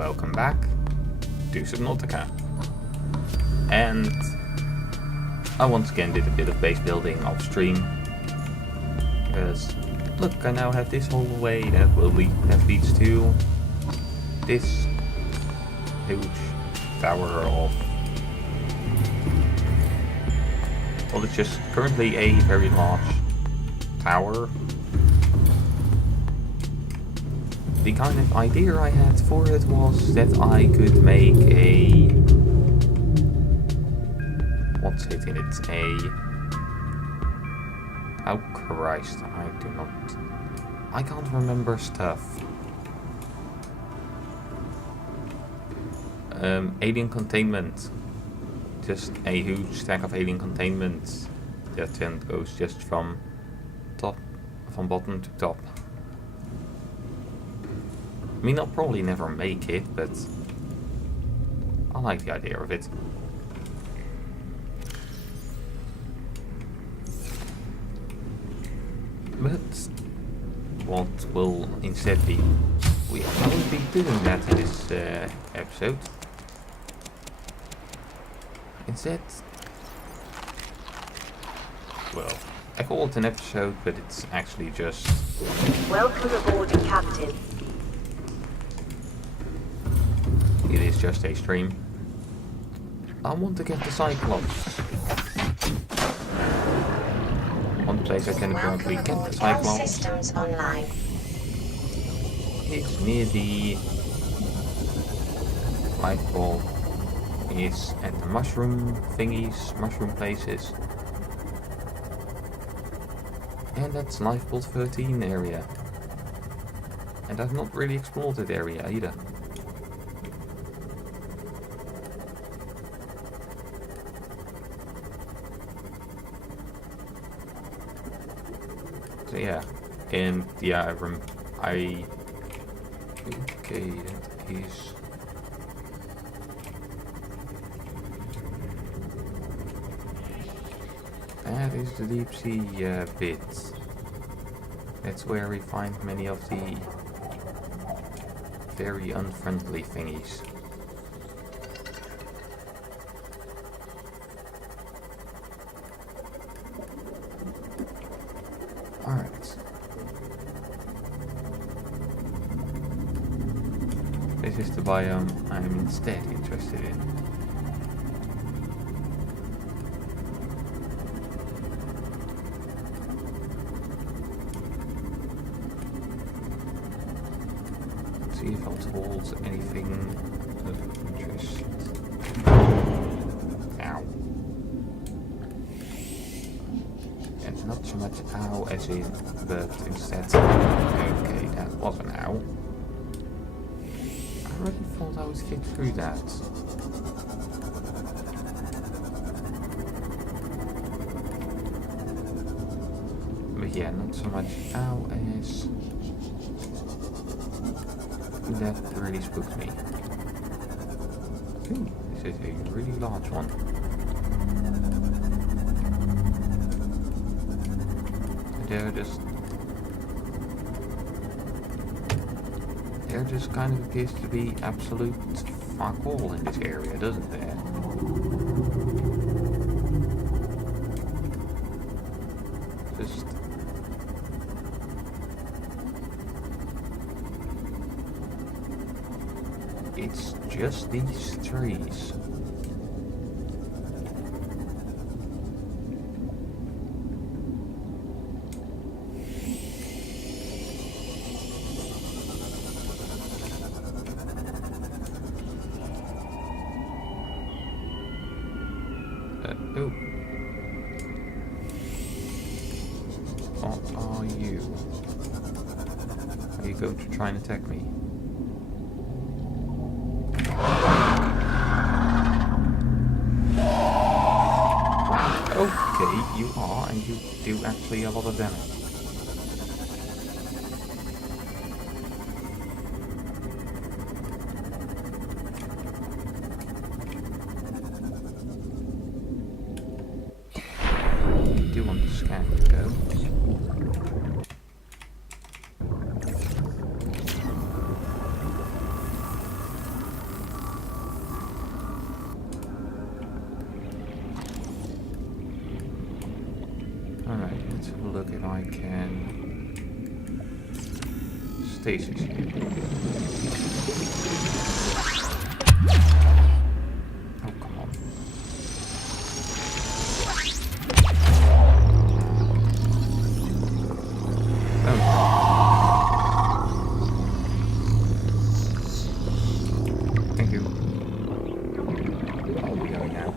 welcome back to Subnautica. And I once again did a bit of base building off stream. Because, look, I now have this hallway that leads to this huge tower of... Well, it's just currently a very large tower. The kind of idea I had for it was that I could make a... What's it in it? Oh Christ, I can't remember stuff. Alien containment. Just a huge stack of alien containment that then goes just from bottom to top. I mean, I'll probably never make it, but I like the idea of it. But what will instead be, we won't be doing that in this episode. Instead, well, I call it an episode, but it's actually just... Welcome aboard, Captain. It is just a stream. I want to get the Cyclops. One place I can currently get the Cyclops Systems online. is near the light bulb. Is at the mushroom thingies, mushroom places. And that's Lifeboat 13 area. And I've not really explored that area either. So yeah, and yeah, okay, that is... That is the deep sea bit. That's where we find many of the very unfriendly thingies. Alright. This is the biome I'm instead interested in. See if I'll hold anything of interest. Ow. And not so much ow as in, but instead... Okay, that was an ow. I really thought I would get through that. But yeah, not so much ow as... That really spooks me. Ooh, this is a really large one. There just kind of appears to be absolute fuck all in this area, doesn't there? Just... It's just these trees. Oh. What are you? Are you going to try and attack me? Okay, you are, and you do actually a lot of damage. You do want to scan your goats. Alright, let's have a look if I can stasis here. Oh, come on. Thank you. I'll be going now.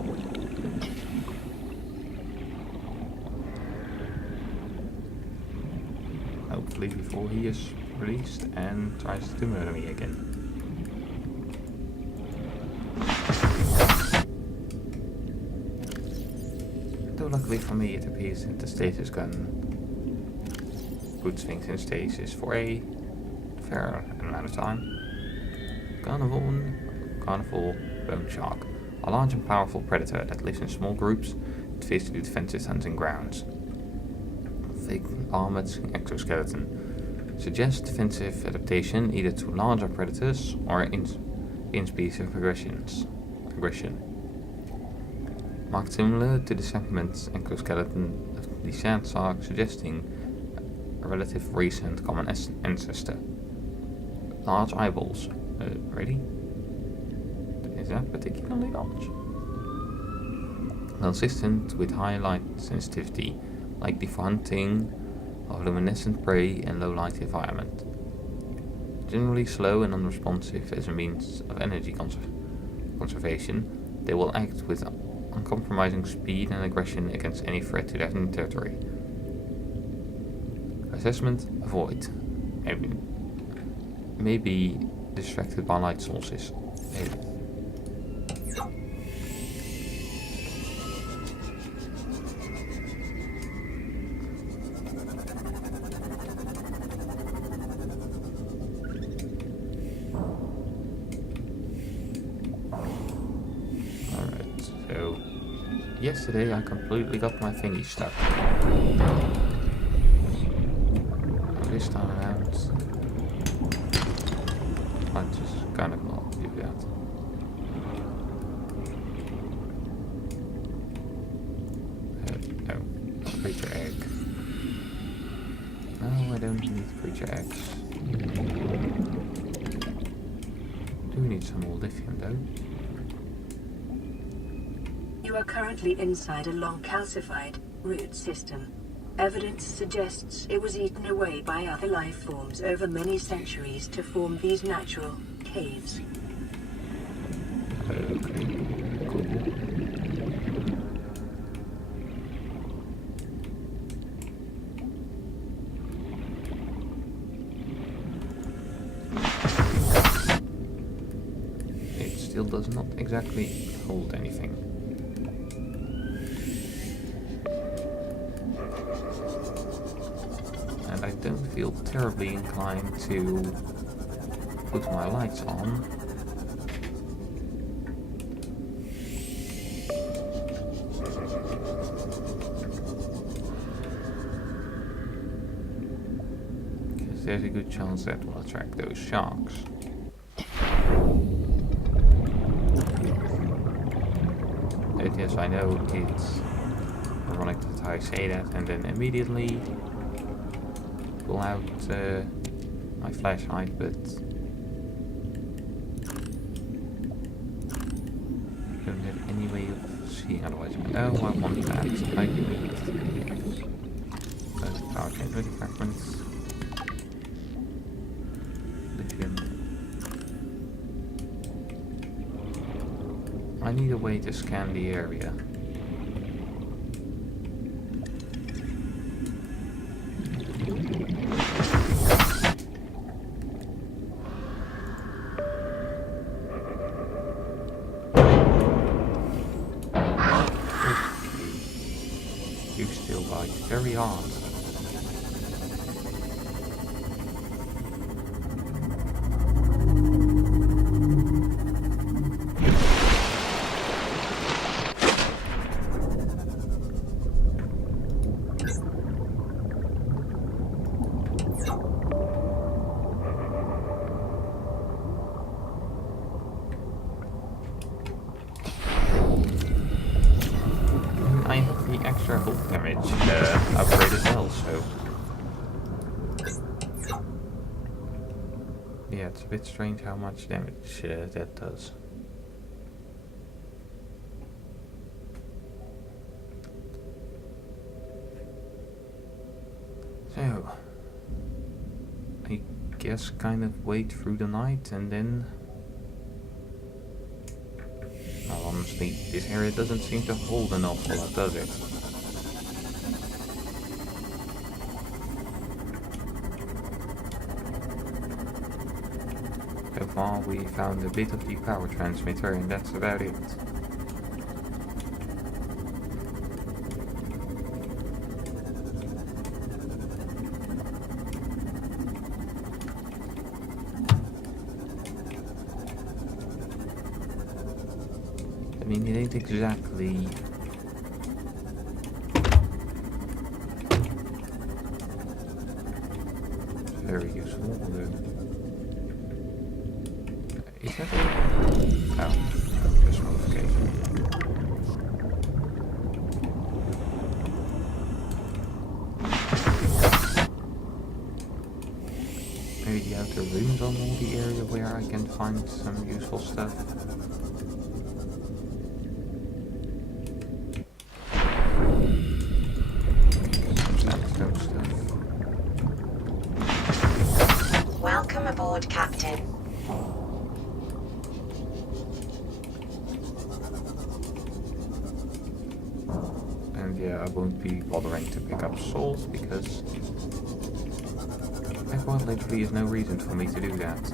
Hopefully before he is released and tries to murder me again. Though luckily for me it appears that the stasis gun puts things in stasis for a fair amount of time. Carnival bone shark. A large and powerful predator that lives in small groups with fiercely defensive hunting grounds. Thick armored exoskeleton suggests defensive adaptation either to larger predators or in-species aggression. Marked similar to the segment exoskeleton of the sand shark, suggesting a relative recent common ancestor. Large eyeballs. Ready? Is that particularly large? Consistent with high light sensitivity, likely for hunting of luminescent prey in low light environment. Generally slow and unresponsive as a means of energy conservation, they will act with uncompromising speed and aggression against any threat to their territory. Assessment: avoid. Maybe distracted by light sources. Maybe. Alright, so yesterday I completely got my thingy stuck. This time around I just kind of not do that. No, creature egg. No, I don't need creature eggs. Do need some more lithium though. You are currently inside a long calcified root system. Evidence suggests it was eaten away by other life forms over many centuries to form these natural caves. Okay, cool. It still does not exactly hold anything. I don't feel terribly inclined to put my lights on. Because there's a good chance that will attract those sharks. And yes, I know it's ironic that I say that and then immediately pull out my flashlight, but I don't have any way of seeing otherwise. Oh, I want that. I need those power transmitter fragments. Lithium. I need a way to scan the area. You still bite very hard. extra hull damage upgrade as well, so... Yeah, it's a bit strange how much damage that does. So, I guess kind of wait through the night and then... Well, honestly, this area doesn't seem to hold an awful lot, does it? So far we found a bit of the power transmitter and that's about it. I mean, it ain't exactly very useful, although... Is that a... Oh, no, just modification. Maybe the outer rooms are more the area where I can find some useful stuff. Welcome aboard, Captain. And yeah, I won't be bothering to pick up salt because there quite literally is no reason for me to do that.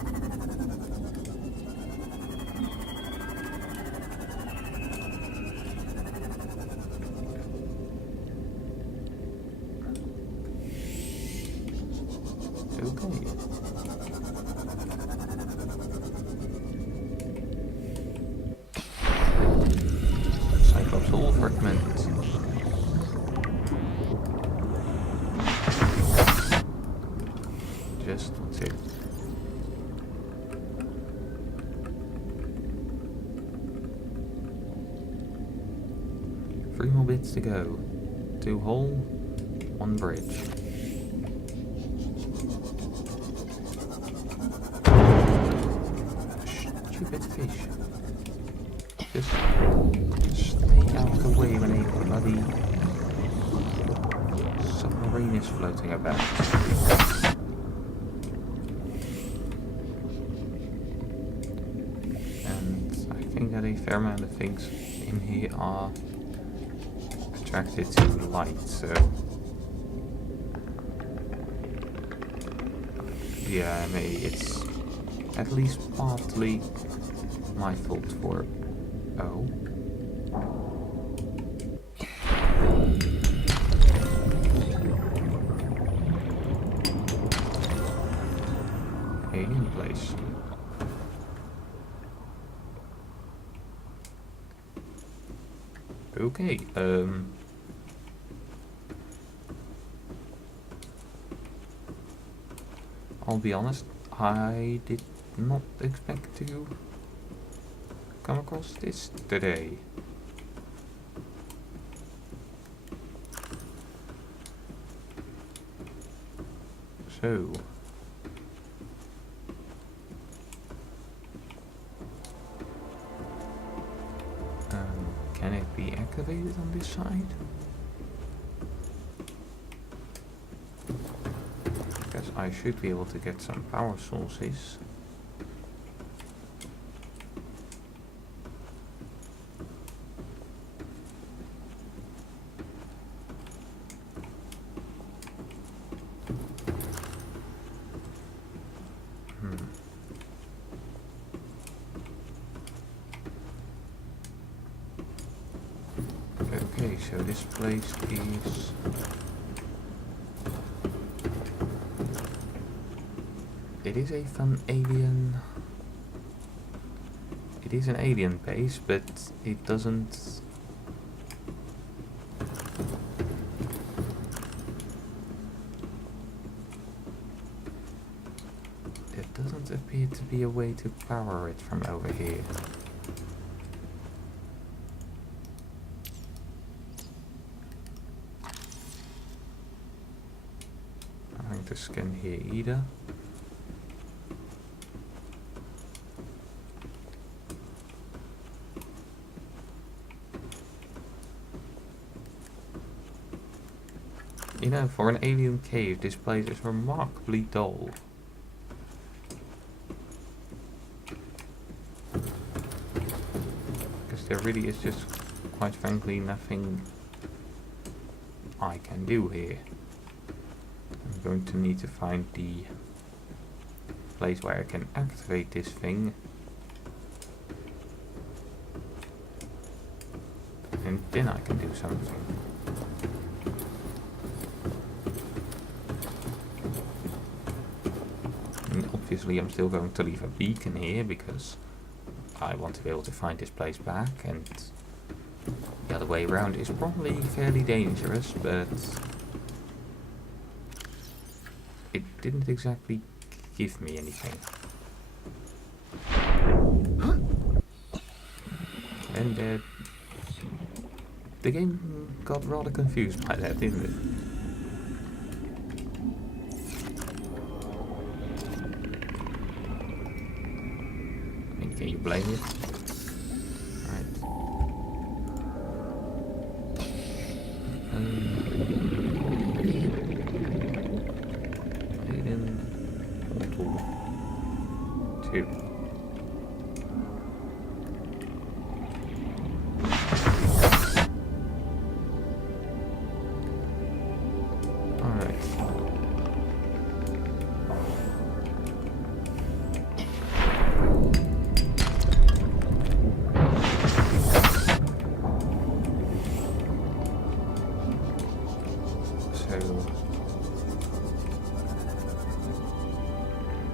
Okay. Cyclops hull fragment. Just what's it? Three more bits to go. 2 hull, 1 bridge. Stupid fish. Just stay out of the way when a bloody submarine is floating about. And I think that a fair amount of things in here are attracted to light, so yeah, maybe it's at least partly my fault for... Oh. Alien place. Okay, I'll be honest, I did not expect to come across this today. So, can it be activated on this side? Because I should be able to get some power sources. Okay, so this place is... It is a fun alien... It is an alien base, but it doesn't... There doesn't appear to be a way to power it from over here. to scan here either. You know, for an alien cave, this place is remarkably dull. Because there really is just, quite frankly, nothing I can do here. I'm going to need to find the place where I can activate this thing. And then I can do something. And obviously I'm still going to leave a beacon here because I want to be able to find this place back, and the other way around is probably fairly dangerous, but it didn't exactly give me anything. And the game got rather confused by that, didn't it? I mean, can you blame it?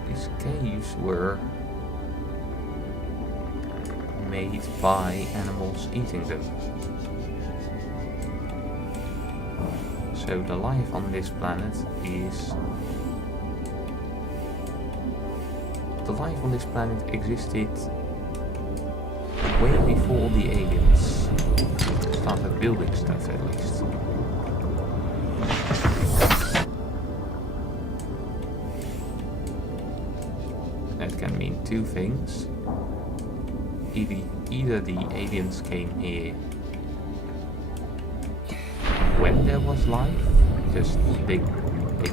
These caves were made by animals eating them. So the life on this planet is... The life on this planet existed way before the aliens started building stuff, at least. That can mean two things. Either the aliens came here when there was life, because they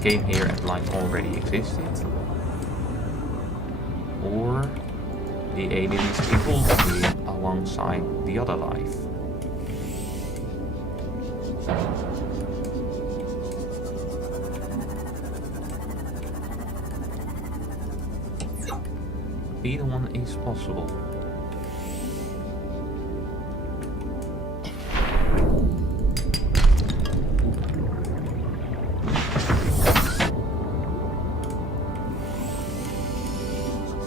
came here and life already existed, or the aliens evolved here alongside the other life. Either one is possible.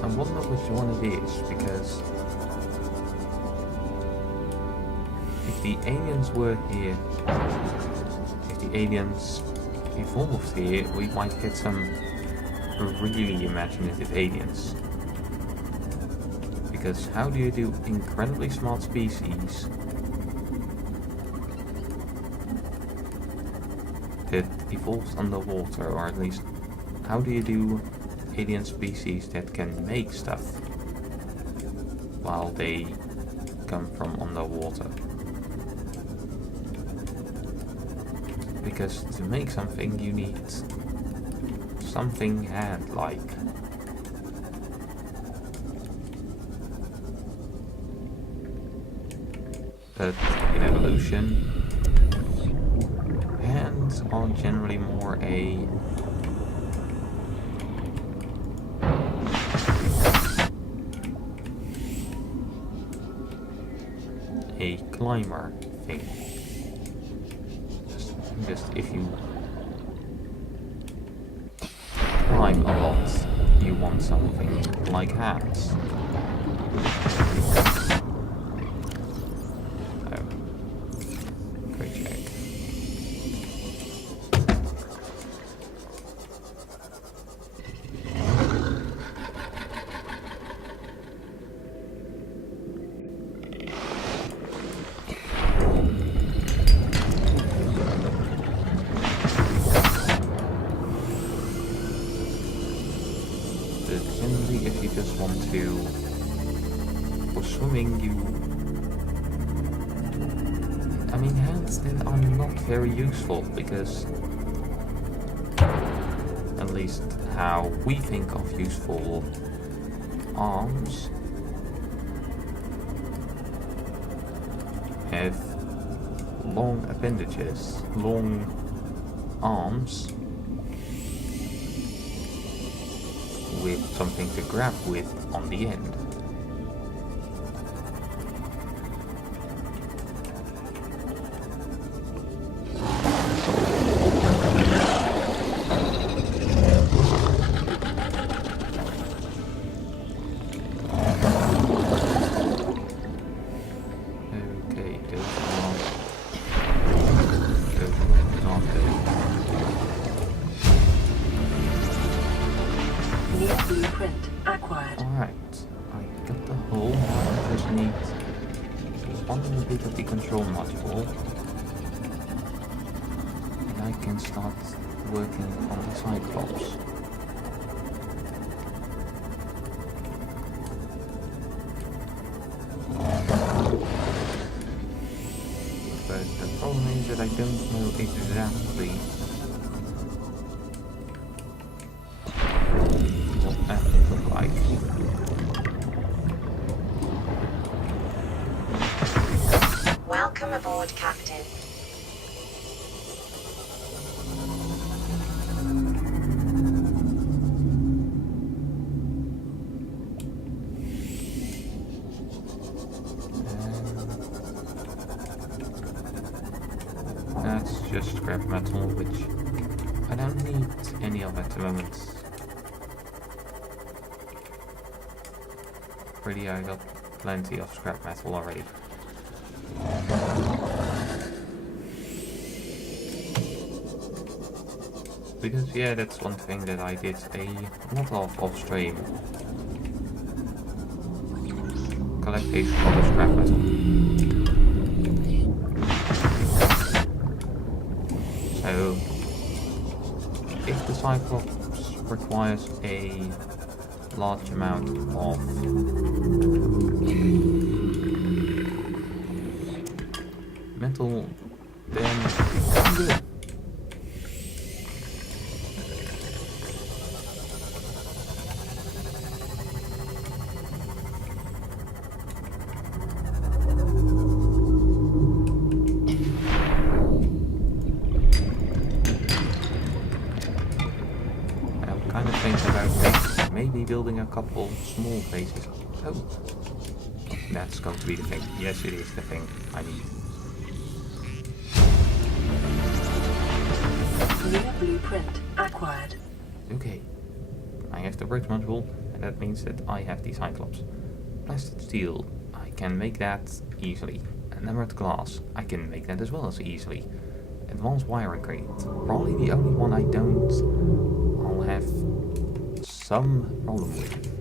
I wonder which one it is, because if the aliens were here, if the aliens evolved here, we might get some really imaginative aliens. Because how do you do incredibly smart species that evolves underwater, or at least how do you do alien species that can make stuff while they come from underwater? Because to make something you need something hand-like. But in evolution, hands are generally more a climber thing. Just if you climb a lot, you want something like hands. if you just want to... For swimming, you... I mean, hands then are not very useful, because... At least how we think of useful arms have long appendages, long arms with something to grab with on the end. Blueprint acquired. Alright, I got the hull. I just need one little bit of the control module, and I can start working on the Cyclops. But the problem is that I don't know exactly what that would look like. Welcome aboard, Captain. That's just scrap metal, which I don't need any of at the moment. Really, I got plenty of scrap metal already. Because yeah, that's one thing that I did a lot of off stream. Collect a lot of scrap metal. So if the Cyclops requires a large amount of metal, then I'm good. I'm kind of thinking about maybe building a couple small bases. Oh, that's going to be the thing. Yes, it is the thing I need. New blueprint acquired. Okay, I have the bridge module, and that means that I have the Cyclops. Plastic steel, I can make that easily. Enameled glass, I can make that as well as easily. Advanced wiring crate, probably the only one I don't. I'll have some problem with.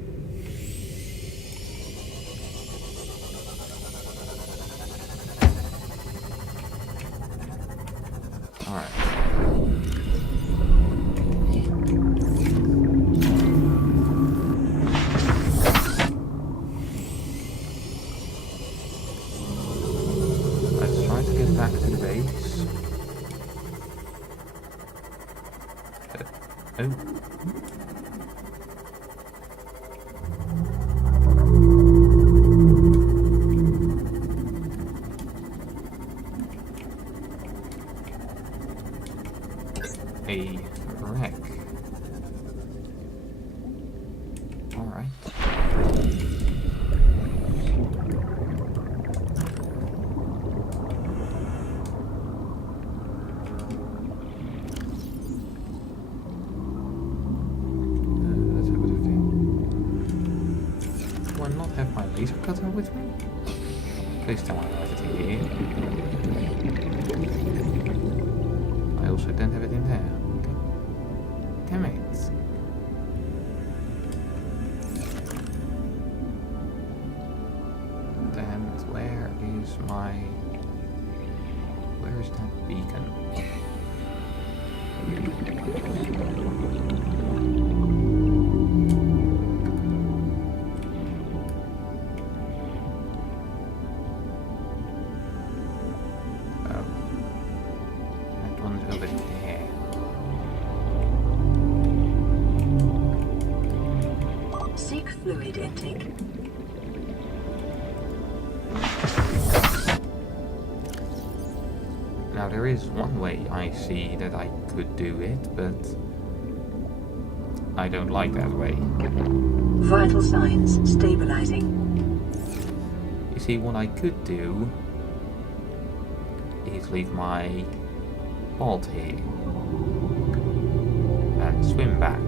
Alright. Let's try to get back to the base. Oh. A wreck. Alright. Let's have a look. Do I not have my laser cutter with me? Please tell me I have it here. I also don't have it in there. Okay. Damn it. Then where is my... Where is that beacon? over there. Seek fluid intake. Now there is one way I see that I could do it, but I don't like that way. Vital signs stabilizing. You see, what I could do is leave my bolt here and swim back.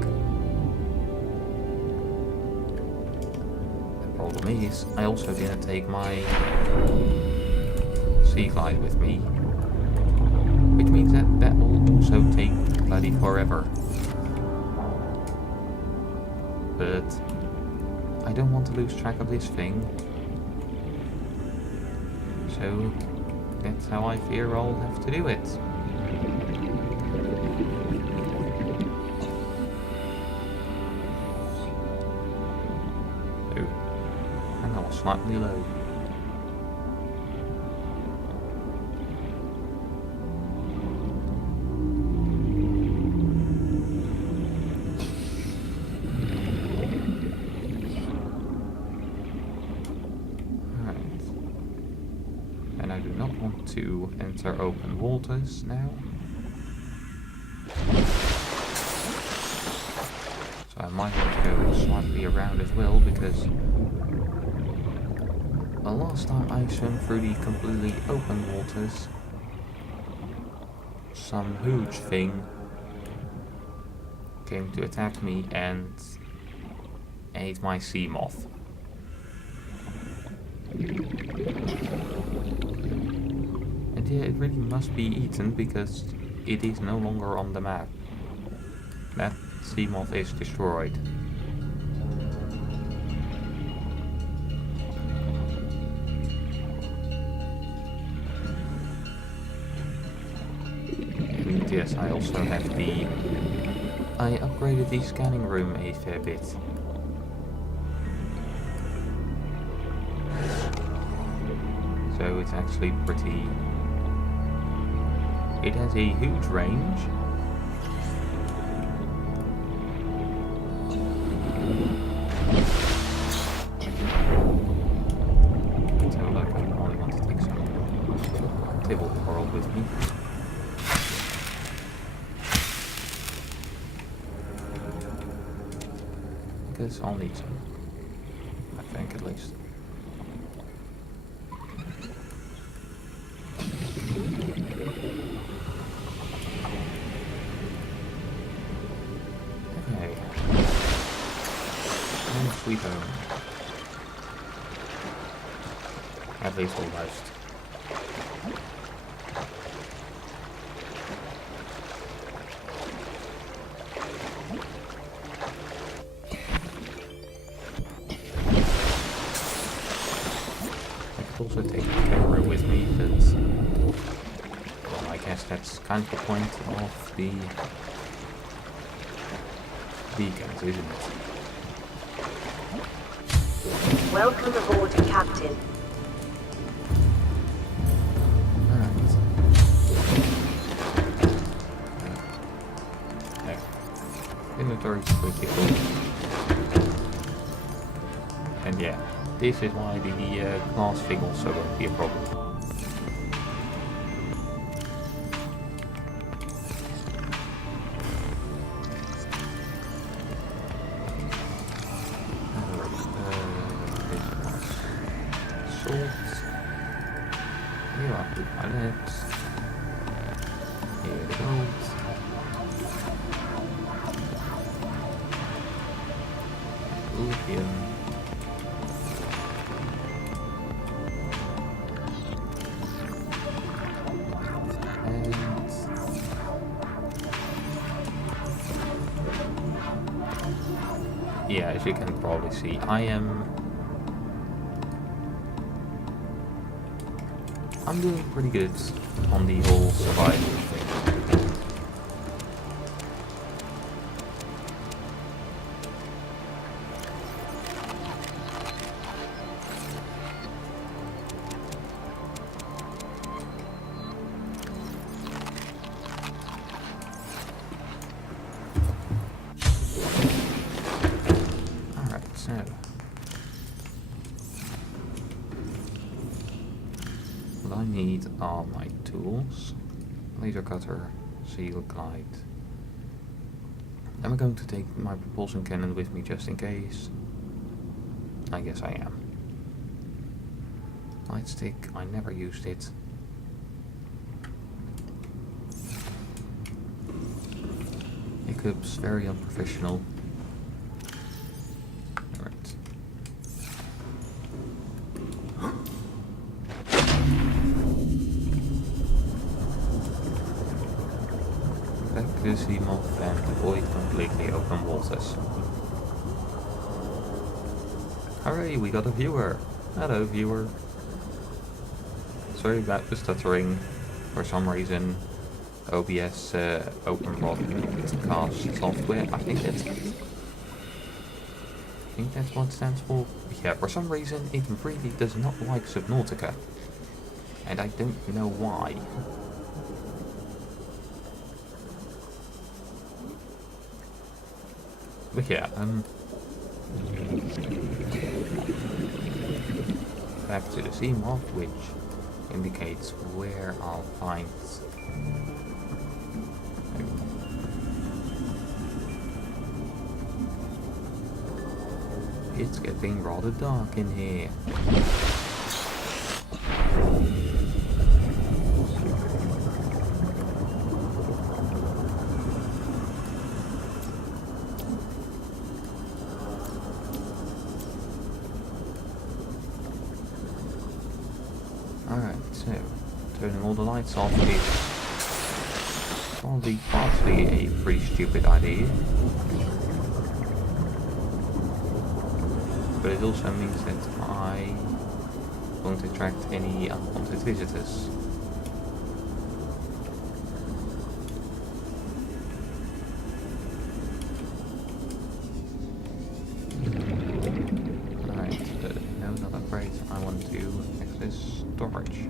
The problem is, I also didn't take my sea glide with me, which means that will also take bloody forever. But I don't want to lose track of this thing, so that's how I fear I'll have to do it. Oh, and that was slightly low. To enter open waters now. So I might want to go slightly around as well, because the last time I swam through the completely open waters, some huge thing came to attack me and ate my sea moth. Yeah, it really must be eaten because it is no longer on the map. That sea moth is destroyed. And yes, I also have I upgraded the scanning room a fair bit. So it's actually pretty... It has a huge range. So look, I only want to take some table coral with me. Because I'll need some. I think at least. Sweet home. At least almost. I could also take the camera with me, but well, I guess that's kind of the point of the beacons, isn't it? Welcome aboard, Captain. Alright. Okay. Inventory is pretty cool. And yeah, this is why the glass thing also won't be a problem. Yeah, as you can probably see, I'm doing pretty good on the whole survival thing. all my tools. Laser cutter, seal glide. Am I going to take my propulsion cannon with me just in case? I guess I am. Light stick, I never used it. Hiccups, very unprofessional. Alright. Back to the moth and avoid completely open waters. Hooray, we got a viewer! Hello, viewer. Sorry about the stuttering. For some reason, OBS open broadcast software. I think that's what it stands for. Yeah, for some reason it really does not like Subnautica, and I don't know why. But yeah, back to the sea moth, which indicates where I'll find. It's getting rather dark in here. Alright, so turning all the lights off is probably partly a pretty stupid idea. But it also means that I won't attract any unwanted visitors. Alright, no, not upgrade. I want to access storage.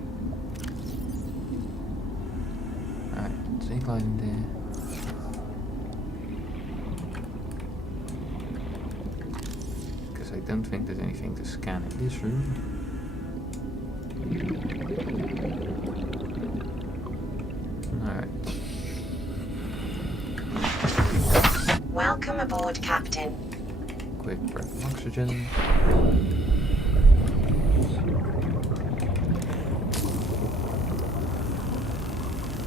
Alright, take light in there. I don't think there's anything to scan in this room. Alright. Welcome aboard, Captain. Quick breath of oxygen.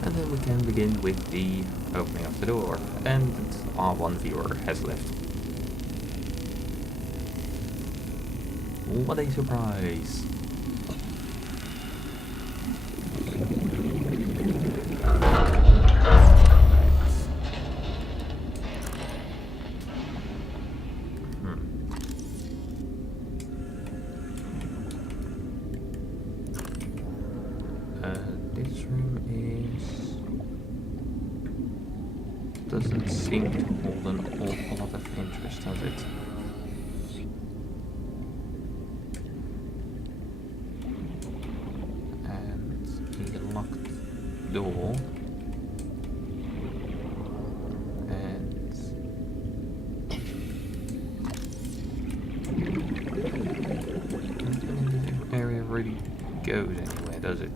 And then we can begin with the opening of the door. And our one viewer has left. What a surprise! This room doesn't seem to hold an awful lot of interest, does it? Door and nothing in the area really goes anywhere, does it?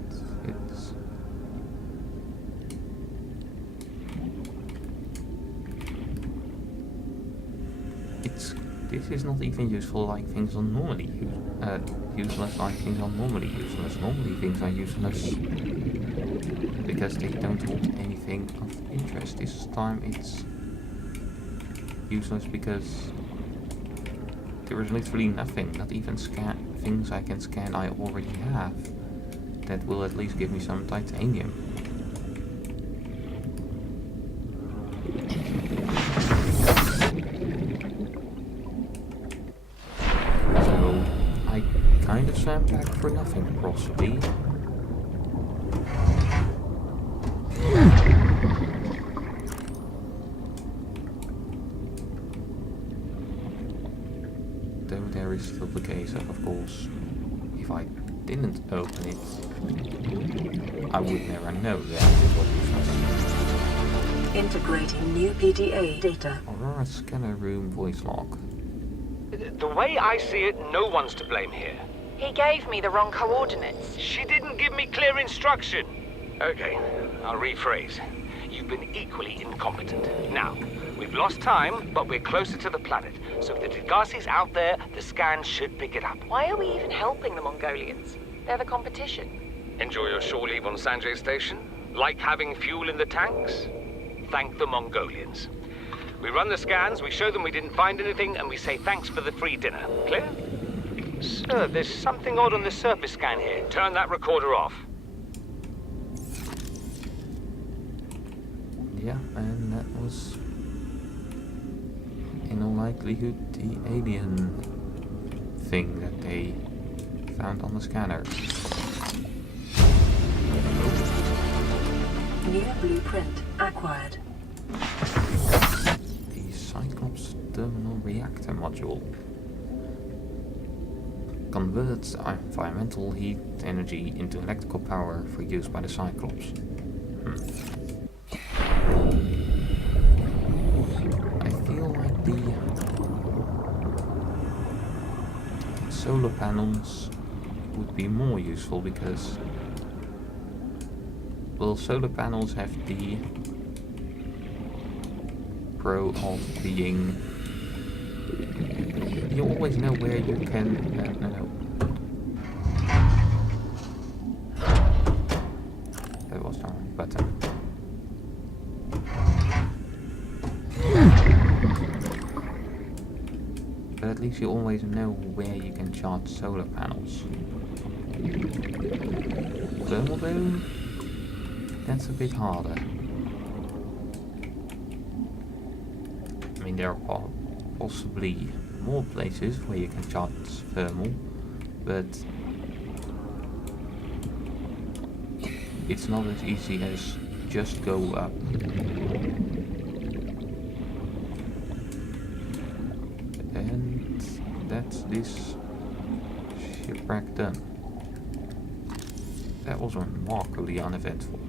This is not even useful like things are normally useless like things are normally useless. Normally things are useless because they don't hold anything of interest. This time it's useless because there is literally nothing, not even things I can scan I already have that will at least give me some titanium. So I kind of swam back for nothing, possibly. Though there is still the case of course, if I didn't open it, I would never know that it was useless. Integrating new PDA data. Aurora scanner room voice log. The way I see it, no one's to blame here. He gave me the wrong coordinates. She didn't give me clear instruction. Okay, I'll rephrase. You've been equally incompetent. Now, we've lost time, but we're closer to the planet. So if the Degassi's out there, the scans should pick it up. Why are we even helping the Mongolians? They're the competition. Enjoy your shore leave on Sanjay Station? Like having fuel in the tanks? Thank the Mongolians. We run the scans, we show them we didn't find anything, and we say thanks for the free dinner. Clear? Sir, there's something odd on the surface scan here. Turn that recorder off. Yeah, and that was, in all likelihood, the alien thing that they found on the scanner. New blueprint acquired. The Cyclops Terminal Reactor Module converts environmental heat energy into electrical power for use by the Cyclops. I feel like the solar panels would be more useful because, well, solar panels have the pro of being, you always know where you can, no. That was the wrong button. But at least you always know where you can charge solar panels. Thermal dome? That's a bit harder. I mean, there are possibly more places where you can charge thermal, but it's not as easy as just go up. And that's this shipwreck done. That was remarkably uneventful.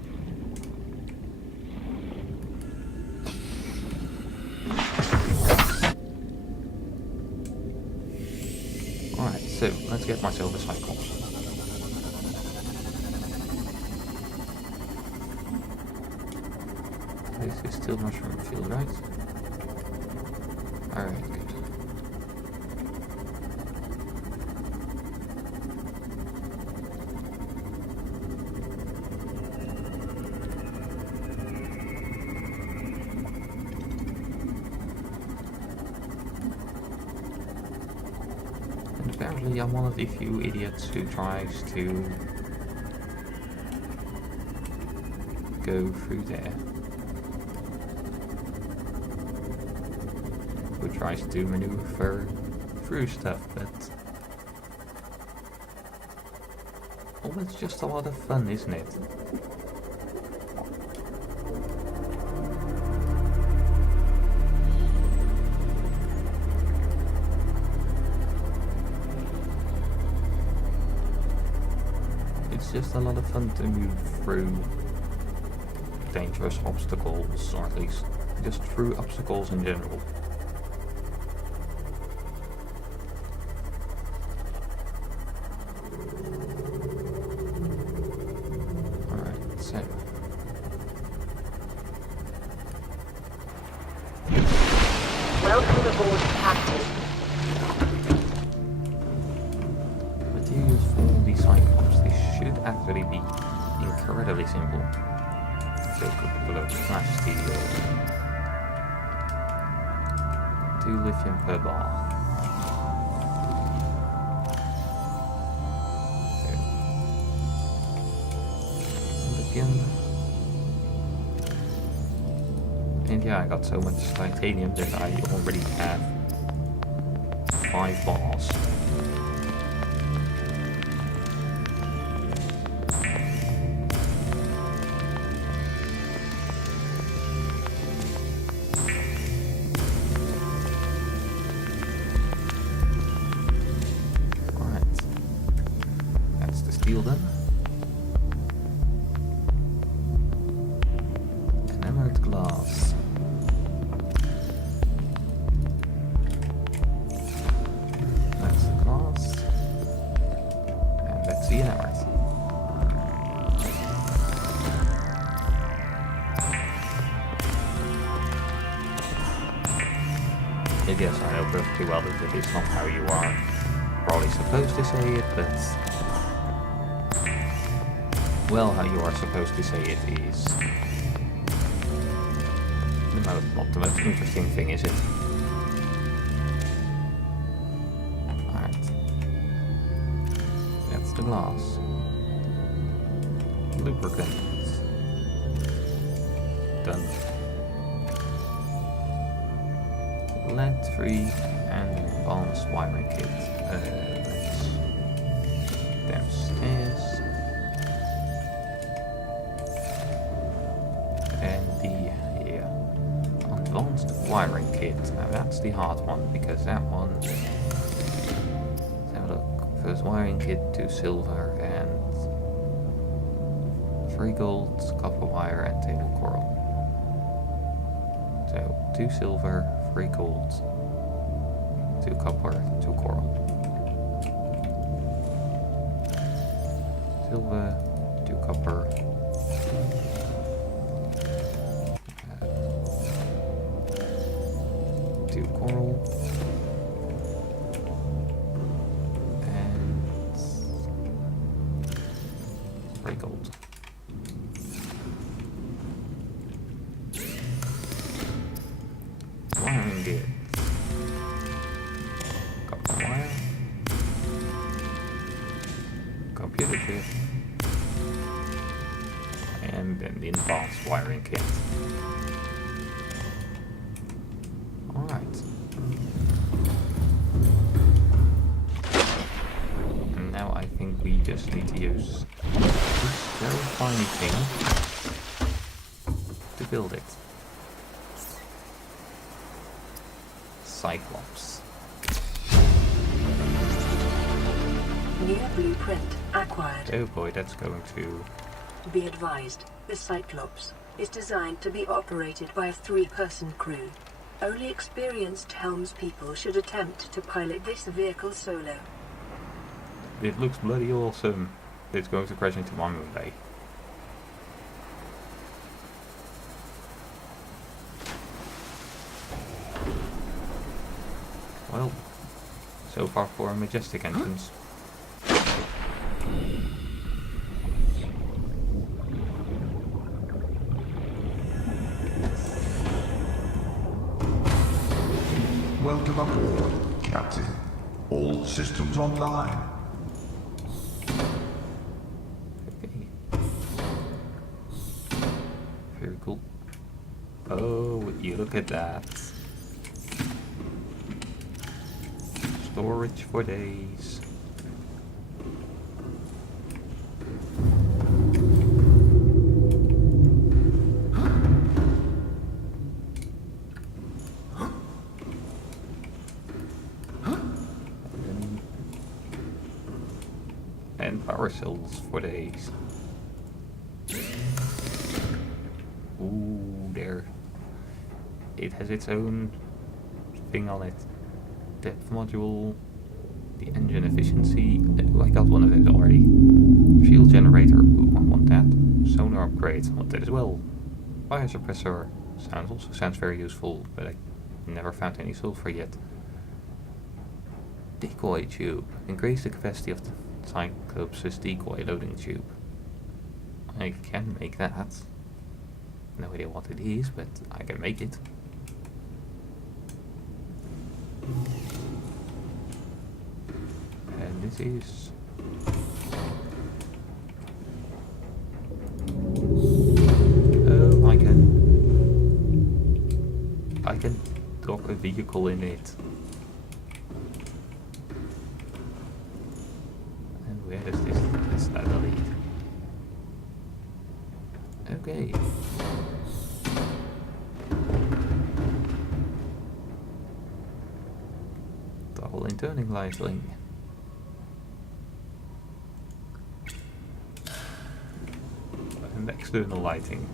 Alright, so let's get myself a Cyclops. This is still mushroom field, right? Alright, good. Apparently I'm one of the few idiots who tries to go through there. Who tries to maneuver through stuff, but well, it's just a lot of fun, isn't it? It's just a lot of fun to move through dangerous obstacles, or at least just through obstacles in general. Alright, so Welcome aboard, Captain. materials for the Cyclops, this should actually be incredibly simple. So below flash steel, 2 lithium per bar. So, lithium. And yeah, I got so much titanium that I already have 5 bars. Steel then. Enameled glass. That's the glass. Yes, I know perfectly well that it is not how you are probably supposed to say it, but well, how you are supposed to say it is not the most interesting thing, is it? Alright. That's the glass. Lubricant. Done. Lead-free and advanced wiring kit. Let's downstairs. And the advanced wiring kit. Now that's the hard one, because that one. Let's have a look. First wiring kit, 2 silver and 3 gold, copper wire and table coral. So 2 silver, 3 gold, 2 copper, 2 coral. Silver, 2 copper, 2 coral, and 3 gold. Wiring gear. Copper wire. Computer kit. And then the advanced wiring kit. Alright. And now I think we just need to use this very tiny thing to build it. Cyclops. New blueprint acquired. Oh boy, that's going to... Be advised, the Cyclops is designed to be operated by a 3-person crew. Only experienced helmspeople should attempt to pilot this vehicle solo. It looks bloody awesome. It's going to crash into my moon bay. Well, so far for a majestic entrance. Welcome aboard, Captain. All systems online. Okay. Very cool. Oh, you look at that. Storage for days. And power cells for days. Ooh, there. It has its own thing on it. Depth module, the engine efficiency. Oh, I got one of those already. Shield generator. Ooh, I want that. Sonar upgrade. I want that as well. Fire suppressor. Sounds very useful, but I never found any sulfur yet. Decoy tube. Increase the capacity of the Cyclops' decoy loading tube. I can make that. No idea what it is, but I can make it. And this is... Oh, I can dock a vehicle in it. And where does this ladder lead? Okay. Double in turning lighting. And external lighting.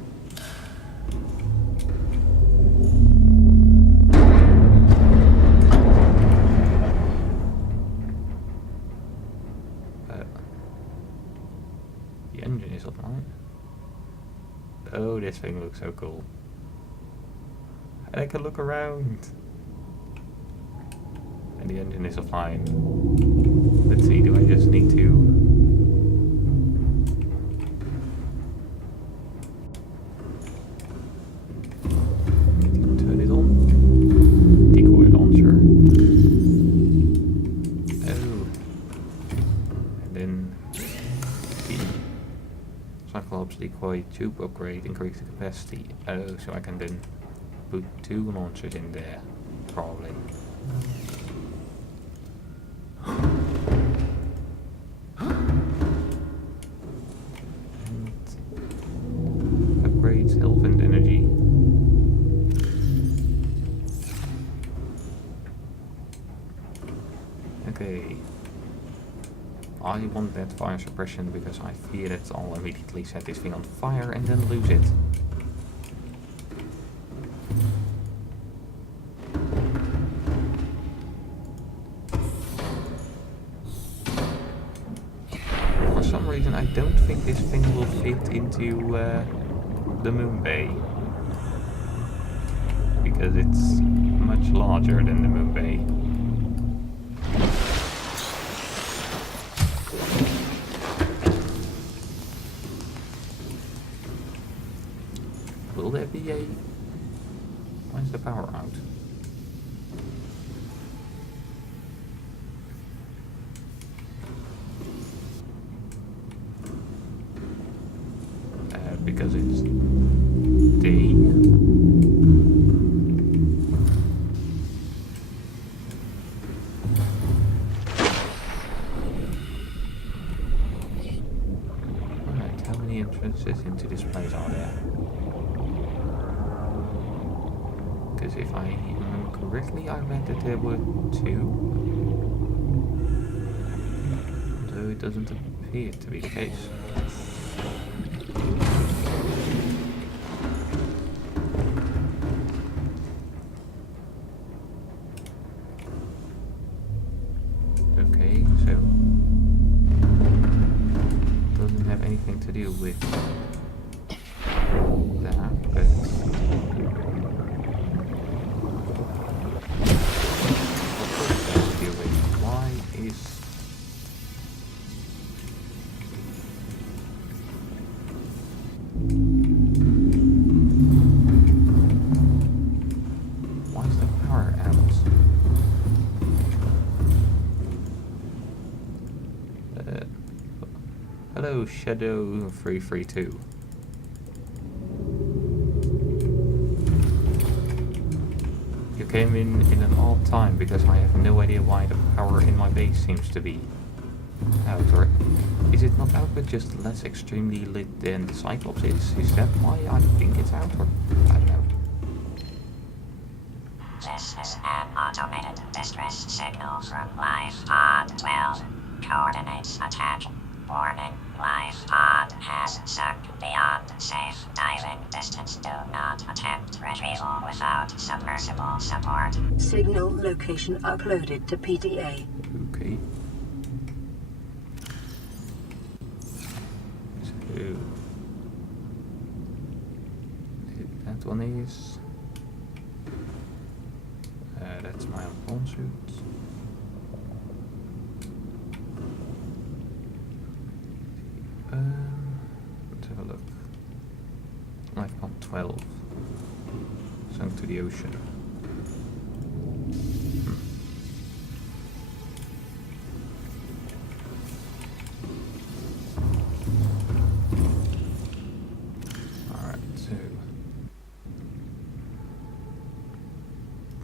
The engine is offline. Oh, this thing looks so cool. And I can look around. the engine is offline. Let's see, do I just need to... turn it on? Decoy launcher. Oh. And then the Cyclops decoy tube upgrade, increase the capacity. Oh, so I can then put 2 launchers in there, probably. And upgrades health and energy. Okay. I want that fire suppression because I fear that I'll immediately set this thing on fire and then lose it. For some reason I don't think this thing will fit into the moon bay. Because it's much larger than the moon bay. Will there be a... Why is the power out? Because it's day. Alright, how many entrances into this place are there? Because if I remember correctly, I read that there were 2. Although it doesn't appear to be the case. Okay, so doesn't have anything to do with that, but why is the power out? Hello, Shadow 332. You came in an odd time because I have no idea why the power in my base seems to be out. Or is it not out but just less extremely lit than the Cyclops is? Is that why I think it's out? Or I don't know. This is an automated distress signal from Life Pod 12. Coordinates attack. Warning, Life Pod has sunk beyond safe diving distance. Do not attempt retrieval without submersible support. Signal location uploaded to PDA. Okay. So that one is that's my own suit. Let's have a look. Life Pod 12. Sunk to the ocean. Alright, so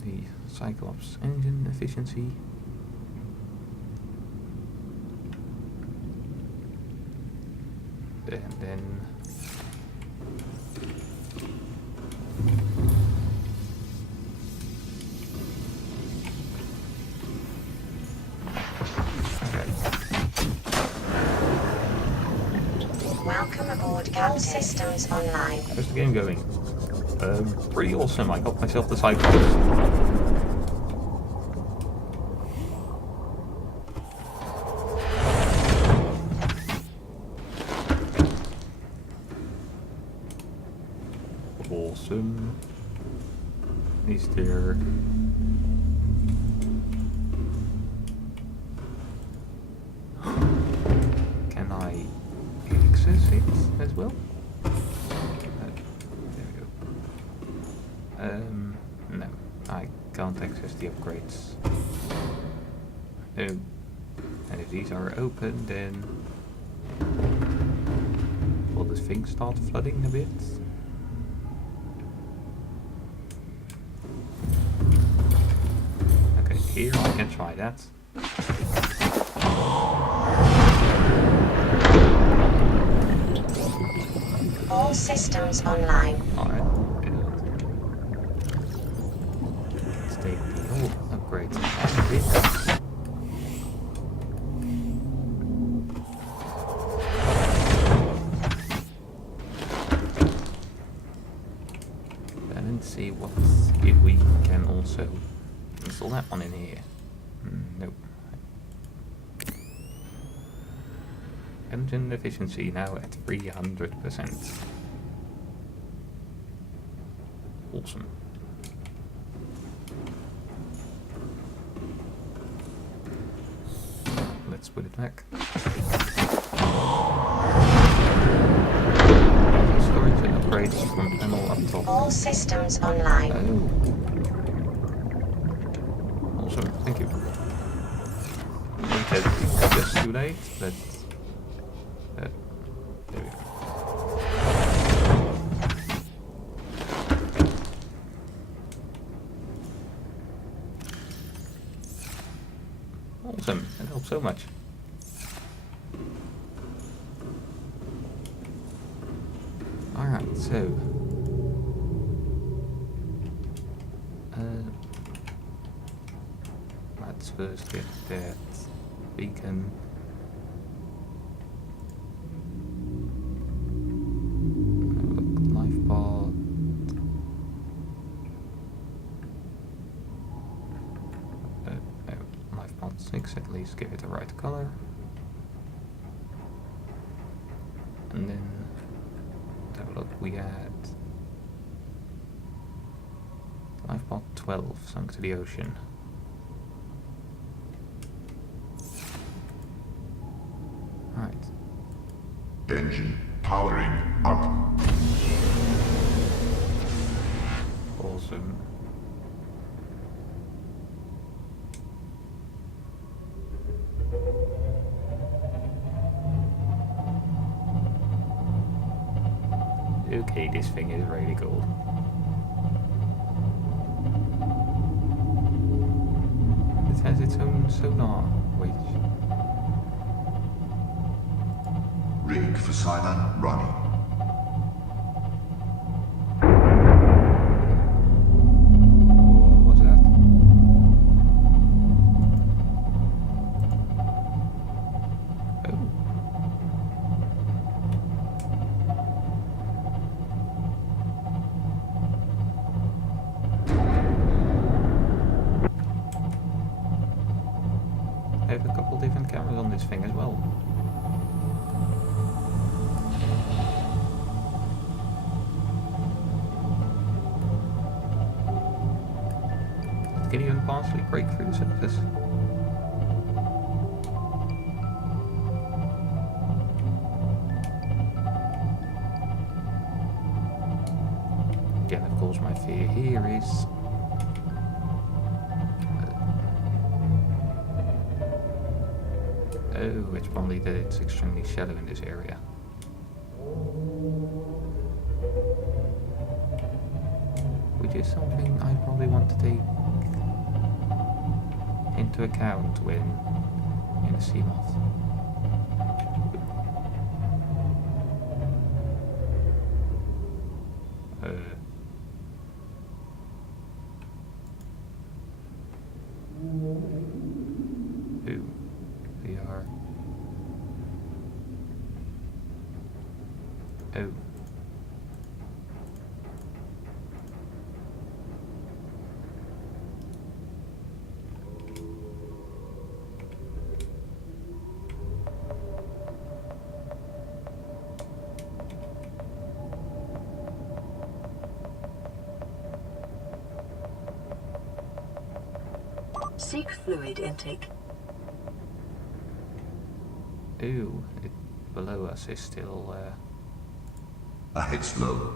the Cyclops engine efficiency. And then Welcome aboard Cap Systems Online. how's the game going? Pretty awesome. I got myself the Cyclops. Awesome. Is there No, I can't access the upgrades. And if these are open, then will this thing start flooding a bit? Okay, here I can try that. All systems online. Alright, let's take the whole upgrades and this. And see what if we can also install that one in here. Nope. Engine efficiency now at 300%. Awesome. Let's put it back. Storage and upgrades from panel up top. All systems online. Oh. Awesome, thank you. I think that's just too late, but there we go. Awesome, that helps so much. Alright, so let's first get that beacon. Look, life pod. Life pod 6, at least give it the right color. And then have a look, we had life pod 12 sunk to the ocean. Right. Engine powering up. Awesome. Okay, this thing is really cool. It has its own sonar, which... Rig for Cylon running. What was that? Oh. I have a couple different cameras on this thing as well. It can even partially break through the surface. Again, of course, my fear here is oh, it's probably that it's extremely shallow in this area. Which is something I probably want to take into account when in a Seamoth. Ooh, we are. Oh. Seek fluid intake. Ooh, it below us is still Ahead slow.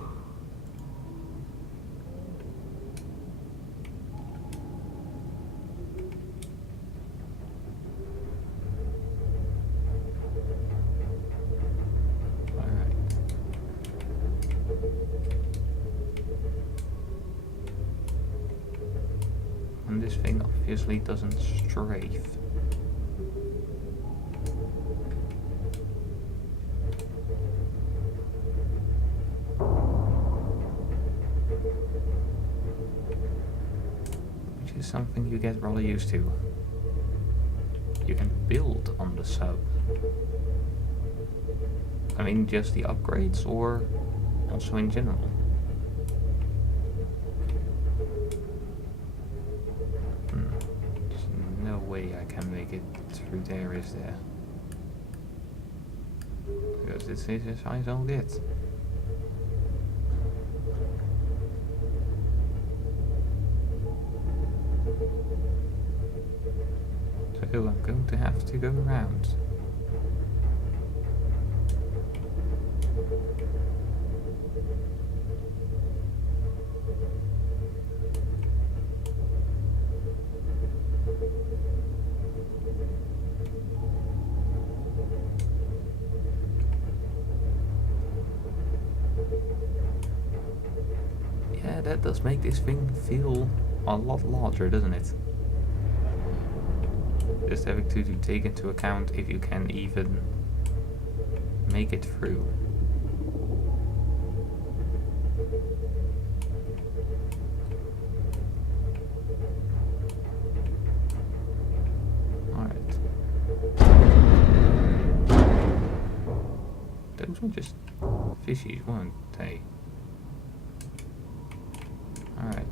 And this thing obviously doesn't strafe. Which is something you get rather used to. You can build on the sub. I mean, just the upgrades or also in general? There's no way I can make it through there, is there? Because this is as high as I'll get. So I'm going to have to go around. Yeah, that does make this thing feel a lot larger, doesn't it? Just having to take into account if you can even make it through. Alright. Those were just fishies, weren't they? Alright.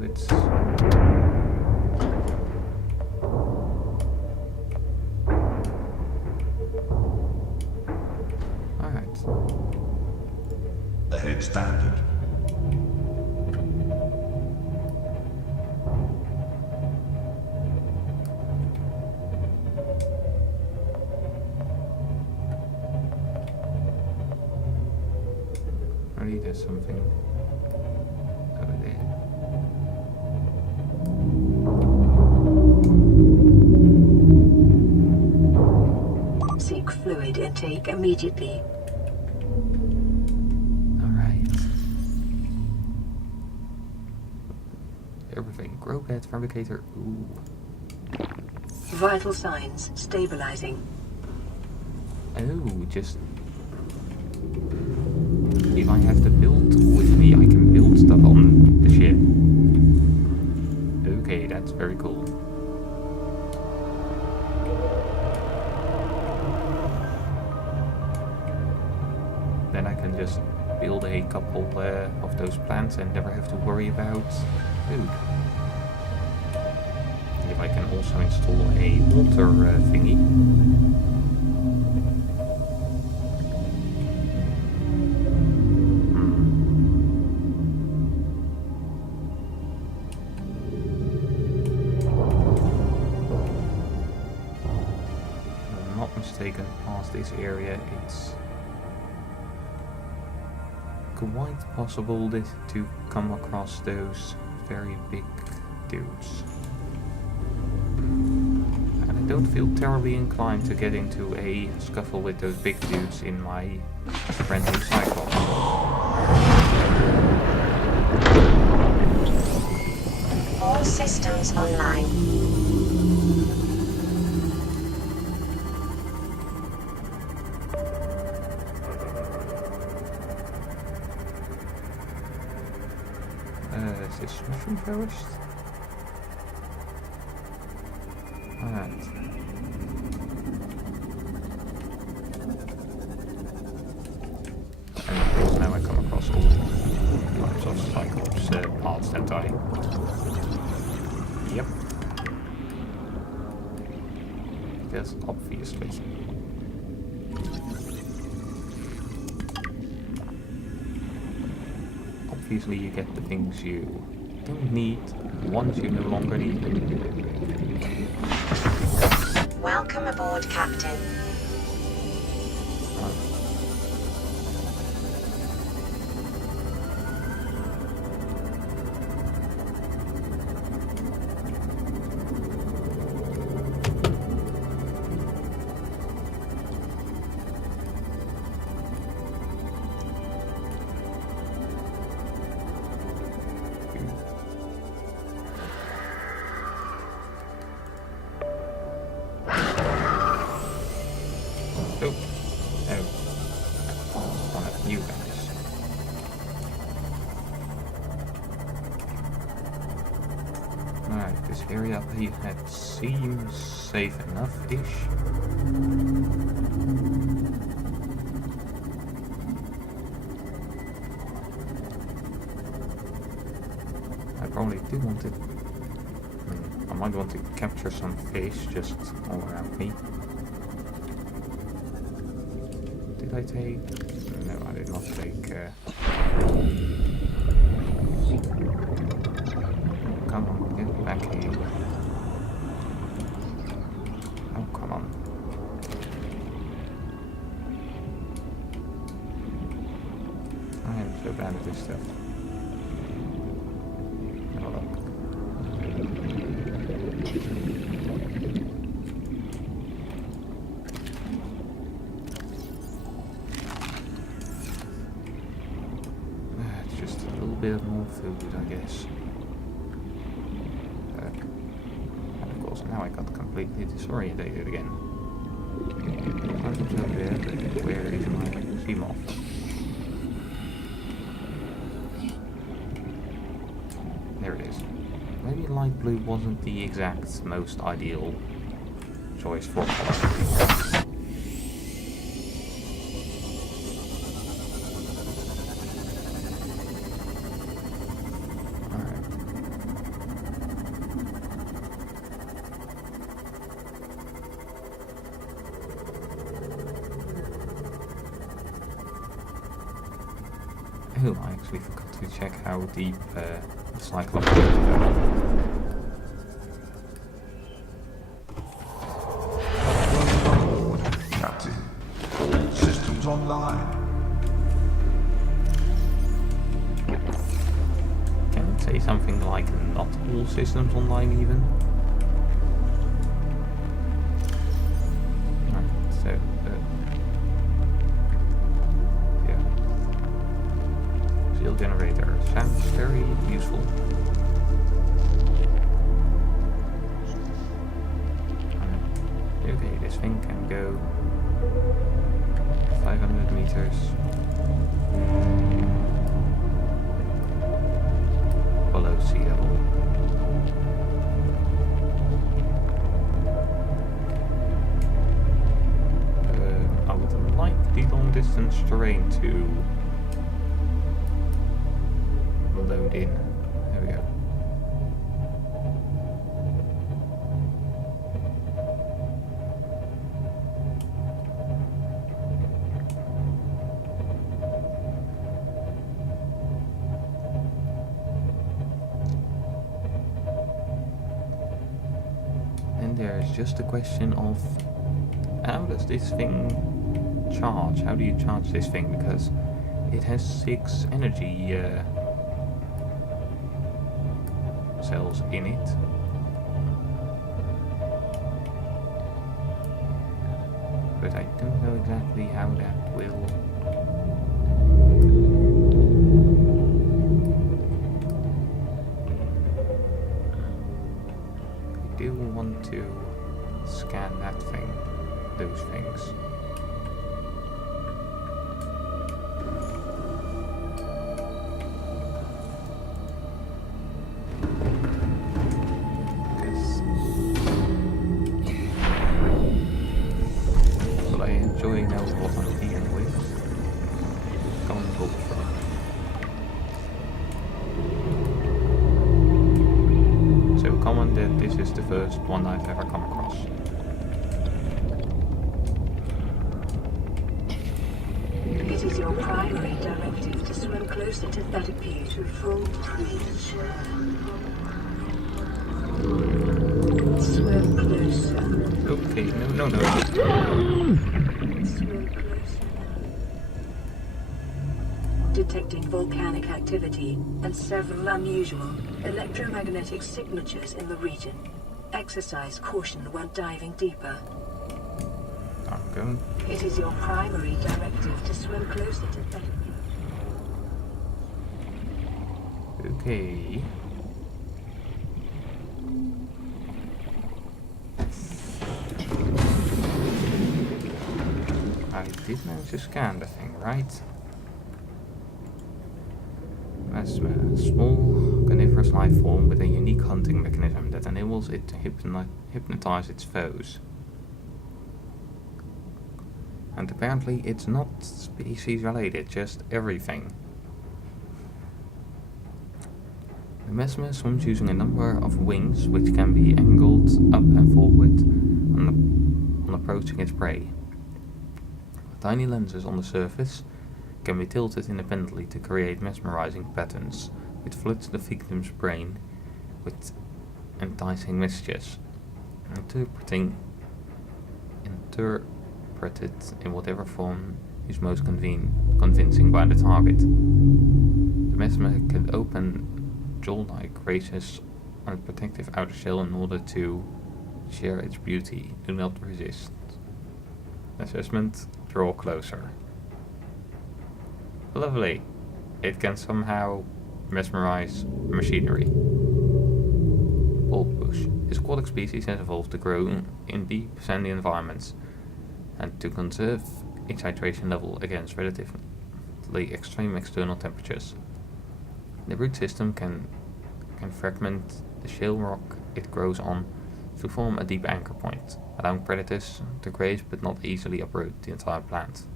It's alright. Ahead standard. Maybe there's something over there. Seek fluid intake immediately. Alright. Everything. Grow pad fabricator. Ooh. Vital signs stabilizing. Oh, just... If I have to build with me, I can build stuff on the ship. Okay, that's very cool. Then I can just build a couple of those plants and never have to worry about food. If I can also install a water thingy. Mistaken, past this area, it's quite possible to come across those very big dudes. And I don't feel terribly inclined to get into a scuffle with those big dudes in my friendly Cyclops. All systems online. Is this mushroom forest? Alright. And of course now I come across all types of Cyclops paths, don't I? Yep. Yes, obviously. Obviously you get the things you don't need once you no longer need them. Welcome aboard, Captain. Oh, no. One of you guys. Alright, this area up here seems safe enough-ish. I probably do want to... I might want to capture some fish just all around me. Did I take... No, I did not take... Come on, get back here. Oh, come on. I am so bad at this stuff. Have a look. It's just a little bit more food, I guess. And of course, now I got completely disorientated again. Nothing's over there, but where is my sea moth? There it is. Maybe light blue wasn't the exact most ideal choice for color. Oh, I actually forgot to check how deep the Cyclops is. Captain, all systems online. Can it say something like not all systems online even? So, yeah. Seal generator sounds very useful. Okay, this thing can go 500 meters below sea level. I would like the long distance terrain to load in. There we go. And there's just a question of how does this thing charge? How do you charge this thing? Because it has 6 energy cells in it. But I don't know exactly how that will... I do want to scan that thing, those things. This is the first one I've ever come across. It is your primary directive to swim closer to that appear to full freeze. Swim closer. Okay, no. Swim closer. Detecting volcanic activity and several unusual electromagnetic signatures in the region. Exercise caution when diving deeper. I'm going. It is your primary directive to swim closer to that. Okay. did manage to scan the thing, right? Mesmer, a small carnivorous life form with a unique hunting mechanism that enables it to hypnotize its foes. And apparently it's not species related, just everything. The mesmer swims using a number of wings which can be angled up and forward on approaching its prey. Tiny lenses on the surface can be tilted independently to create mesmerizing patterns, which flood the victim's brain with enticing messages, interpreted in whatever form is most convincing by the target. The mesmer can open jaw-like races on a protective outer shell in order to share its beauty. Do not resist. Assessment: draw closer. Lovely. It can somehow mesmerize machinery. Bulbbush. This aquatic species has evolved to grow in deep sandy environments and to conserve its hydration level against relatively extreme external temperatures. The root system can fragment the shale rock it grows on to form a deep anchor point, allowing predators to graze but not easily uproot the entire plant.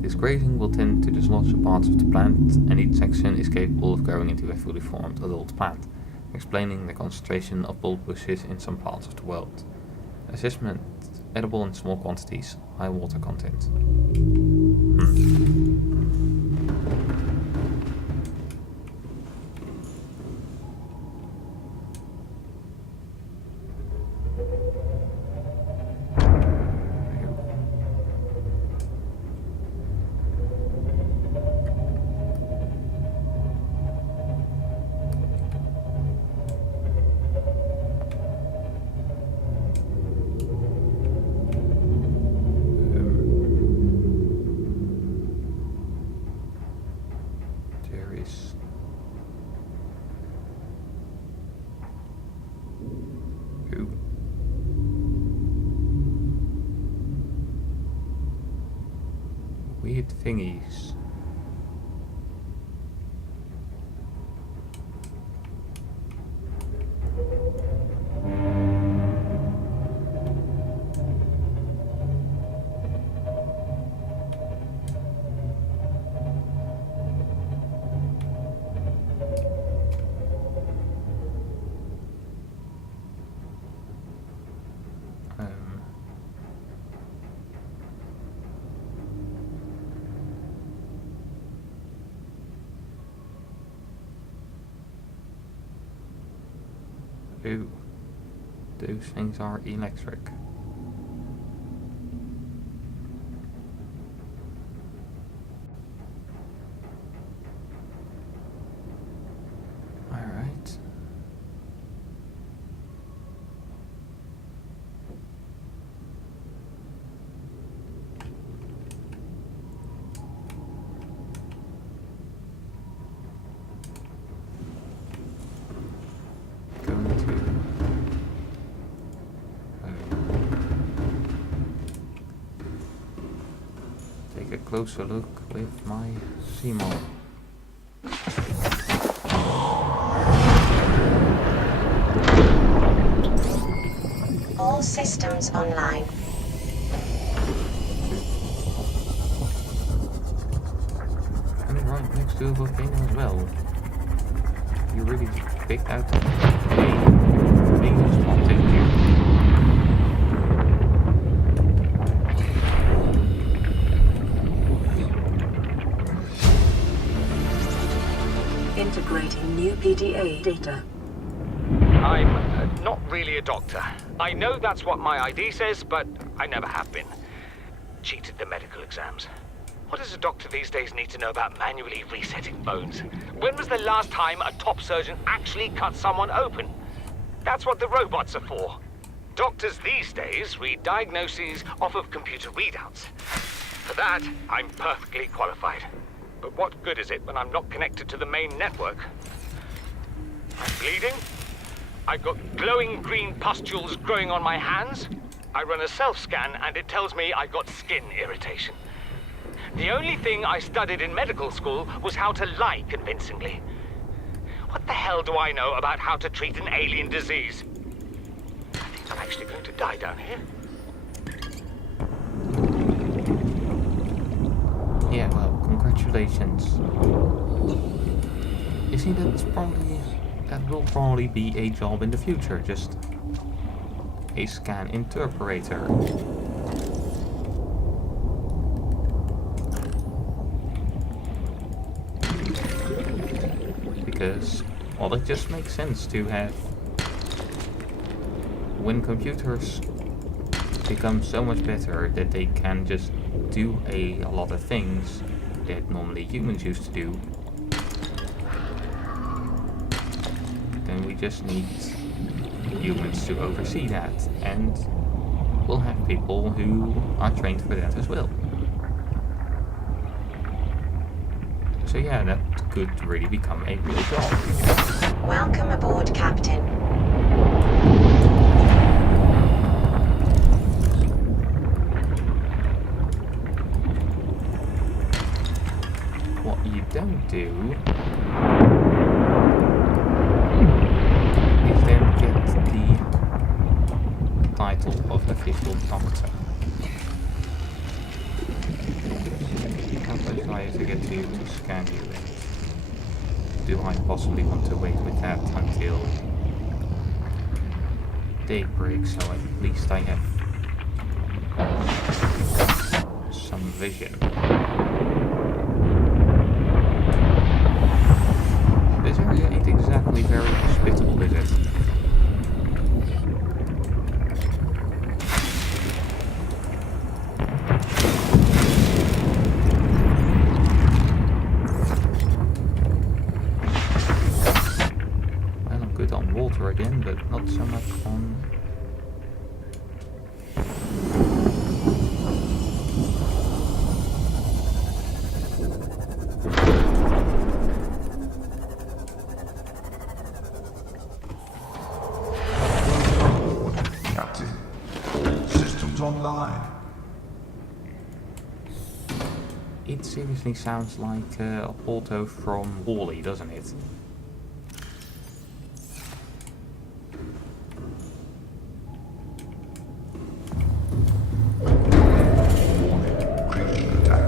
This grazing will tend to dislodge parts of the plant, and each section is capable of growing into a fully formed adult plant, explaining the concentration of bulb bushes in some parts of the world. Assessment: edible in small quantities, high water content. Weird thingies. Ooh, those things are electric. Alright. A closer look with my Seymour. All systems online. And right next to a volcano as well. You really picked out a dangerous spot, didn't you? Integrating new PDA data. I'm not really a doctor. I know that's what my ID says, but I never have been. Cheated the medical exams. What does a doctor these days need to know about manually resetting bones? When was the last time a top surgeon actually cut someone open? That's what the robots are for. Doctors these days read diagnoses off of computer readouts. For that, I'm perfectly qualified. But what good is it when I'm not connected to the main network? I'm bleeding. I've got glowing green pustules growing on my hands. I run a self-scan and it tells me I've got skin irritation. The only thing I studied in medical school was how to lie convincingly. What the hell do I know about how to treat an alien disease? I think I'm actually going to die down here. Yeah, well, congratulations. You see, that will probably be a job in the future, just a scan interpreter. Because, well, it just makes sense to have, when computers become so much better that they can just do a lot of things that normally humans used to do, then we just need humans to oversee that, and we'll have people who are trained for that as well. So yeah, that could really become a real job. Welcome aboard, Captain. What you don't do is then get the title of official doctor. How much do I have to get to scan you? Do I possibly want to wait with that until daybreak, so at least I have some vision? This area ain't exactly very hospitable, is it? Well, I'm good on water again, but not so much on... Captain, all systems online. It seriously sounds like Otto from Wall-E, doesn't it? Warning, creature attack.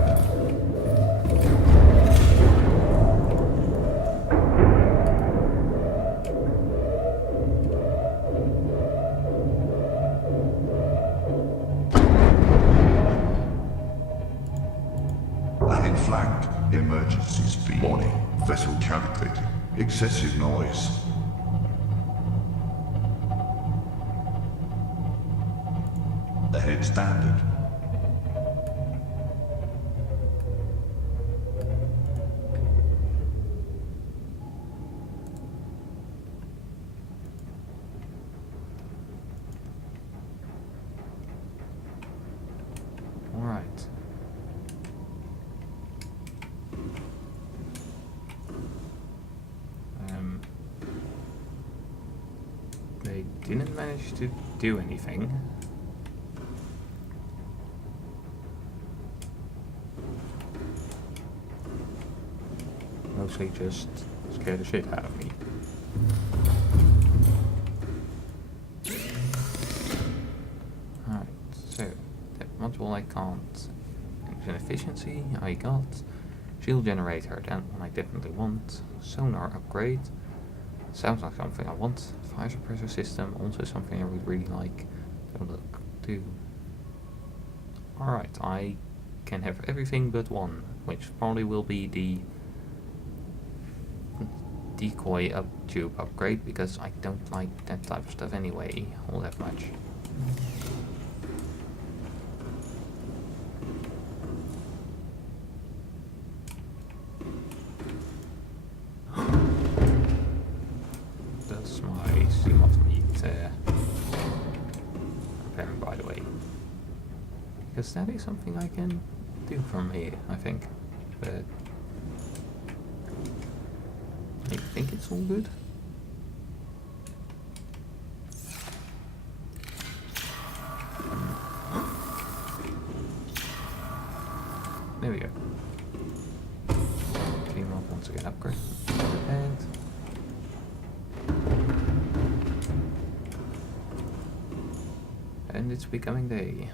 Landing flagged. Emergency speed. Warning, vessel calculated. Excessive noise. Ahead standard. Alright. They didn't manage to do anything. Mostly just scare the shit out of me. Alright, so that module I can't. Engine efficiency I got. Shield generator, that one I definitely want. Sonar upgrade. Sounds like something I want. Fire suppressor system, also something I would really like. So look, do. Alright, I can have everything but one, which probably will be the decoy tube upgrade, because I don't like that type of stuff anyway, all that much. That's my CMOS repair, by the way. Because that is something I can do from here, I think. But I think it's all good. There we go. Team up once again upgrade. And it's becoming day.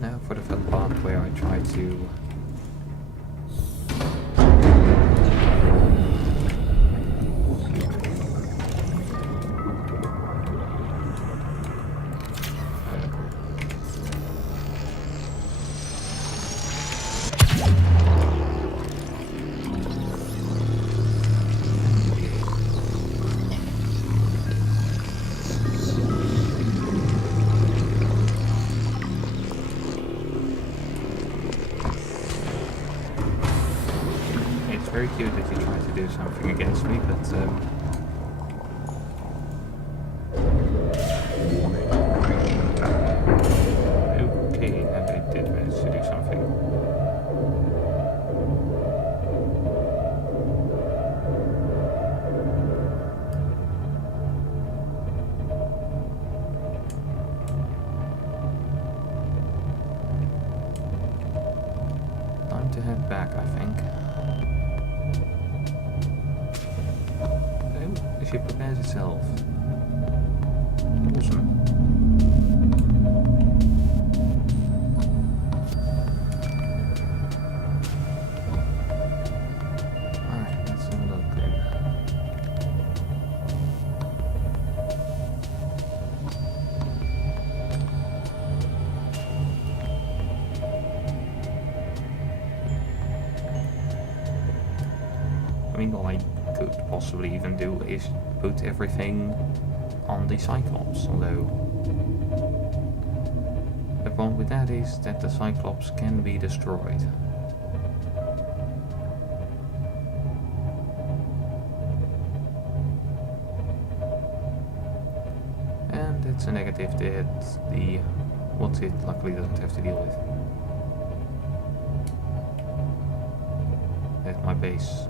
Now for the fun part where I try to very cute that you try to do something against me, but okay, and I did manage to do something. Time to head back, I think. The ship repairs itself. Awesome. Alright, let's have a look then. I mean, all I could possibly even do is put everything on the Cyclops, although the problem with that is that the Cyclops can be destroyed. And it's a negative that the what's it luckily doesn't have to deal with. That my base,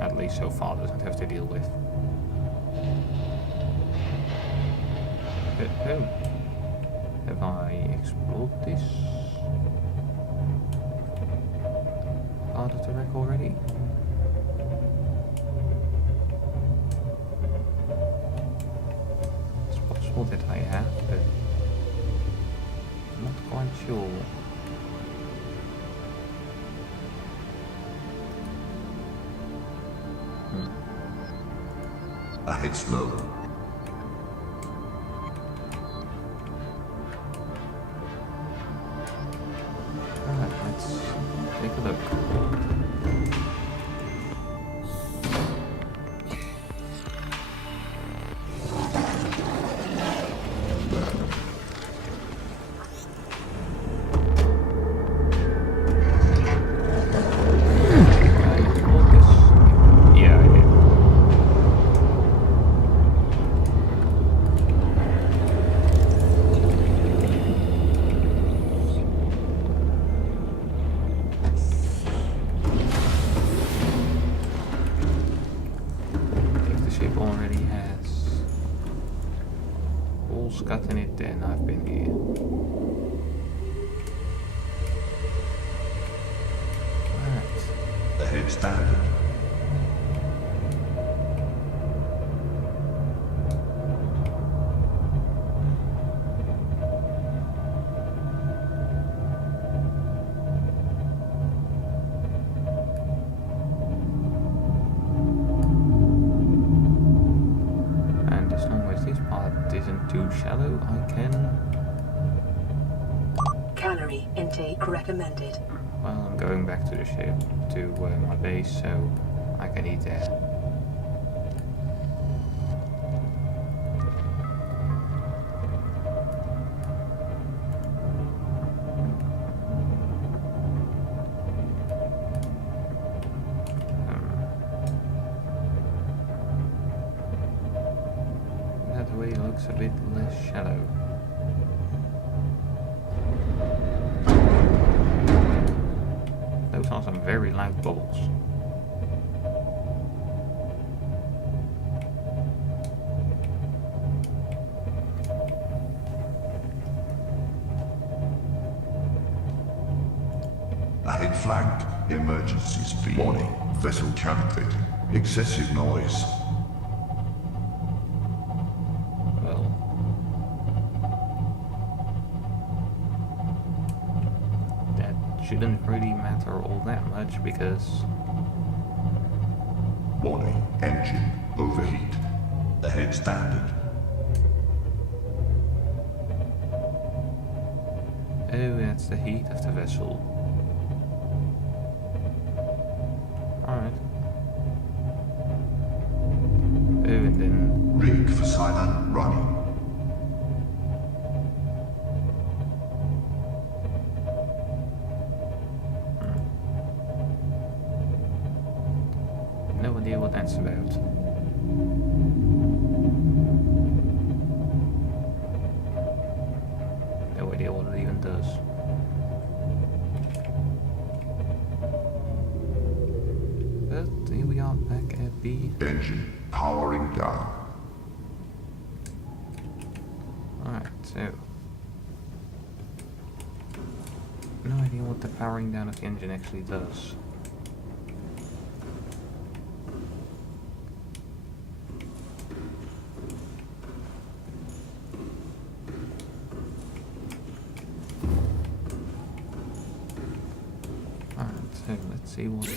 at least so far, doesn't have to deal with. Oh, have I explored this part of the wreck already? It's possible that I have, but I'm not quite sure. Ahead slow. Let's take a look. Yeah, I did. Already has all scut in it, then I've been here. Right. Ahead standard. Isn't too shallow, I can... Calorie intake recommended. Well, I'm going back to the ship, to my base, so I can eat there. is a bit less shallow. Those are some very loud bubbles. Ahead flank. Emergency speed. Warning. Vessel calculating. Excessive noise. Well, that shouldn't really matter all that much because Warning. Engine overheat. Ahead standard. oh, that's the heat of the vessel. Alright. Oh, and then Rig for silent running. no idea what that's about. No idea what it even does. But here we are back at the... Engine powering down. Alright, so... no idea what the powering down of the engine actually does. Alright, so let's see what...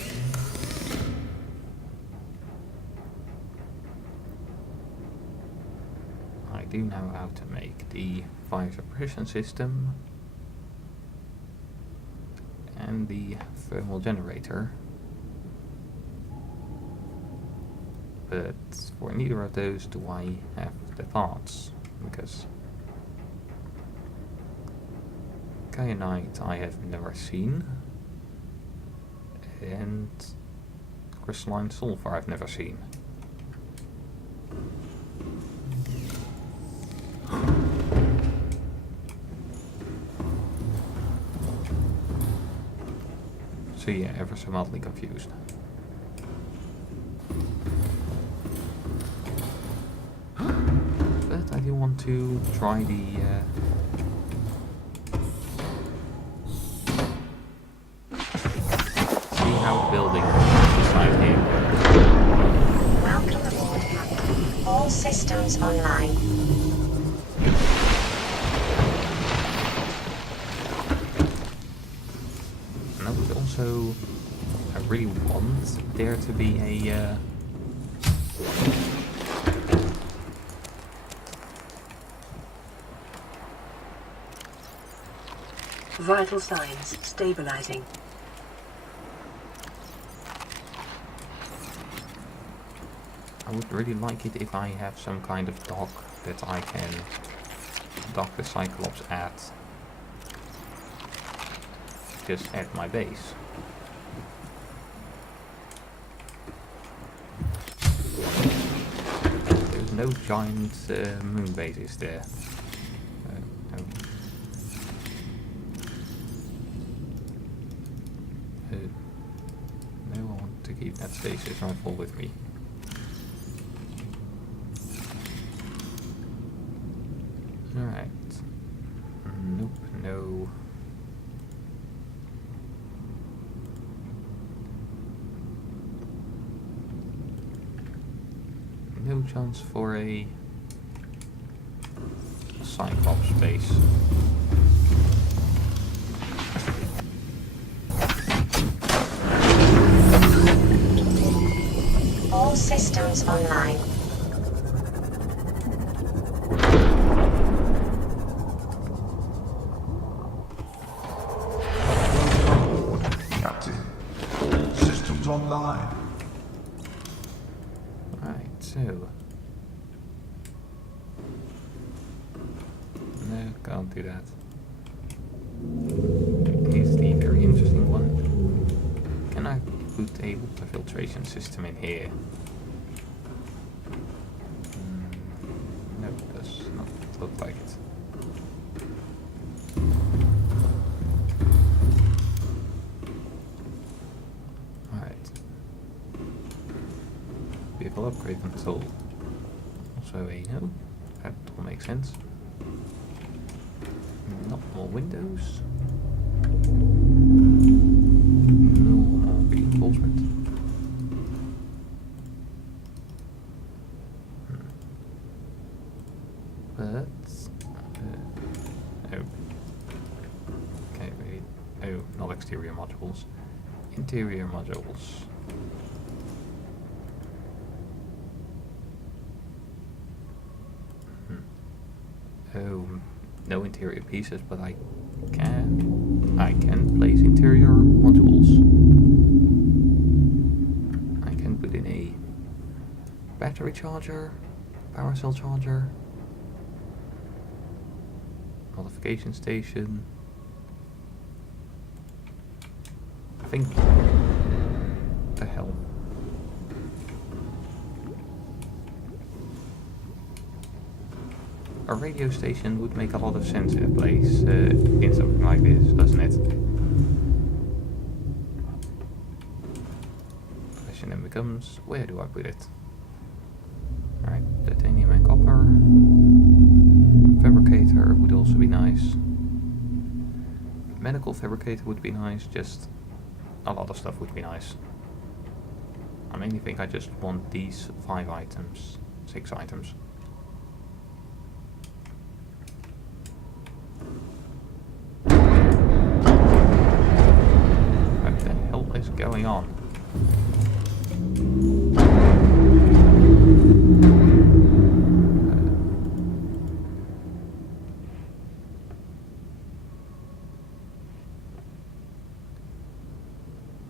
I do know how to make the fire suppression system and the thermal generator, but for neither of those do I have the parts, because kyanite I have never seen, and crystalline sulfur I've never seen. So yeah, ever so mildly confused. But I do want to try the see how the building inside here works. Welcome aboard, Captain. All systems online. And I would also, I really want there to be a Vital signs stabilizing. I would really like it if I have some kind of dock that I can dock the Cyclops at, just at my base. There's no giant moon bases there. No. No, I want to keep that stasis rifle with me. Alright. Nope, no. No chance for a Cyclops base. All systems online. Captain. All systems online. Right, so. No, can't do that. Here's the very interesting one. Can I put a water filtration system in here? No, that's not not look like it. Alright. Vehicle upgrade control. Also a no. That will make sense. Not more windows. No more reinforcement. But oh, okay, maybe not exterior modules, interior modules. Oh, no interior pieces, but I can place interior modules. I can put in a battery charger, power cell charger, modification station. I think the hell. A radio station would make a lot of sense in a place in something like this, doesn't it? Question then becomes, where do I put it? Alright, titanium and copper. Fabricator would also be nice. Medical fabricator would be nice, just a lot of stuff would be nice. I mainly think I just want these 5 items, 6 items. What the hell is going on?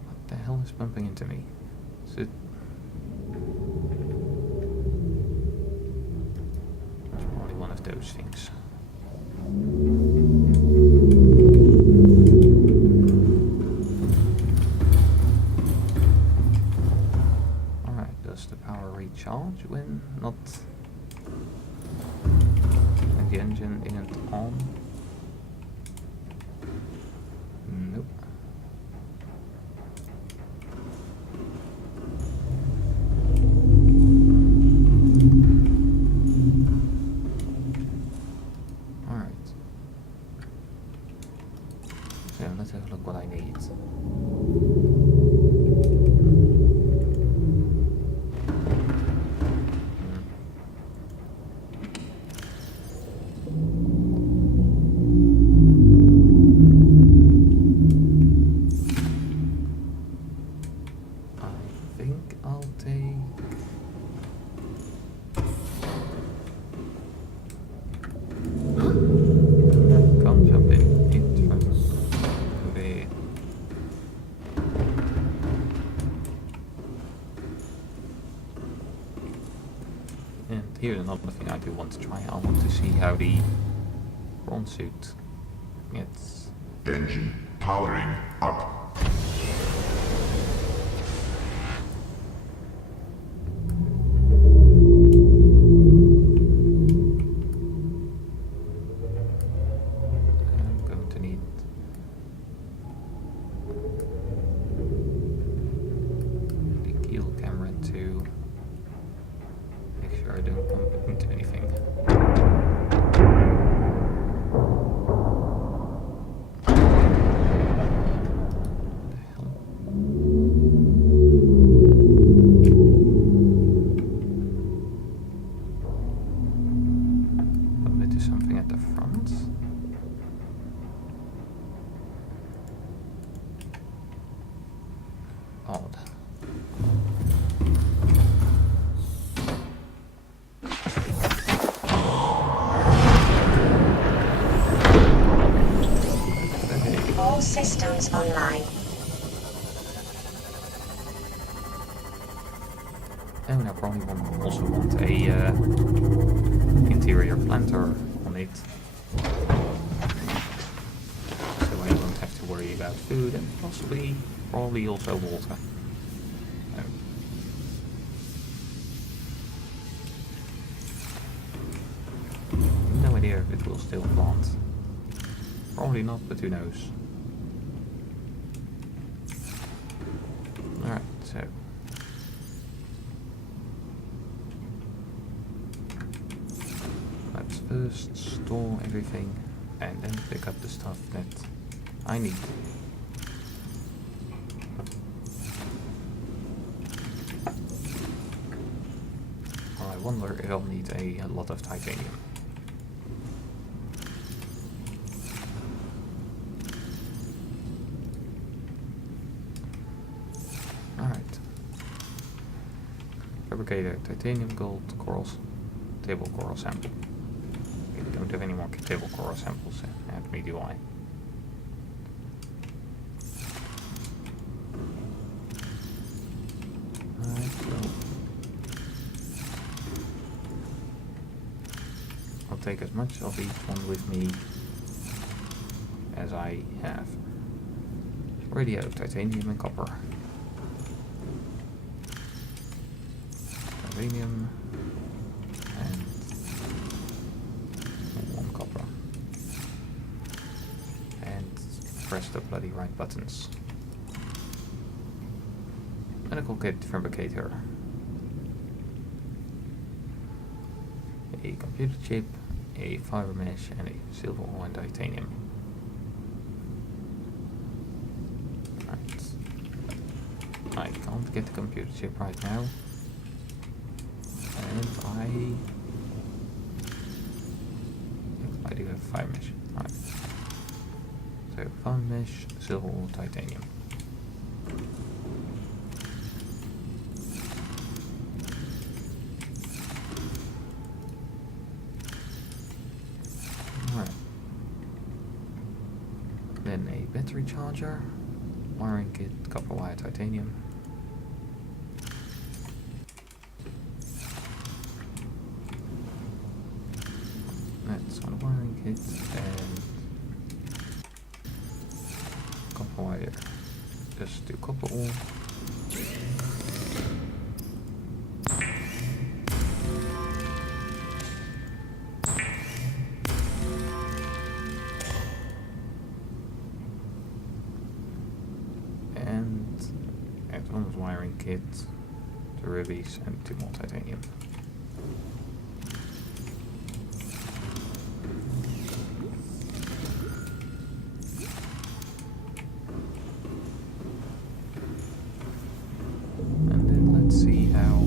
What the hell is bumping into me? Is it... It's probably one of those things. Alright, does the power recharge when not... when the engine isn't on? Nope. Alright. So let's have a look what I need. I think I'll take... Can't jump in front of the... And here's another thing I do want to try. I want to see how the bronze suit gets... Engine powering up. I'm going to need the keel camera to make sure I don't bump into anything. What the hell? Bump into something at the front? Odd. Okay. All systems online. And I probably also want a interior planter on it, so I don't have to worry about food and probably also water. No idea idea if it will still plant. Probably not, but who knows. Alright, so. Let's first store everything and then pick up the stuff that I need. I wonder if I'll need a lot of titanium. Alright. Fabricator, titanium, gold, corals, table coral sample. We don't have any more table coral samples, and me do I. Alright, well. I'll take as much of each one with me as I have. Radio, titanium and copper. Titanium and one copper. And press the bloody right buttons. Medical kit fabricator. A computer chip, a fiber mesh, and a silver ore and titanium. Right. I can't get the computer chip right now. And I do have fiber mesh. Right. So fiber mesh, silver ore, titanium. Then a battery charger, wiring kit, copper wire, titanium. That's one wiring kit and copper wire. Just do copper ore. Wiring kit, 2 rubies and 2 more titanium. And then let's see how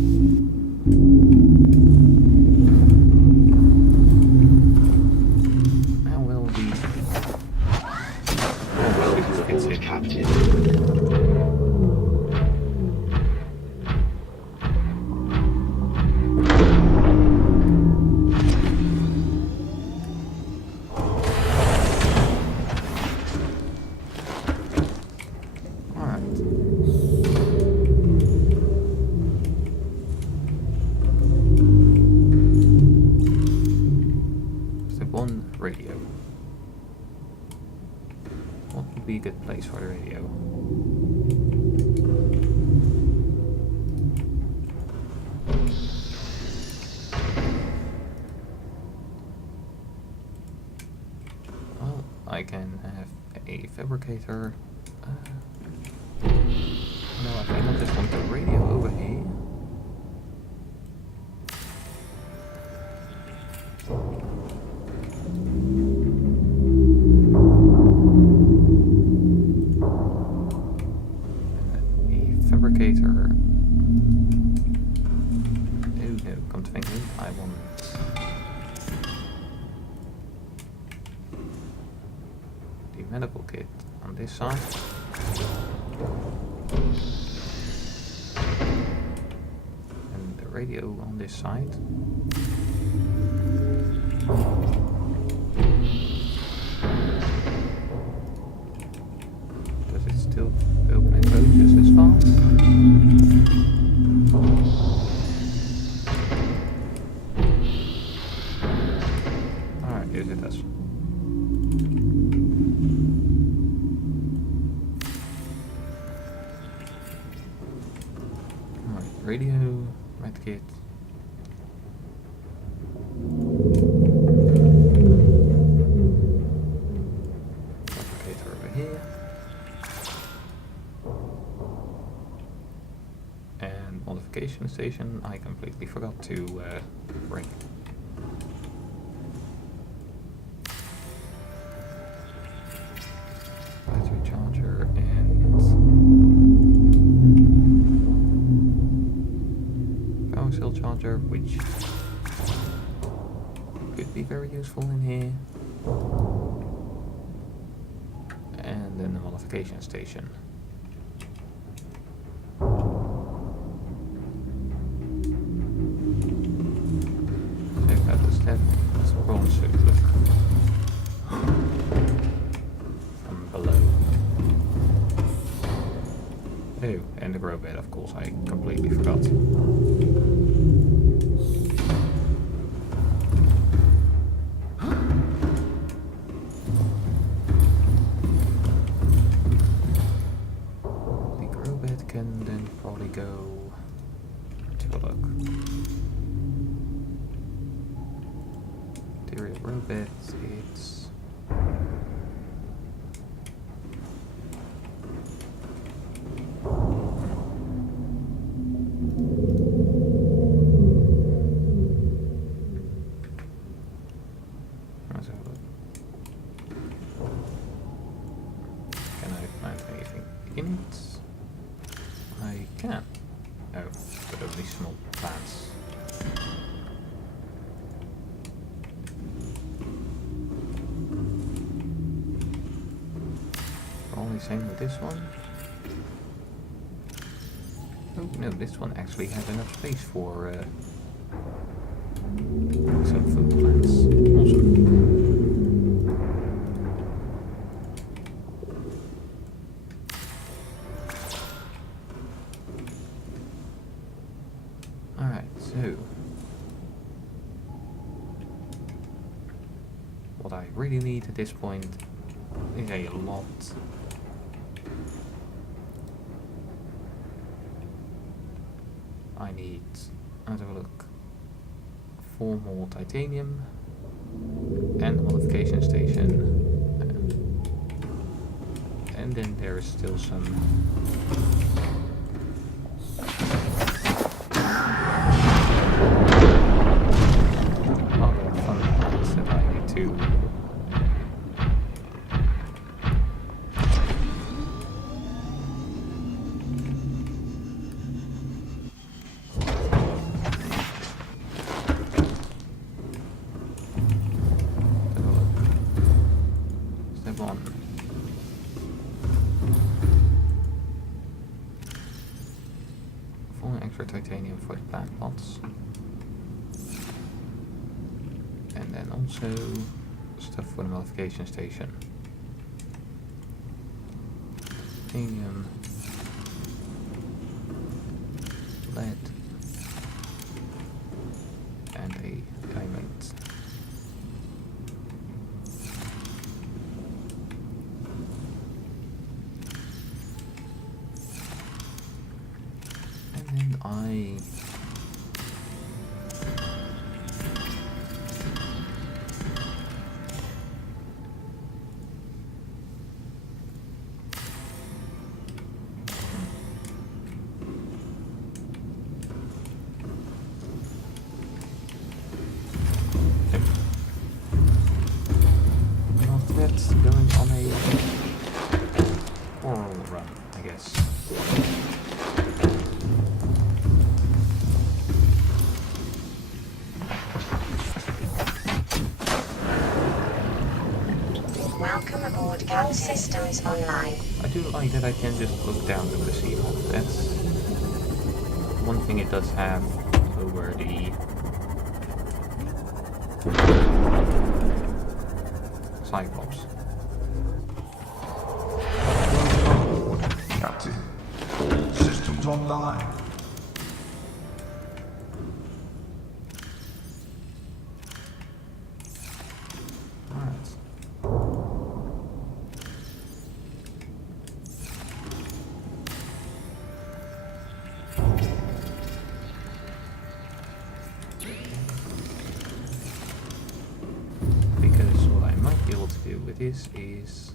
well these fits in. Captain. Radio. What would be a good place for the radio? Well, I can have a fabricator. No, I think I just want the radio over here. Fabricator. Oh no, come to think of it, I want the medical kit on this side. And the radio on this side. Does it still open and close just as fast? Alright, yes it does. Alright, radio, medkit. one I completely forgot to bring. Battery charger and power cell charger, which could be very useful in here. And then the modification station. Check out the step. It's bronze suit, look. From below. Oh, and the grow bed, of course, I completely forgot. Can then probably go to a look. Interior row beds, it's let's have a look. Can I plant anything in it? I can. Oh, but only small plants. Probably same with this one. Oh no, this one actually has enough space for some food plants. Awesome. So, what I really need at this point is a lot. I need, let's have a look, 4 more titanium and the modification station. And then there is still some titanium for the plant pots, and then also stuff for the modification station. Titanium, lead, and a diamond. I after that, going on a oral run, I guess. Welcome aboard. Cam systems online. I do like that I can just look down the receiver. That's one thing it does have over the Cyclops. Captain, all systems online. This is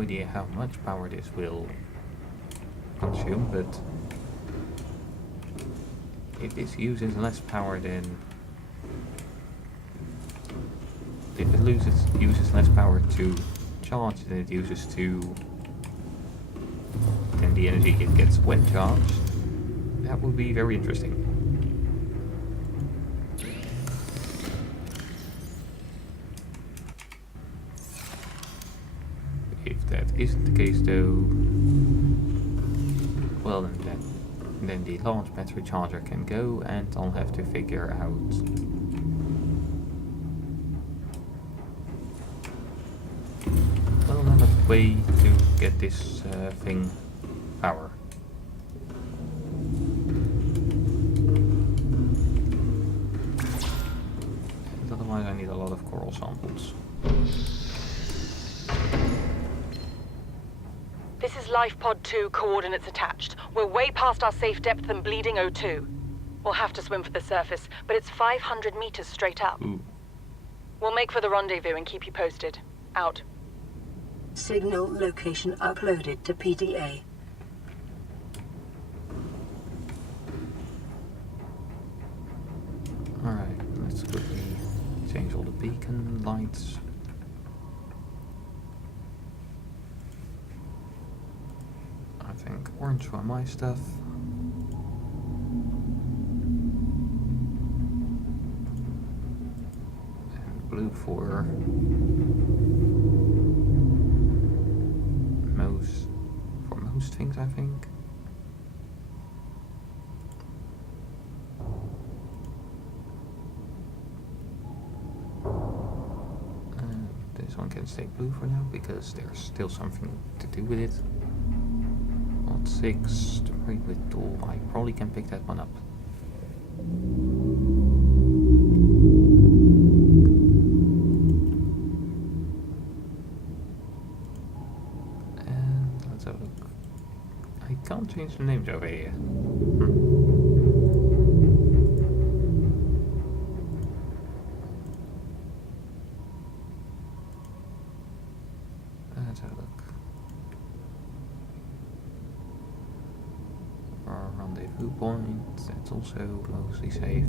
no idea how much power this will consume, but if this uses less power than... If it uses less power to charge than it uses to... than the energy it gets when charged, that would be very interesting. If that isn't the case though, well then the large battery charger can go, and I'll have to figure out another way to get this thing power. And otherwise I need a lot of coral samples. This is Life Pod 2, coordinates attached. We're way past our safe depth and bleeding O2. We'll have to swim for the surface, but it's 500 meters straight up. Ooh. We'll make for the rendezvous and keep you posted. Out. Signal location uploaded to PDA. Alright, let's quickly change all the beacon lights. I think orange for my stuff. And blue for most things, I think. This one can stay blue for now because there's still something to do with it. Mod 6, the break with tool, I probably can pick that one up. And let's have a look. I can't change the names over here. Let's have a look. Our rendezvous point, that's also mostly safe.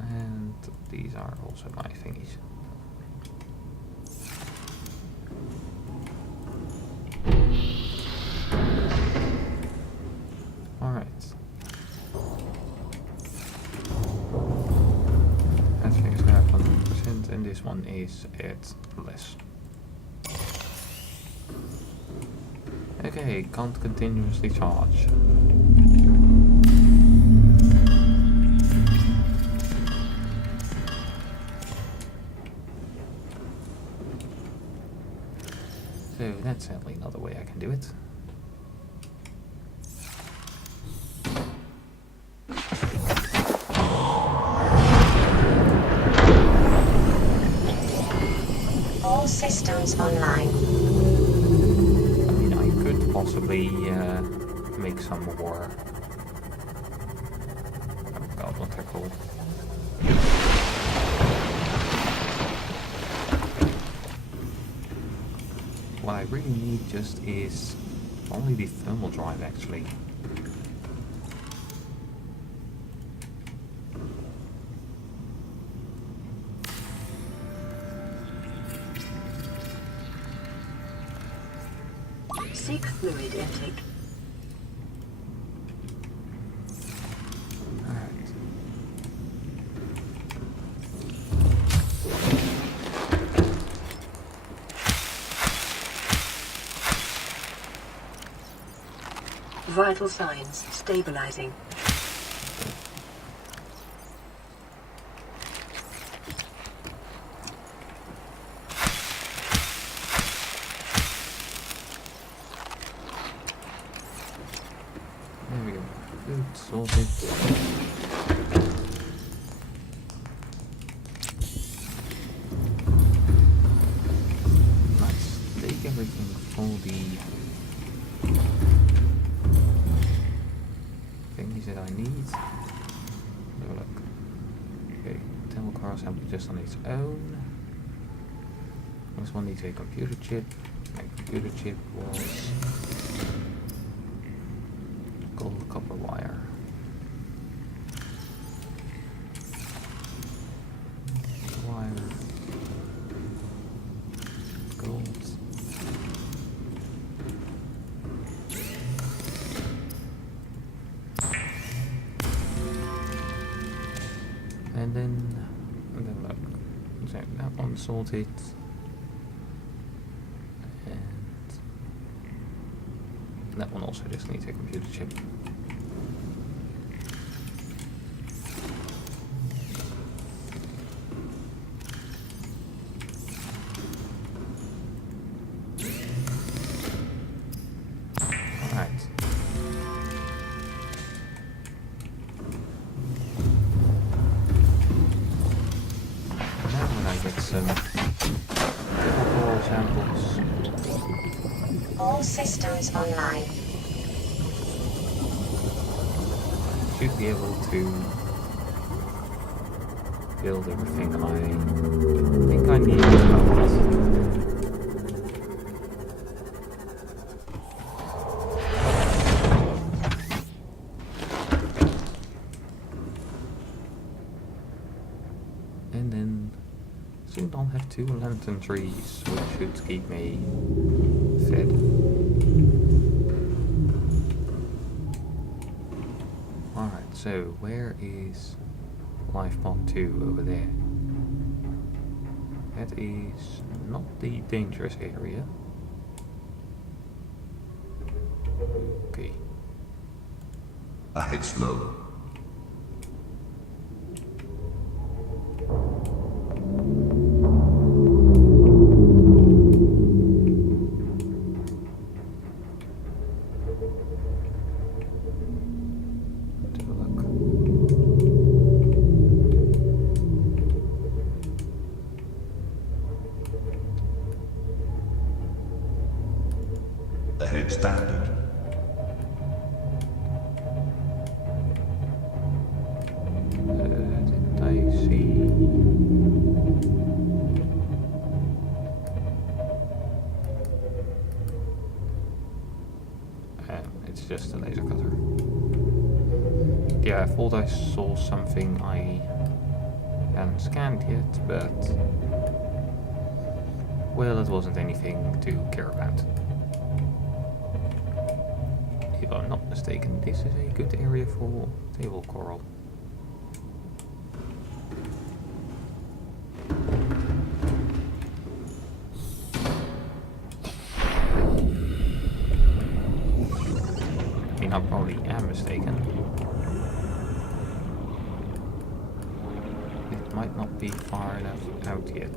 And these are also my thingies. Alright. That thing is now at 100% and this one is at less. Okay, can't continuously charge. So that's sadly not the way I can do it. All systems online. I mean, I could possibly make some more. Oh god, what they're called. What I really need just is only the thermal drive actually. Seek fluid intake. Alright. Vital signs stabilizing. There we go. Good, sorted. Let's take everything for the thing. assemblies that I need. Have a look. Okay, thermal car assembly just on its own. This one needs a computer chip. My computer chip was gold copper wire. Wire. Gold. And then look. So that one sorted. That one also just needs a computer chip. Alright. Now when I get some coral samples. All systems online. Should be able to build everything I think I need to build. And then soon I'll have 2 lantern trees, which should keep me fed. Alright, so where is life pod 2 over there? That is not the dangerous area. Okay. Ahead slow. Ahead standard. Did I see? It's just a laser cutter. Yeah, I thought I saw something I hadn't scanned yet, but well, it wasn't anything to care about. If I'm not mistaken, this is a good area for table coral. I mean, I probably am mistaken. It might not be far enough out yet.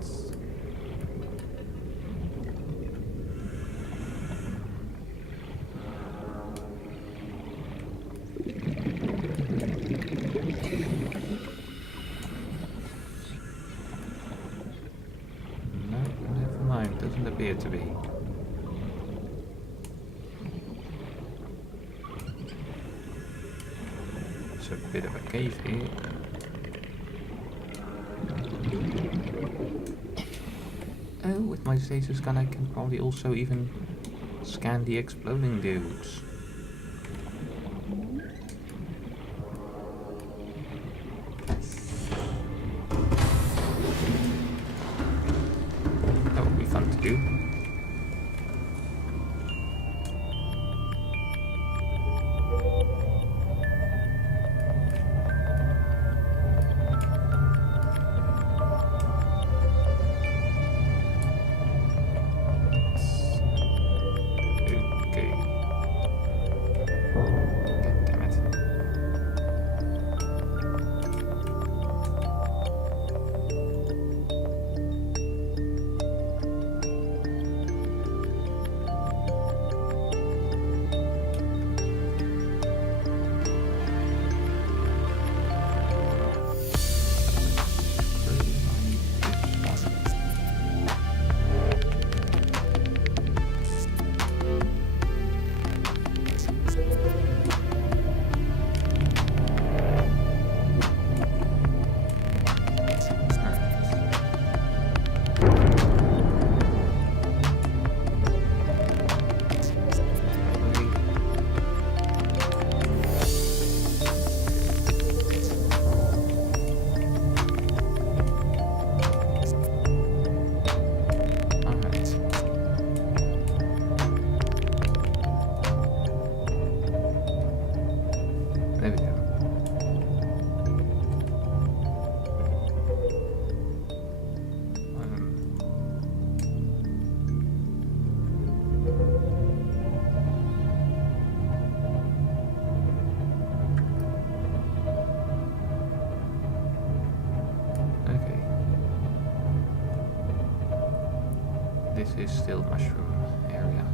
No, never mind, doesn't appear to be. It's a bit of a cave here. Oh, with my status gun I can probably also even scan the exploding dudes. That would be fun to do. Okay. this is still mushroom area.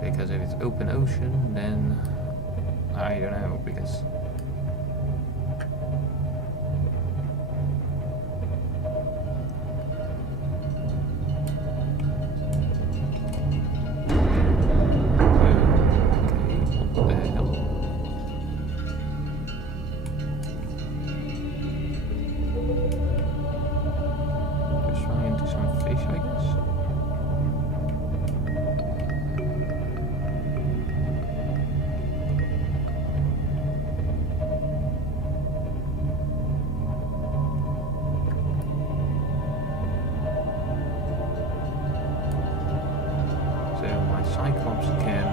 Because if it's open ocean, then I don't know, because Cyclops can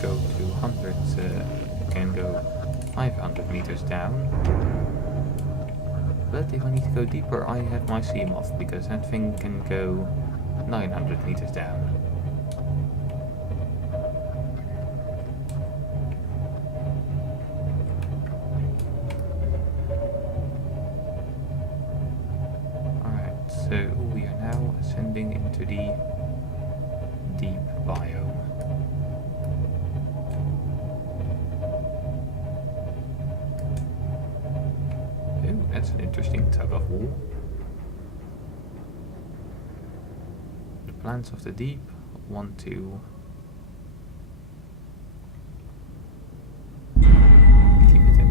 go to 100, can go 500 meters down. But if I need to go deeper, I have my Seamoth, because that thing can go 900 meters down. So we are now ascending into the deep biome. Oh, that's an interesting tug of war. The plants of the deep want to keep it in.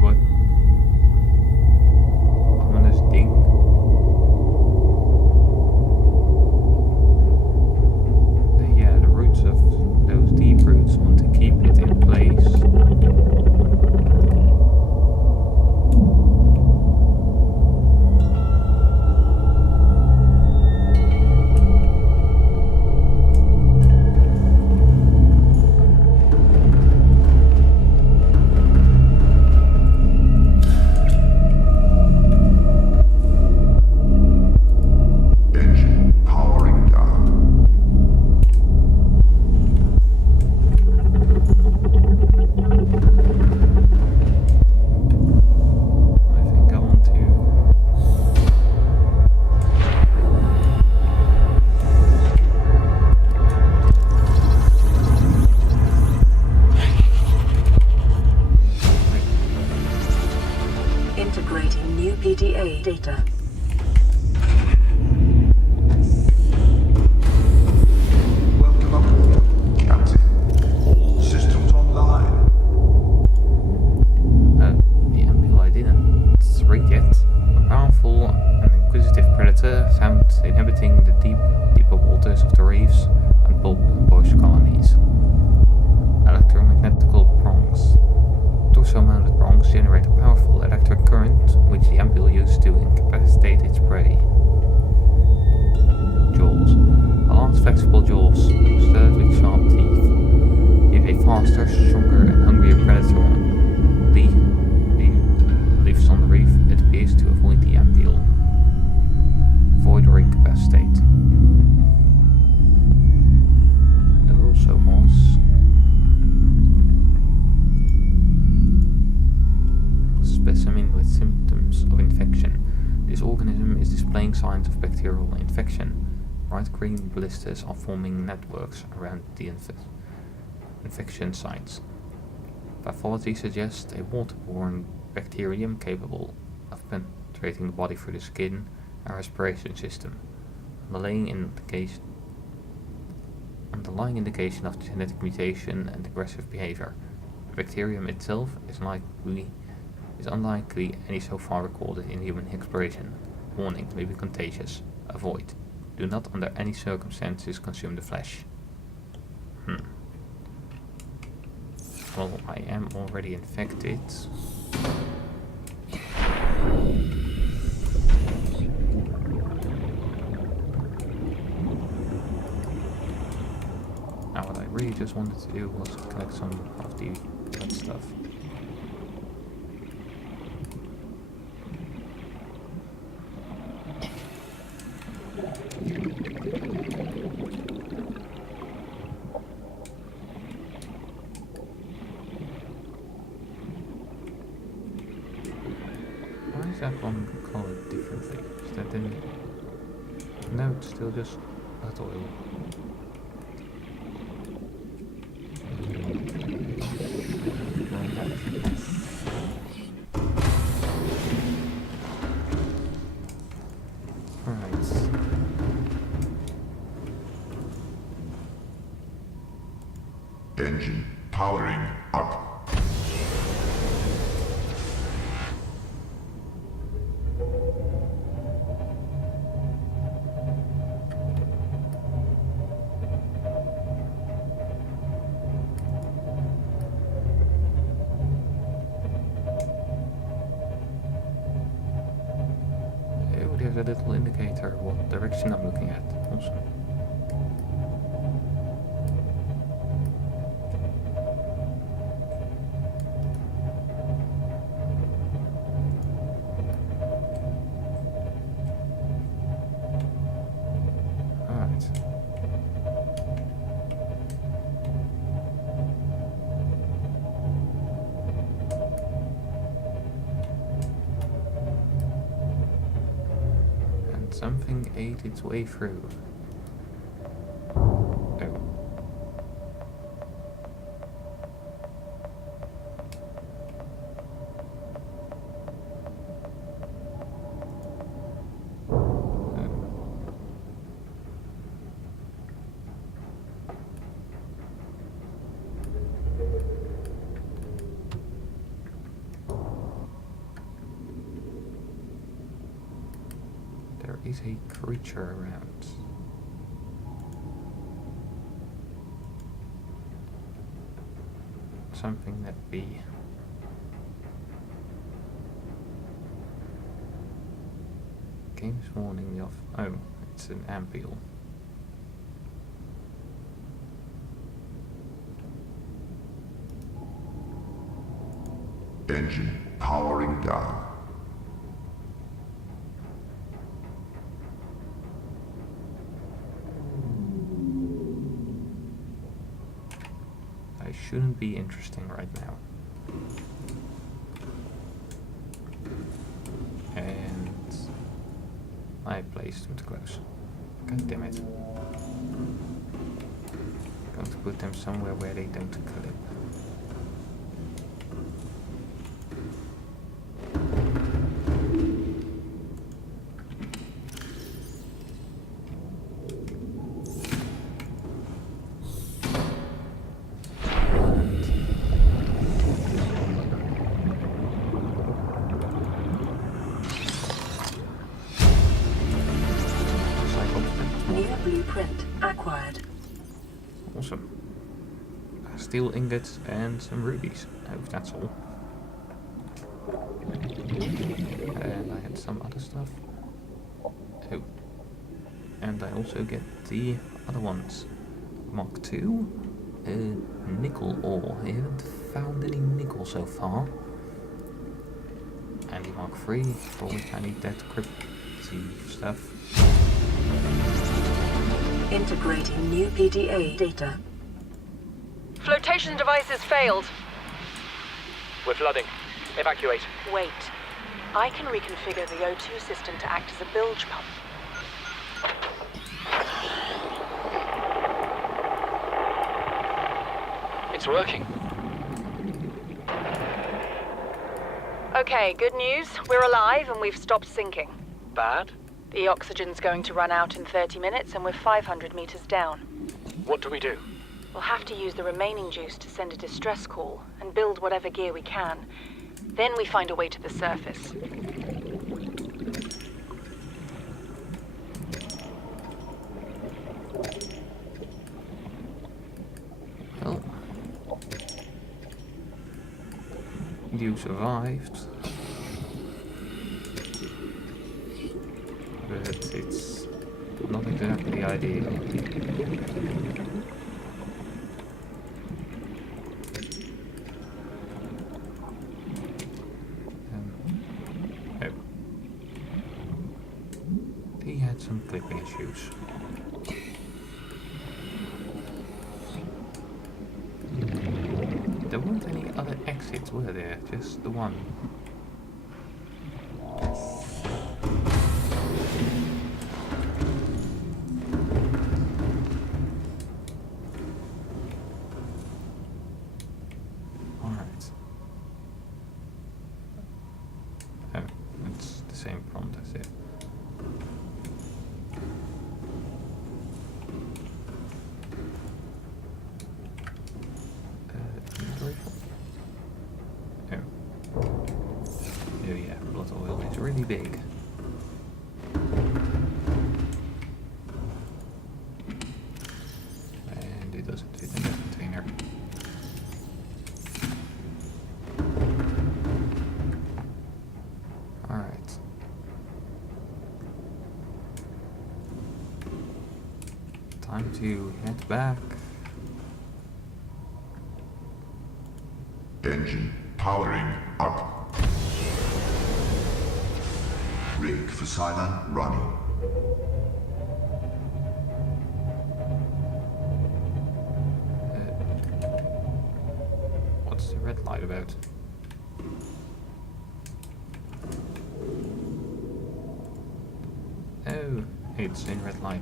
What? Ominous ding. Of those deep roots want to keep it in place. Integrating new PDA data. Welcome aboard, Captain. All systems online. The ampoule I didn't read yet. A powerful and inquisitive predator found inhabiting the deeper waters of the reefs and pulp bush colonies. Electromagnetical prongs. Torso-mounted prongs generate a powerful electric current, which the ampoule used to incapacitate its prey. Jaws. A large flexible jaws, studded with sharp teeth. If a faster, stronger and hungrier predator lives on the reef, it appears to avoid the ampoule. Void or incapacitate. And there also was specimen with symptoms of infection. This organism is displaying signs of bacterial infection. Bright green blisters are forming networks around the infection sites. Pathology suggests a waterborne bacterium capable of penetrating the body through the skin and respiration system. Underlying indication of genetic mutation and aggressive behavior. The bacterium itself is unlikely any so far recorded in human exploration. Warning, may be contagious. Avoid. Do not under any circumstances consume the flesh. Well, I am already infected. Now what I really just wanted to do was collect some of the good stuff. that one colored differently? Is that in... No, it's still just that oil. Engine powering up. Oh, there's a little indicator what direction I'm looking at. Awesome. Something ate its way through. Oh. There is a creature around. Something that be. Game's warning me off. Oh, it's an ampule. Engine powering down. Shouldn't be interesting right now. And I placed them too close. God damn it. Going to put them somewhere where they don't collide. Blueprint acquired. Awesome. Steel ingots and some rubies. I hope that's all. And I had some other stuff. Oh. And I also get the other ones. Mark II. Nickel ore. I haven't found any nickel so far. And the Mark III, for which I need that crypty stuff. Integrating new PDA data. Flotation devices failed. We're flooding. Evacuate. Wait. I can reconfigure the O2 system to act as a bilge pump. It's working. Okay, good news. We're alive and we've stopped sinking. Bad? The oxygen's going to run out in 30 minutes and we're 500 meters down. What do we do? We'll have to use the remaining juice to send a distress call and build whatever gear we can. Then we find a way to the surface. Well, you survived. But it's not exactly ideal. Oh. He had some clipping issues. There weren't any other exits, were there? Just the one. Time to head back. Engine powering up. Rig for silent running. What's the red light about? Oh, it's in red light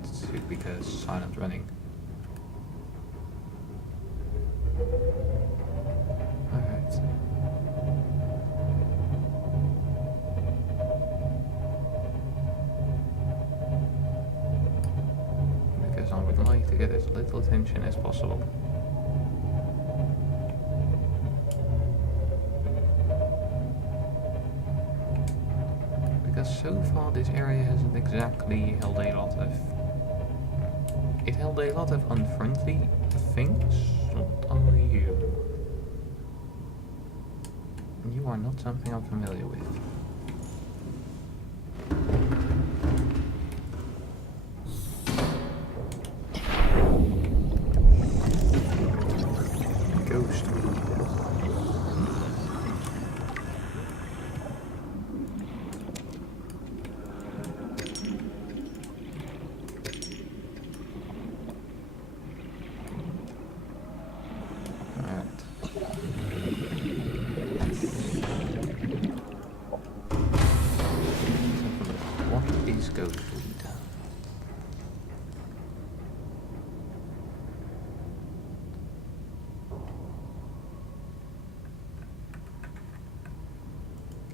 because silent running. Alright. Because I would like to get as little attention as possible. Because so far this area hasn't exactly held a lot of... It held a lot of unfriendly things, not only you. You are not something I'm familiar with. Ghost weed.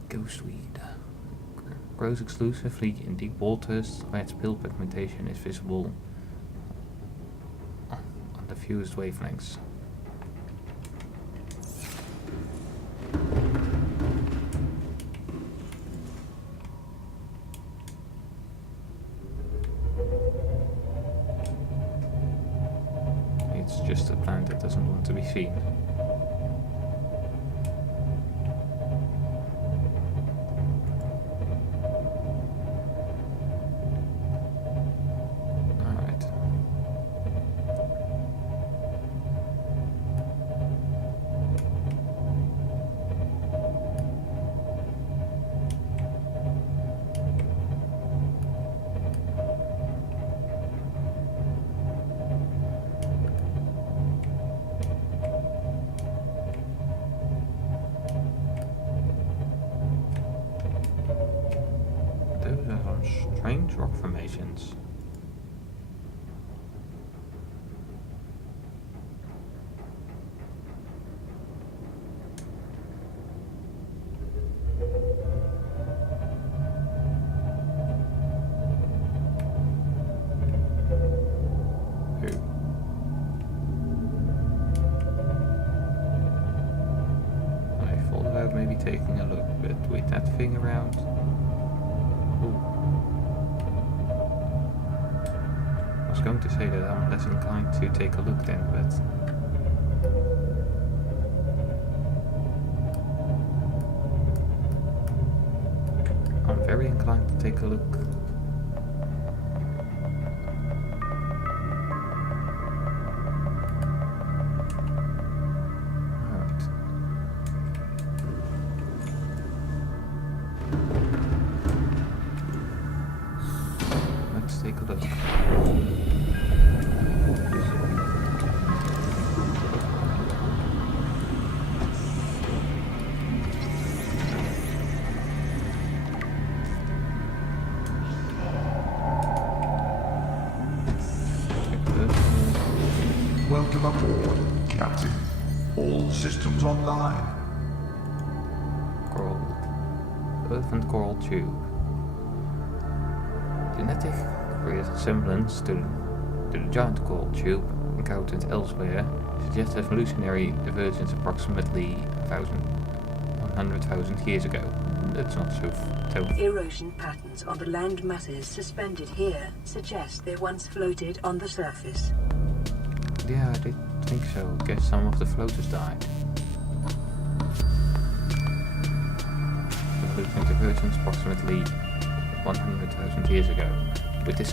Ghost weed. Ghostweed grows exclusively in deep waters where its pill pigmentation is visible on the fewest wavelengths. It's just a plant that doesn't want to be seen. Those are some strange rock formations. I thought about maybe taking a look, but with that thing around. Ooh. I was going to say that I'm less inclined to take a look then, but I'm very inclined to take a look. Let's take a look. Welcome aboard, Captain. All systems online. Coral. Earth and coral tube. Genetic resemblance to the giant coral tube encountered elsewhere suggests evolutionary divergence approximately 100,000 years ago. That's not so Erosion patterns on the land masses suspended here suggest they once floated on the surface. Yeah, I did think so. Guess some of the floaters died. Evolutionary divergence approximately 100,000 years ago. With the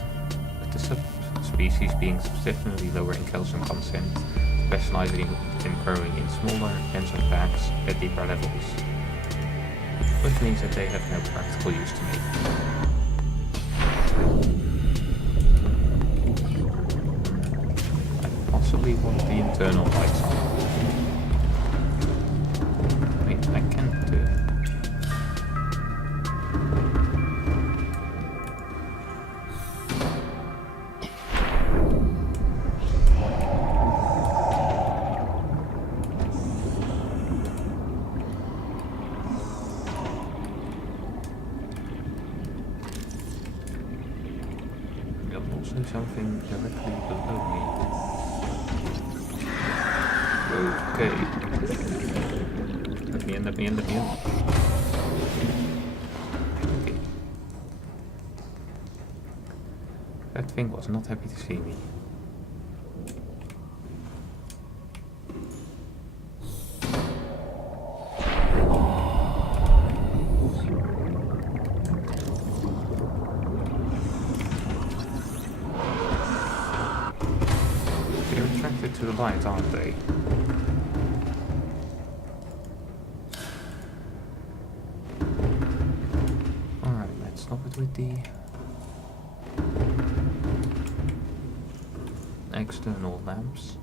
subspecies species being significantly lower in calcium content, specializing in growing in smaller, denser packs at deeper levels, which means that they have no practical use to me. I possibly want the internal lights on. I mean, I can do it. There's something directly below me. Okay. Let me in. Okay. That thing was not happy to see me. To the light, aren't they? Alright, let's stop it with the external lamps.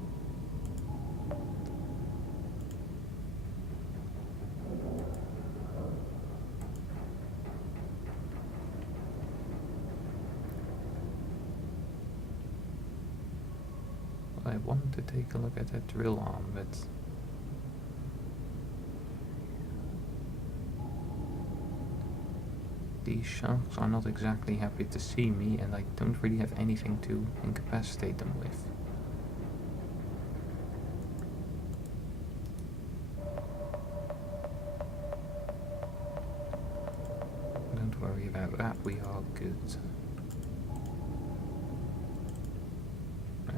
I wanted to take a look at that drill arm, but these sharks are not exactly happy to see me, and I don't really have anything to incapacitate them with. Don't worry about that, we are good.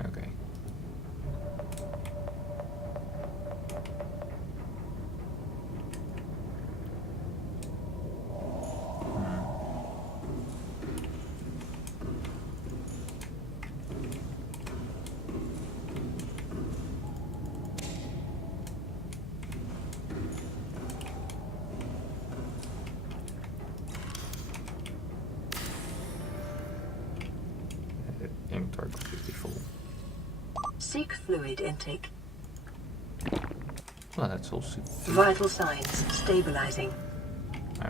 Okay. Inventory completely full. Seek fluid intake. Well, that's all super. Vital signs stabilizing. Oh.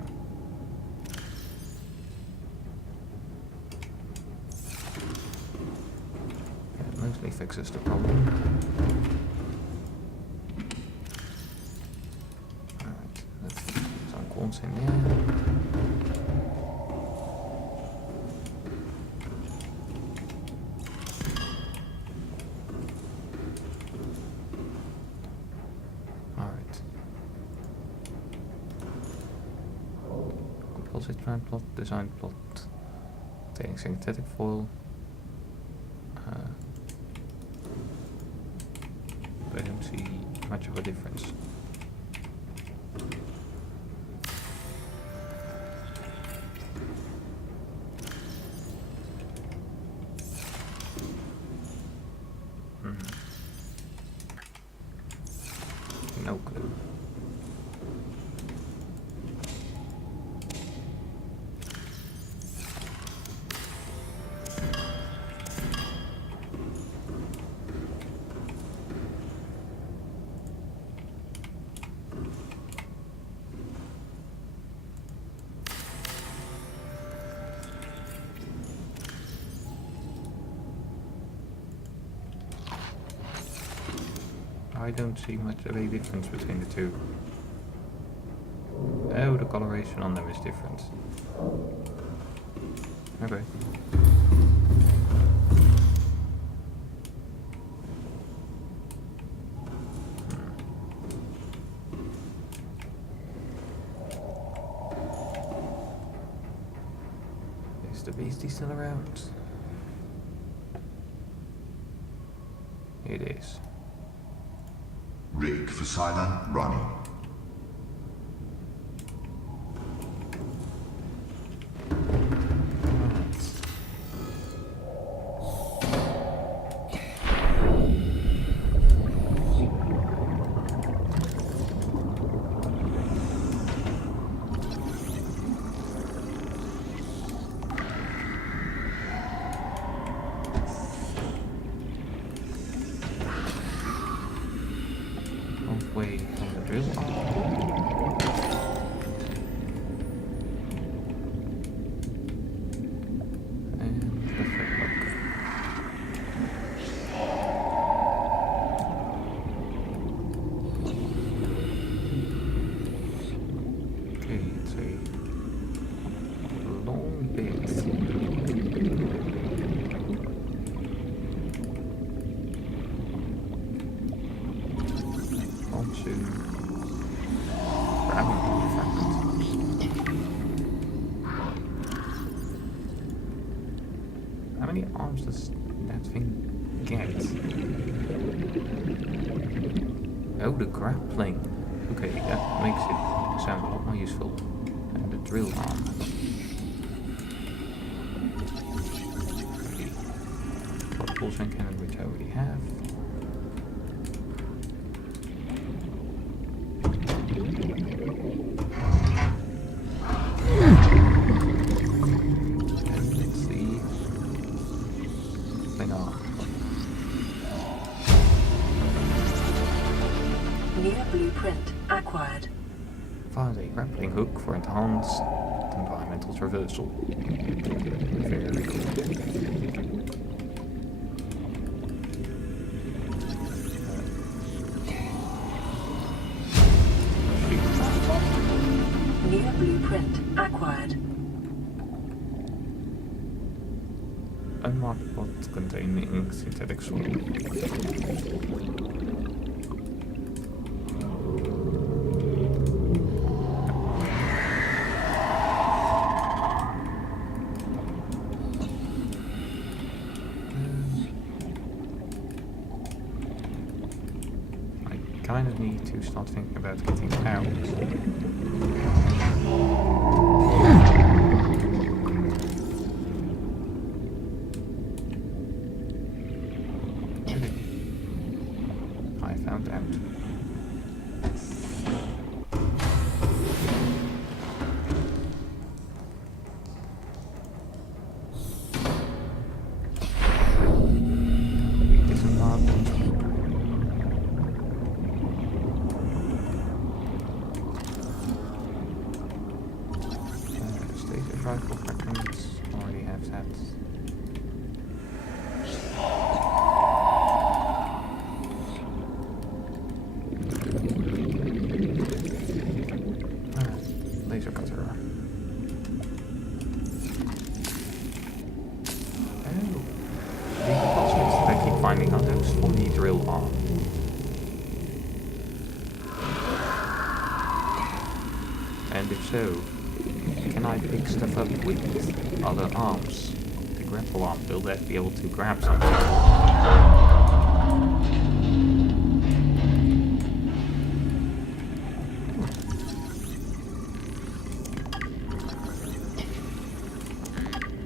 That mostly fixes the problem. Alright, let's put some quartz in there. Composite plot, design plot, containing synthetic foil. I don't see much of a difference. No clue. I don't see much of a difference between the two. Oh, the coloration on them is different. Okay. Is the beastie still around? It is. Rig for silent running. suit. Grabbing fragments. How many arms does that thing get? Oh, the grappling. Okay, that makes it sound a lot more useful. And the drill arm. Propulsion cannon, which I already have. And let's see. Thing arm. Near blueprint acquired. Find a grappling hook for enhanced environmental traversal. Very cool. Near blueprint acquired. Unmarked pot containing synthetic soil. I kind of need to start thinking about getting out. I found out. Stated rifle fragments. Already have that. Laser cutter. Oh. The attachments that I keep finding are those for the drill arm. And if so, can I pick stuff up with other arms? The grapple arm, will that be able to grab something?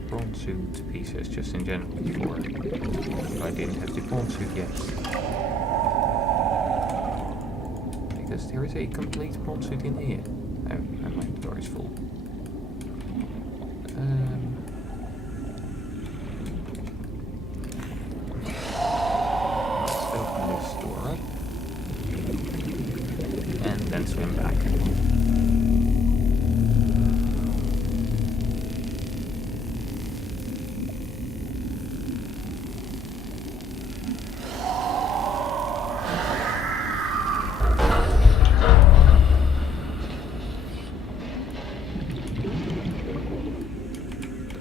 Prawn suit pieces, just in general before. If I didn't have the prawn suit yet. Because there is a complete prawn suit in here. Oh, and my door is full. Let's open this door up. And then swim back.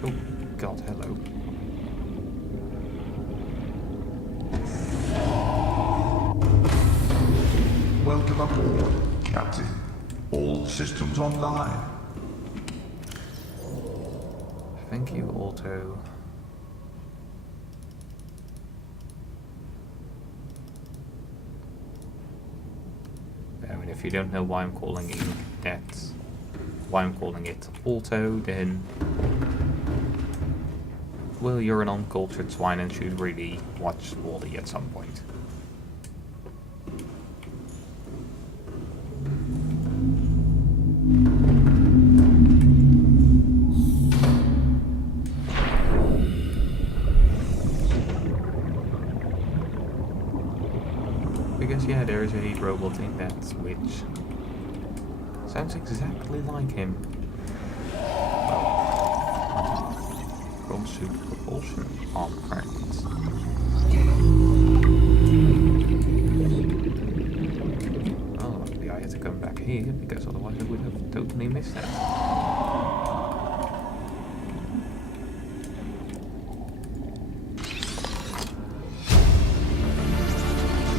Oh, God, hello. Welcome aboard, Captain. All systems online. Thank you, Auto. I mean, if you don't know why I'm calling it Auto, then well, you're an uncultured swine and should really watch Wall-E at some point. Because yeah, there is a robot in that which sounds exactly like him. Prawn suit propulsion arm fragments. Oh, luckily I had to come back here because otherwise I would have totally missed that.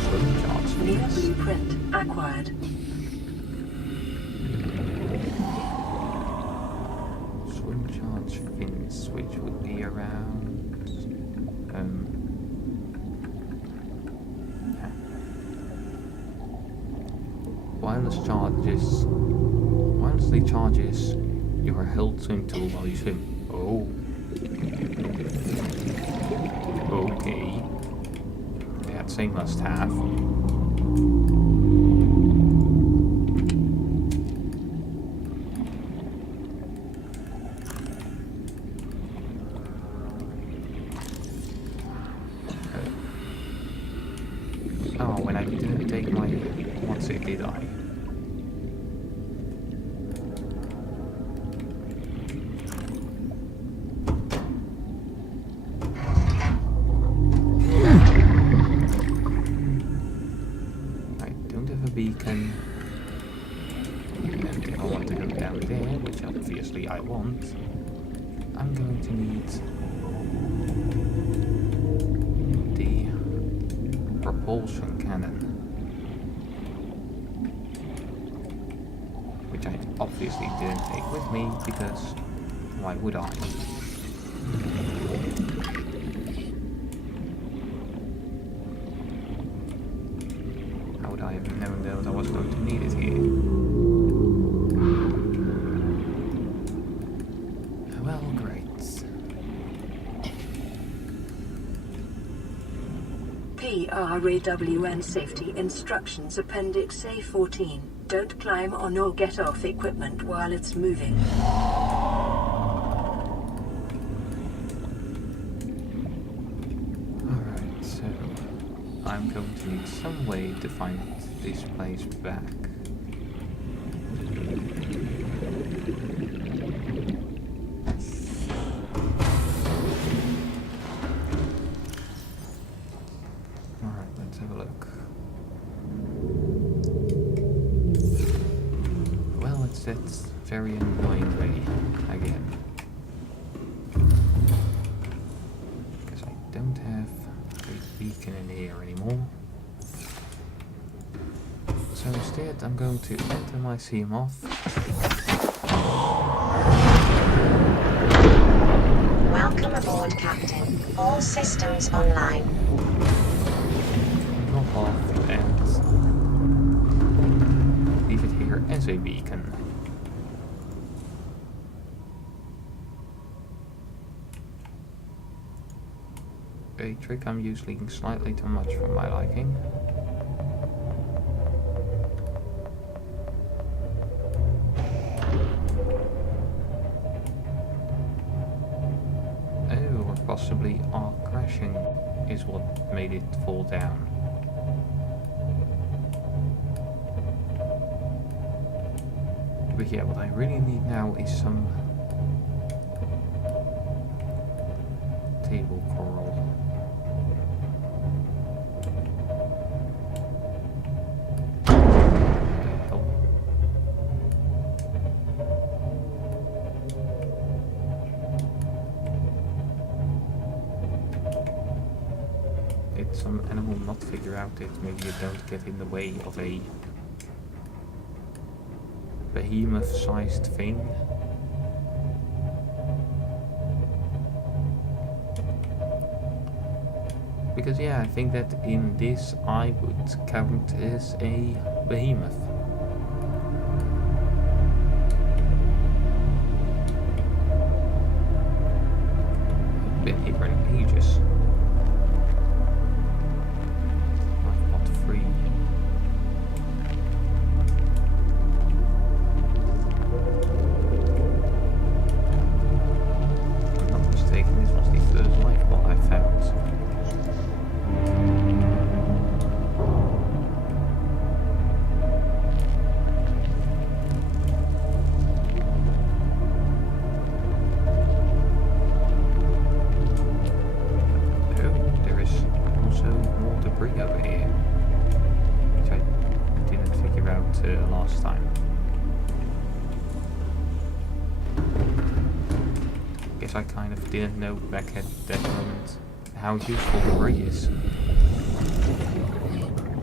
Swim charts for Erroneous print acquired. Swim charge fins, which would be around wirelessly charges your held swim tool while you swim. Oh. Okay. That's a must-have. Oh, when I didn't take my... What's it, did I? Beacon, and if I want to go down there, which obviously I want, I'm going to need the propulsion cannon, which I obviously didn't take with me because why would I? I haven't known that I was going to need it here. Well, great. PRAWN Safety Instructions Appendix A14. Don't climb on or get off equipment while it's moving. Alright, so I'm going to need some way to find this place back. Alright, let's have a look. Well, it's that very annoying way again. Because I don't have a beacon in here anymore. So instead, I'm going to enter my CMOF. Welcome aboard, Captain. All systems online. Drop off and leave it here as a beacon. A trick I'm using slightly too much for my liking. Possibly our crashing is what made it fall down. But yeah, what I really need now is some table coral. Some animal not figure out it, maybe you don't get in the way of a behemoth-sized thing. Because yeah, I think that in this I would count as a behemoth. I've been here for ages. Last time. Guess I kind of didn't know back at that moment how useful debris is.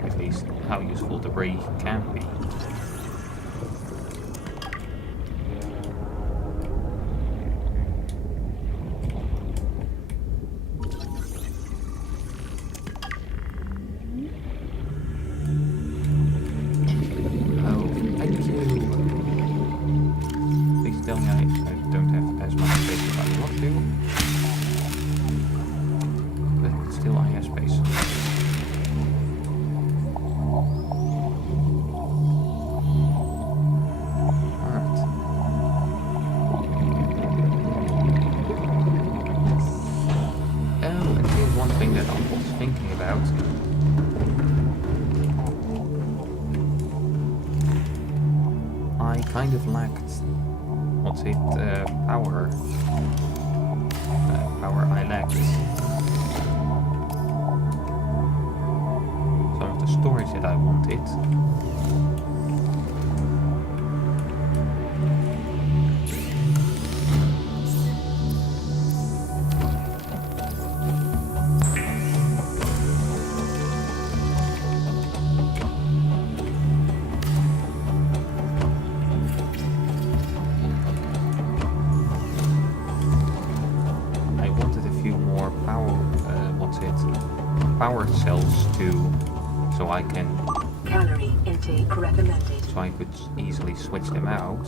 At least how useful debris can be. Oh, thank you. Please tell me I don't have as much space as I want to. But still I have space. Alright. Oh, and here's one thing that I was thinking about. I kind of lacked, what's it, power. Power I lacked. Some of the storage that I wanted. I wanted a few more power cells so I can Calorie intake recommended. so I could easily switch them out.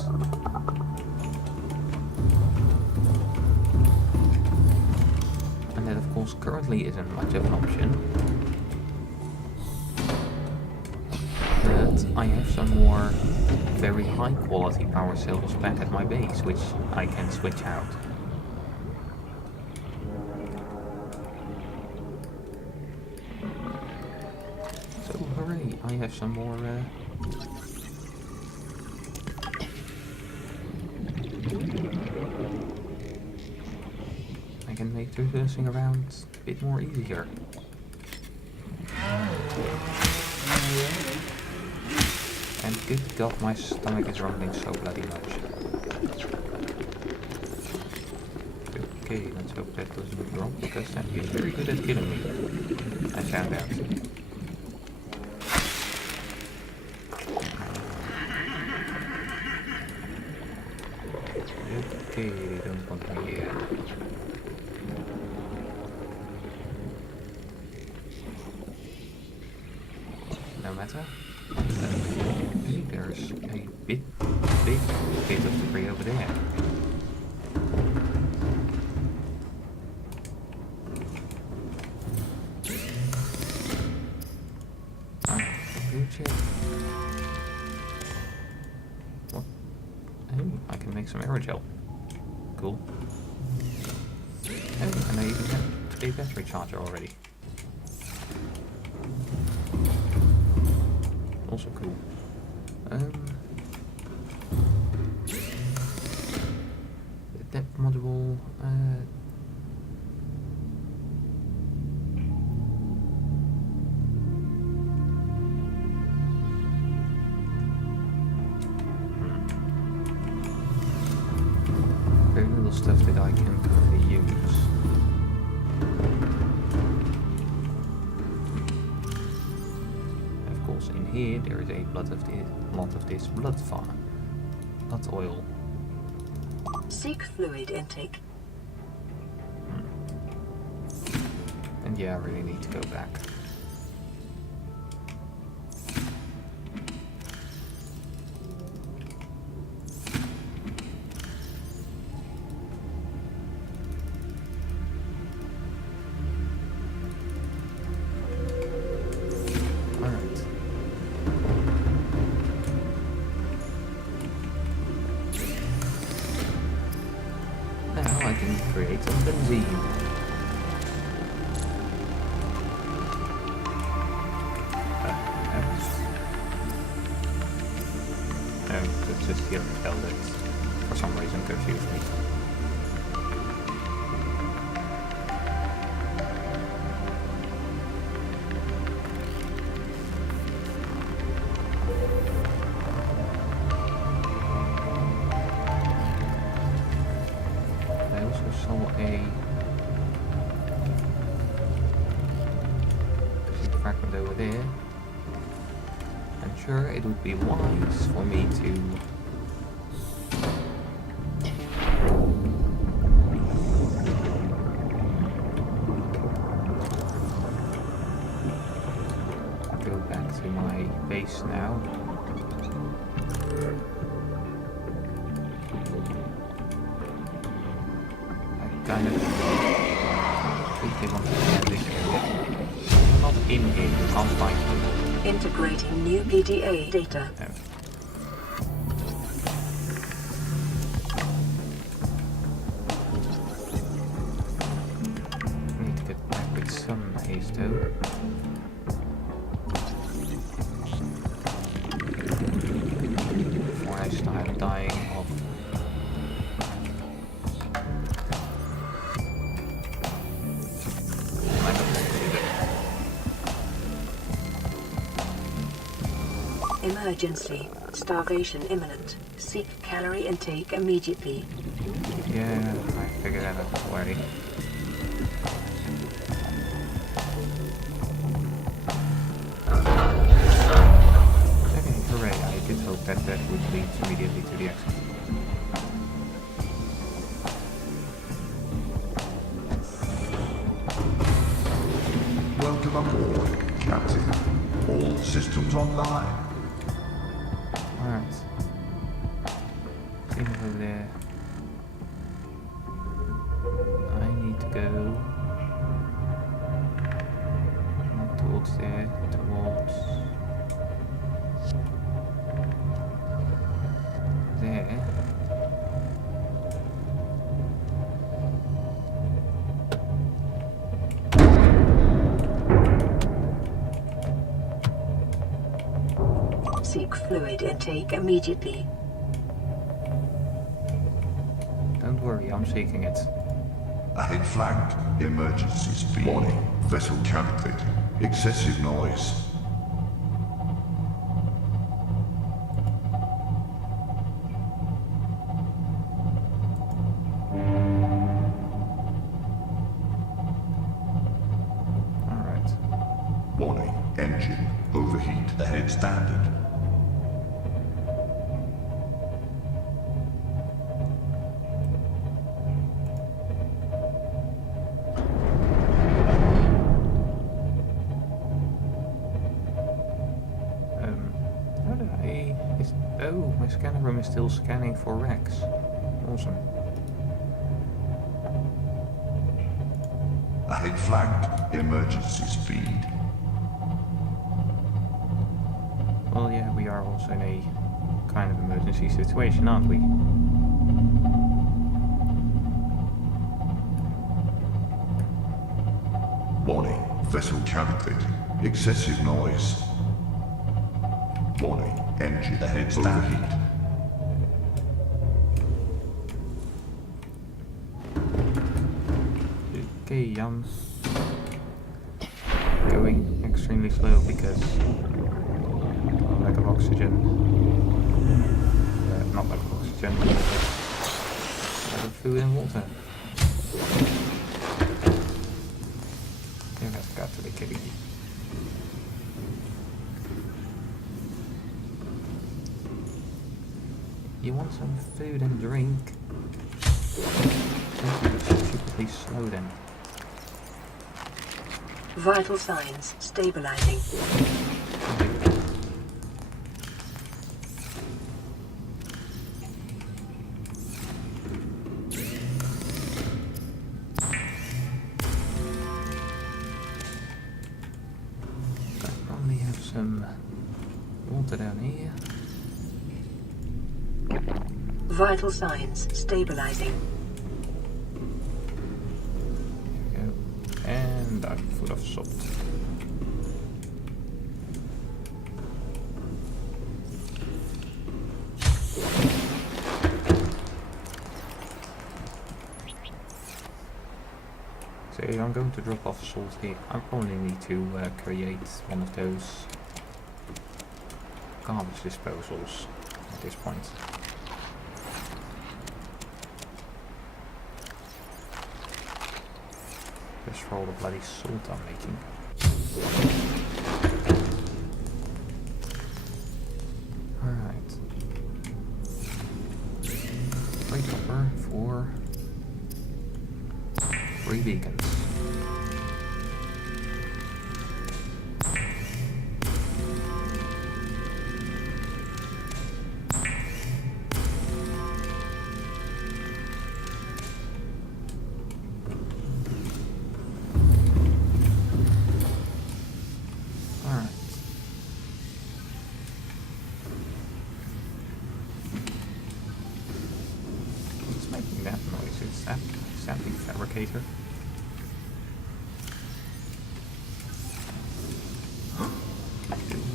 And that of course currently isn't much of an option. But I have some more very high quality power cells back at my base, which I can switch out. So hooray, I have some more I can make traversing around a bit more easier. And good god, my stomach is rumbling so bloody much. Okay, let's hope that doesn't drop, because that is very good at killing me. I found out. Okay, they don't want me here. No matter. There's a big bit of debris over there. Good shit. What? Oh, I can make some aerogel. Cool. Oh, and I even have a battery charger already. Also cool. The depth module. Very little stuff that I can currently use. Of course, in here there is a lot of this blood oil. Seek fluid intake. And yeah, I really need to go back. Now I can create some benzene. It's just here to tell that for some reason confused me. I also saw a fragment over there. I'm sure it would be wise for me to go back to my base now. I kind of completely want to scan this area. I'm not in here, you can't find me. Integrating new PDA data. No. Need to get back with some haste though. Before I start dying of Emergency. Starvation imminent. Seek calorie intake immediately. yeah, I figured that out already. Okay, hooray, I did hope that that would lead immediately to the exit. Welcome aboard, Captain. All systems online. Alright. See over there. I need to go not towards there, towards there. Seek fluid intake immediately. Don't worry, I'm seeking it. Ahead flagged. Emergency speed. Warning. Vessel calculating. Excessive noise. Alright. Warning. Engine overheat. Ahead standard. How did oh, my scanner room is still scanning for wrecks. Awesome. Ahead flagged. Emergency speed. Well, yeah, we are also in a kind of emergency situation, aren't we? Warning. Vessel calculating. Excessive noise. Warning. Engine ahead overheat. Okay, going extremely slow because lack of oxygen. Not lack of oxygen, but lack of food and water. You have got to be kidding me. You want some food and drink? Don't be stupidly slow then. Vital signs stabilizing. I probably have some water down here. Vital signs stabilizing. There we go. And I'm full of salt. So I'm going to drop off salt here. I probably need to create one of those garbage disposals at this point. Just for all the bloody salt I'm making. beacons. Alright. What's making that noise? It's that sampling fabricator.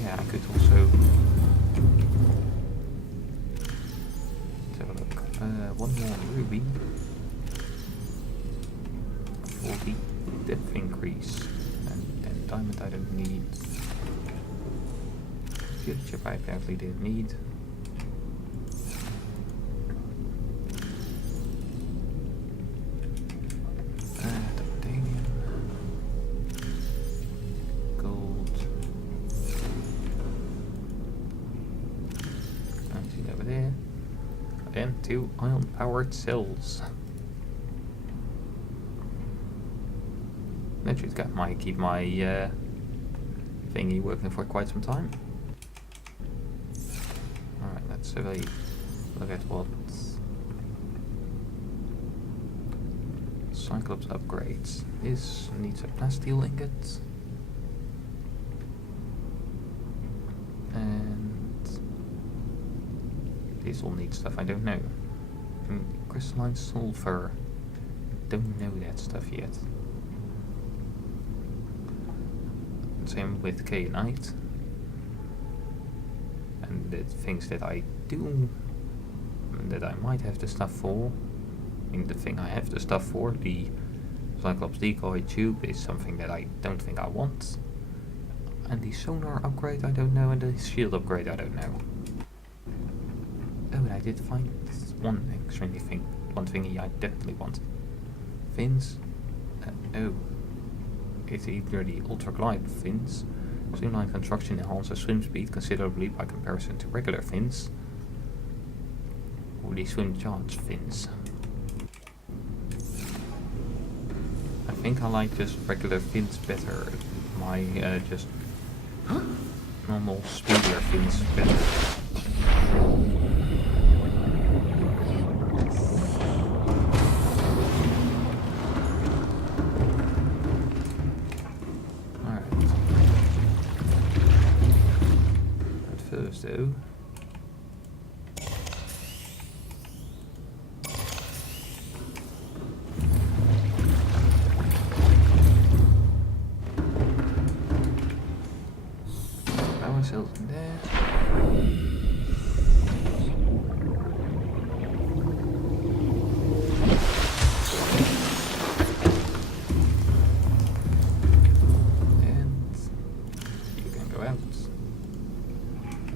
Yeah, I could also let's have a look. One more ruby for the depth increase, and then diamond I don't need. Fuel chip I apparently didn't need. Titanium, gold. Anything over there? And 2 ion-powered cells. That should keep my thingy working for quite some time. Alright, let's have a look at what Cyclops upgrades. This needs a plasteel ingot. And this all needs stuff I don't know. Crystalline sulfur. Don't know that stuff yet. Same with kainite. And the things that I do, that I might have the stuff for. I mean, the thing I have the stuff for, the Cyclops decoy tube, is something that I don't think I want. And the sonar upgrade I don't know, and the shield upgrade I don't know. Oh, and I did find one thingy I definitely want. Fins. Oh. It's either the ultra glide fins. Streamline construction enhances swim speed considerably by comparison to regular fins. Or the swim charge fins. I think I like just regular fins better. My just normal speedier fins better. So power cells in there. And you can go out.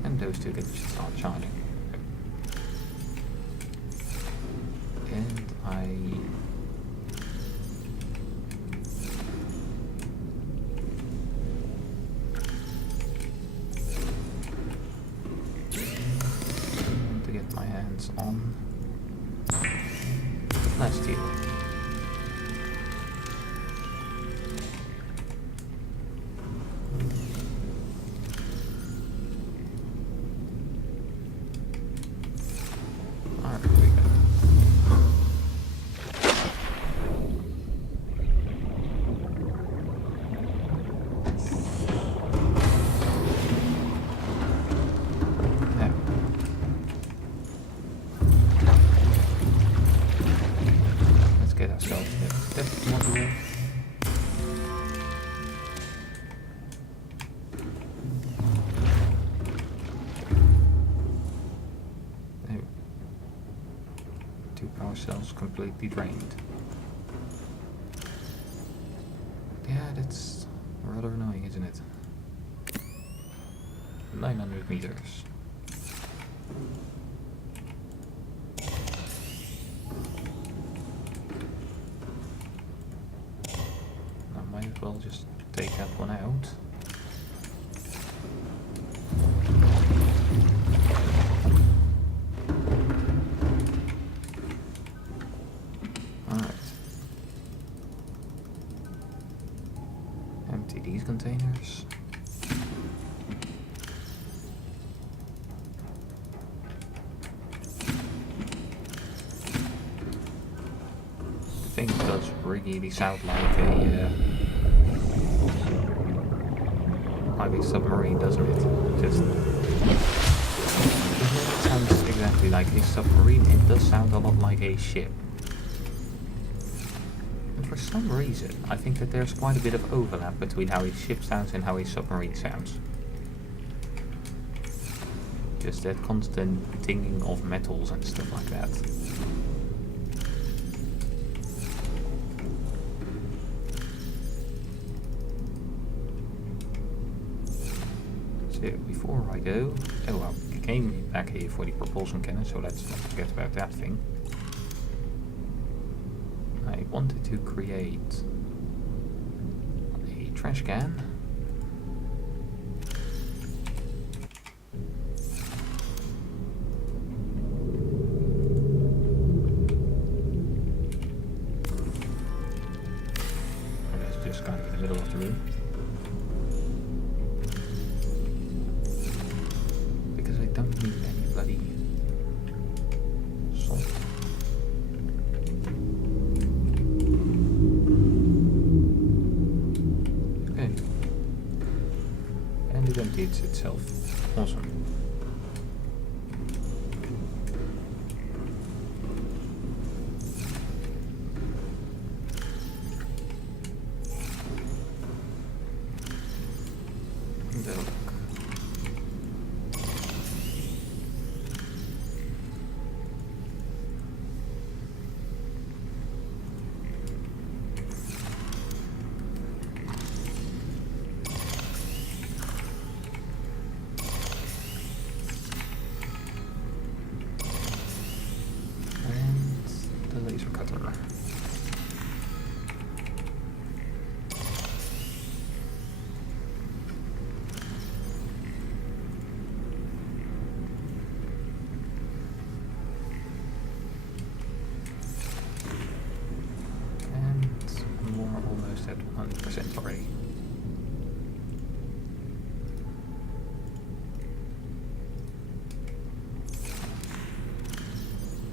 And those two should start charging. And I want to get my hands on the plasteel. Cells completely drained. Yeah, that's rather annoying, isn't it? 900 meters. I might as well just take that one out. thing does really sound like a submarine, doesn't it? Just it sounds exactly like a submarine. It does sound a lot like a ship. And for some reason, I think that there's quite a bit of overlap between how a ship sounds and how a submarine sounds. Just that constant dinging of metals and stuff like that. So before I go, I came back here for the propulsion cannon, so let's not forget about that thing. I wanted to create a trash can. Kind of in the middle of the room, because I don't need any bloody salt. Okay, and it empties itself. Awesome. At 100% already.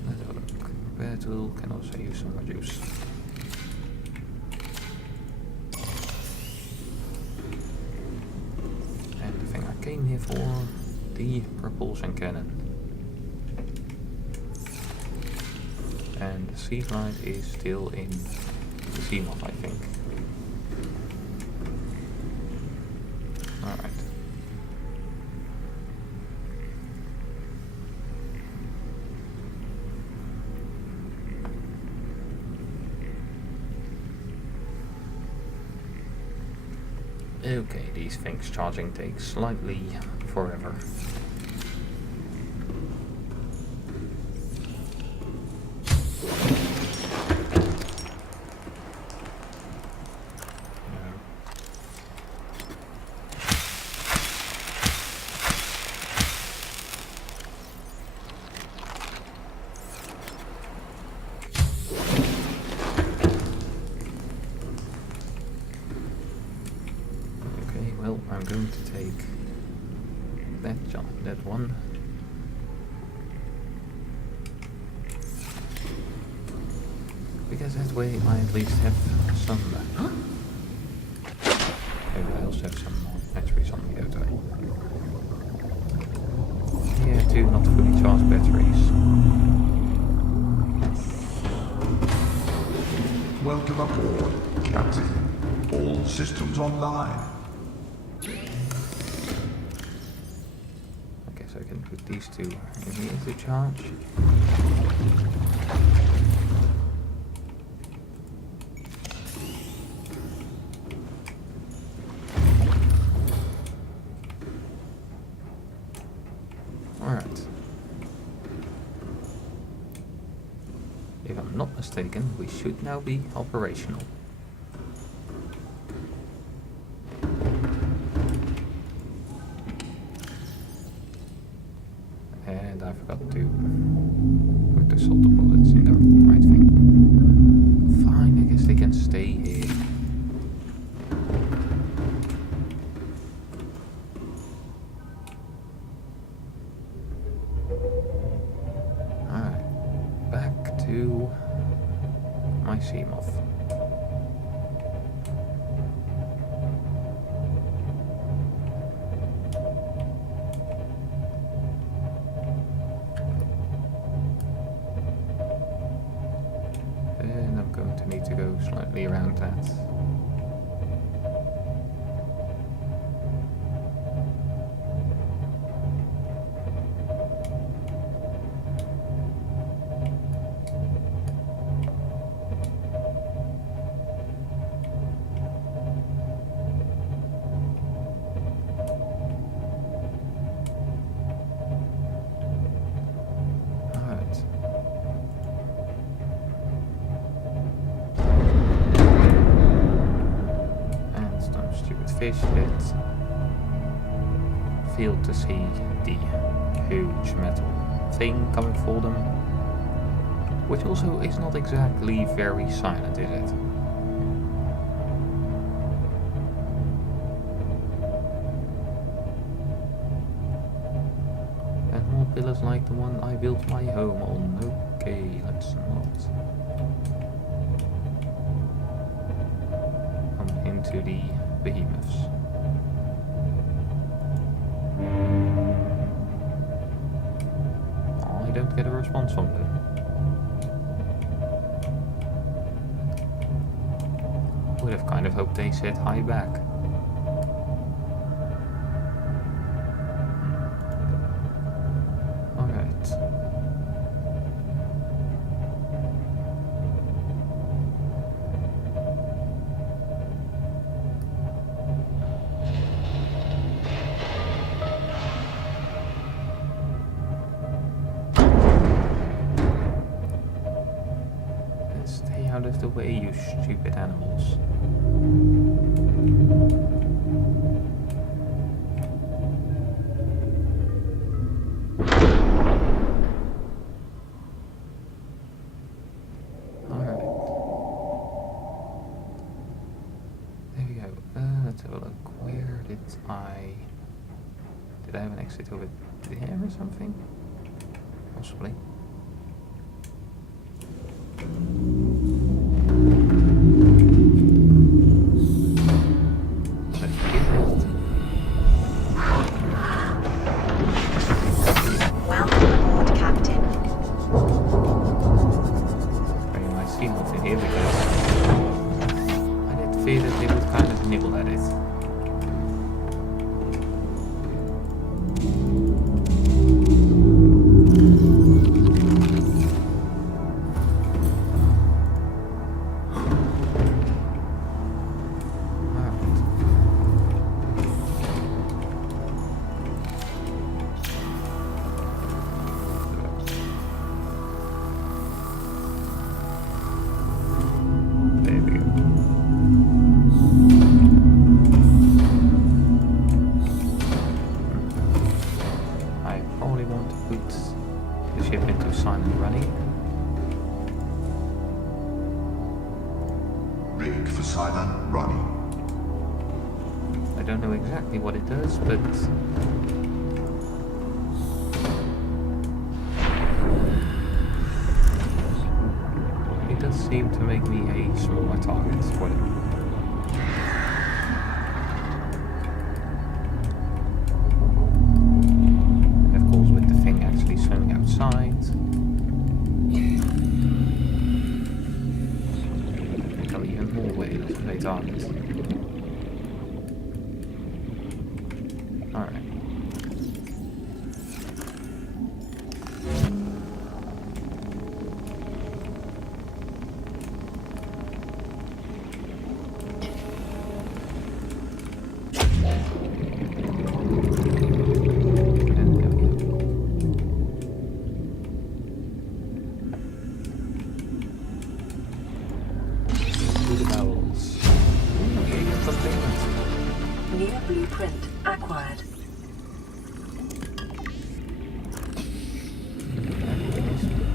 Let's have a look. Repair tool can also use some more juice. And the thing I came here for, the propulsion cannon. And the seed line is still in the sea moth, I think. Alright. Okay, these things charging takes slightly forever. Well, I'm going to take that one. Because that way I at least have some... Maybe I also have some more batteries on me, don't I? Yeah, two not fully charged batteries. Welcome aboard, Captain. All systems online. So I can put these two in here to charge. Alright. If I'm not mistaken, we should now be operational. And I forgot to put the salt bullets in the right thing. Fine, I guess they can stay here. Alright, back to my sea moth. And I'm going to need to go slightly around that. Fish that failed to see the huge metal thing coming for them, which also is not exactly very silent, is it? And more pillars like the one I built my home on. Okay, let's not come into the behemoths. Oh, I don't get a response from them. Would have kind of hoped they said hi back. Alright. Stay out of the way, you stupid animals. Alright. There we go. Let's have a look. Where did I... Did I have an exit over there or something? Possibly. I don't know exactly what it does, but it does seem to make me a smaller target for them. And of course, with the thing actually swimming outside, become even more whales if they target. Alright. New blueprint acquired.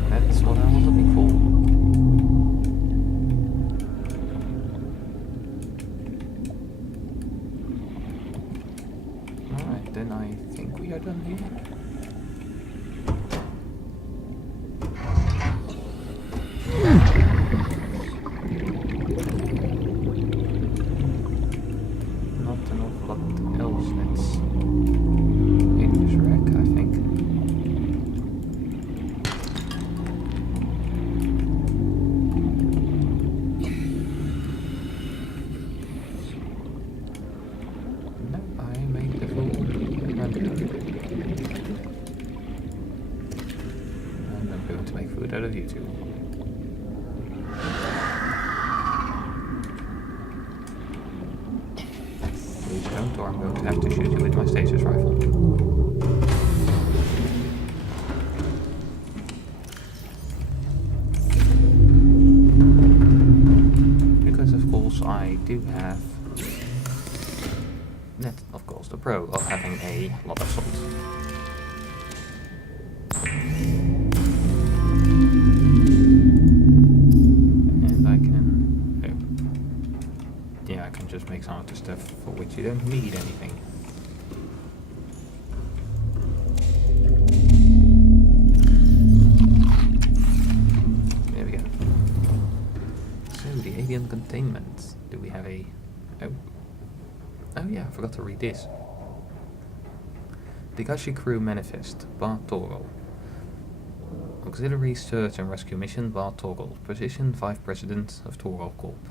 That's what I was looking for. Alright, then I think we are done here. let's in this rack, I think. No, I made the food render. And I'm going to make food out of you two. Please don't, or I'm going to have to shoot you with my stasis rifle. Because of course I do have that, of course, the pro of having a lot of salt. And I can, yeah, I can just make some of the stuff for which you don't need anything. There we go. So the alien containment. Do we have a? Oh yeah, I forgot to read this. The Gashi Crew Manifest, Bar Toggle. Auxiliary Search and Rescue Mission, Bar Toggle. Position, Vice President of Toggle Corp.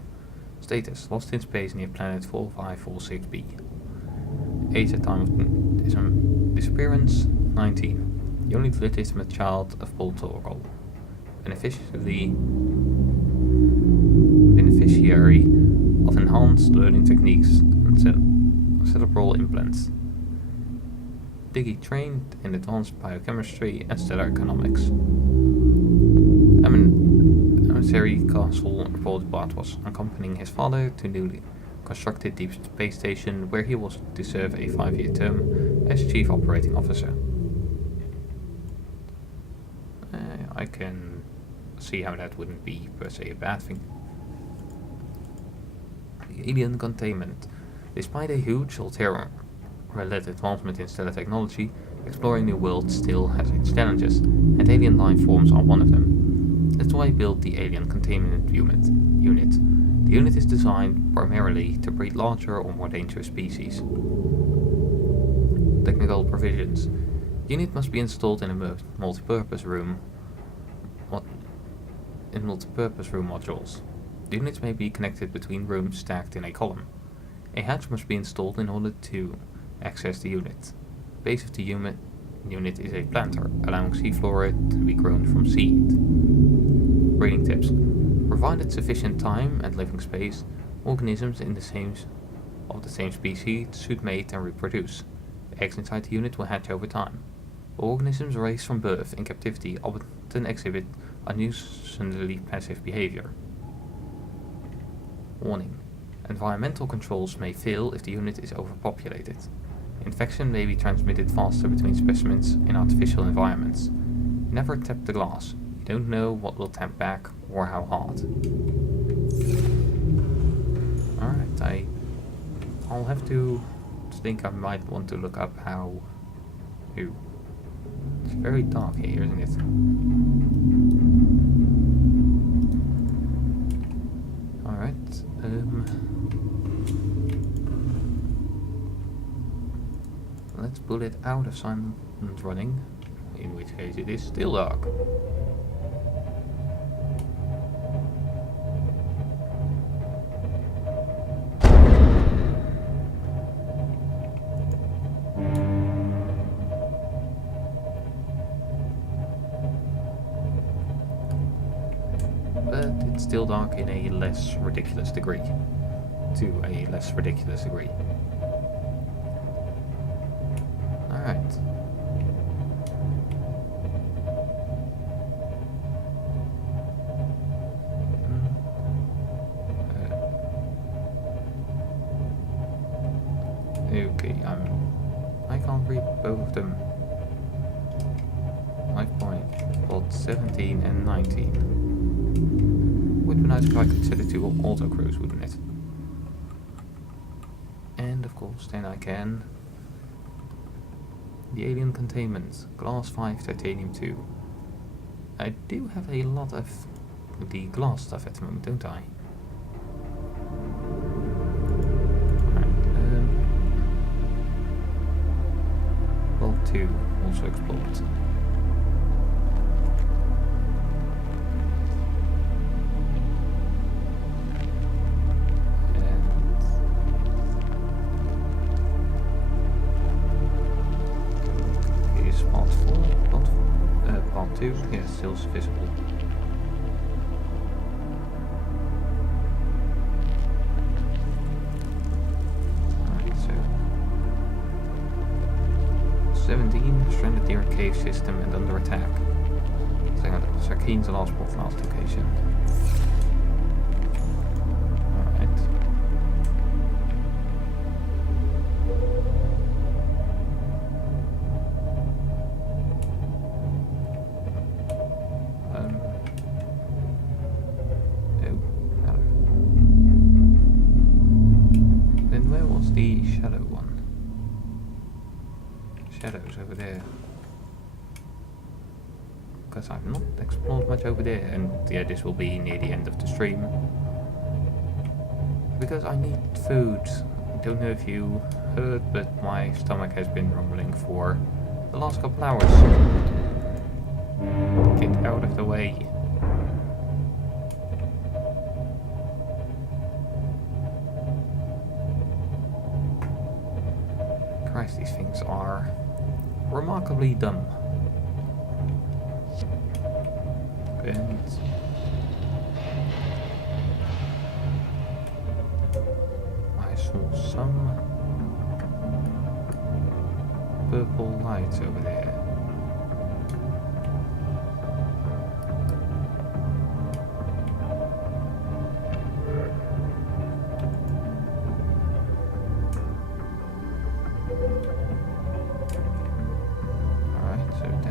Status, lost in space near planet 4546b. Age at time of disappearance, 19. The only legitimate child of Paul Toggle. Beneficiary of enhanced learning techniques and cerebral implants. Diggy trained in advanced biochemistry and stellar economics. Emissary Castle reported Bart was accompanying his father to newly constructed deep space station where he was to serve a 5-year term as chief operating officer. I can see how that wouldn't be per se a bad thing. The alien containment. Despite a huge ultra-related advancement in stellar technology, exploring new worlds still has its challenges, and alien life forms are one of them. That's why I built the Alien Containment Unit. The unit is designed primarily to breed larger or more dangerous species. Technical provisions. The unit must be installed in a multi-purpose room modules. The units may be connected between rooms stacked in a column. A hatch must be installed in order to access the unit. The base of the unit is a planter, allowing seafloor to be grown from seed. Breeding tips. Provided sufficient time and living space, organisms of the same species should mate and reproduce. The eggs inside the unit will hatch over time. Organisms raised from birth in captivity often exhibit unusually passive behavior. Warning. Environmental controls may fail if the unit is overpopulated. Infection may be transmitted faster between specimens in artificial environments. Never tap the glass. You don't know what will tap back or how hard. Alright, I'll have to think I might want to look up how... Ooh. It's very dark here, isn't it? Alright, let's pull it out of Simon's running, in which case it is still dark. But it's still dark in a less ridiculous degree. To a less ridiculous degree. Alright. Okay, I can't read both of them. 5.17 and 19. Would be nice if I could set it to auto cruise, wouldn't it? And of course, then I can. The alien containment, glass 5, titanium 2. I do have a lot of the glass stuff at the moment, don't I? 2 also explored. Part 2, yeah, still visible. Alright, so 17, stranded near a cave system and under attack. Sarkeen's last location. Alright. Shadows over there. Because I've not explored much over there, and yeah, this will be near the end of the stream. Because I need food. I don't know if you heard, but my stomach has been rumbling for the last couple hours. Get out of the way. Christ, these things are remarkably dumb. And I saw some purple lights over there.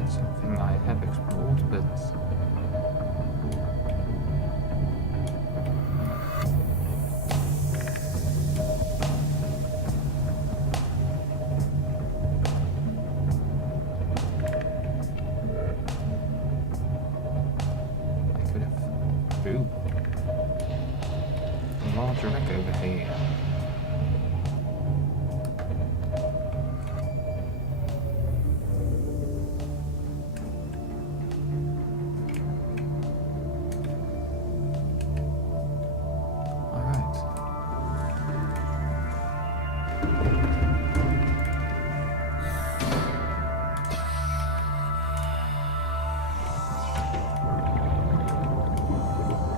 Something I have explored, but I could have drew a larger wreck over here.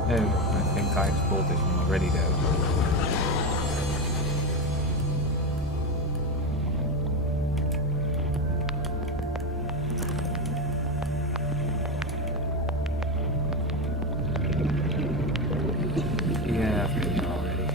Oh, I think I explored this one already though. Yeah, I've been here already.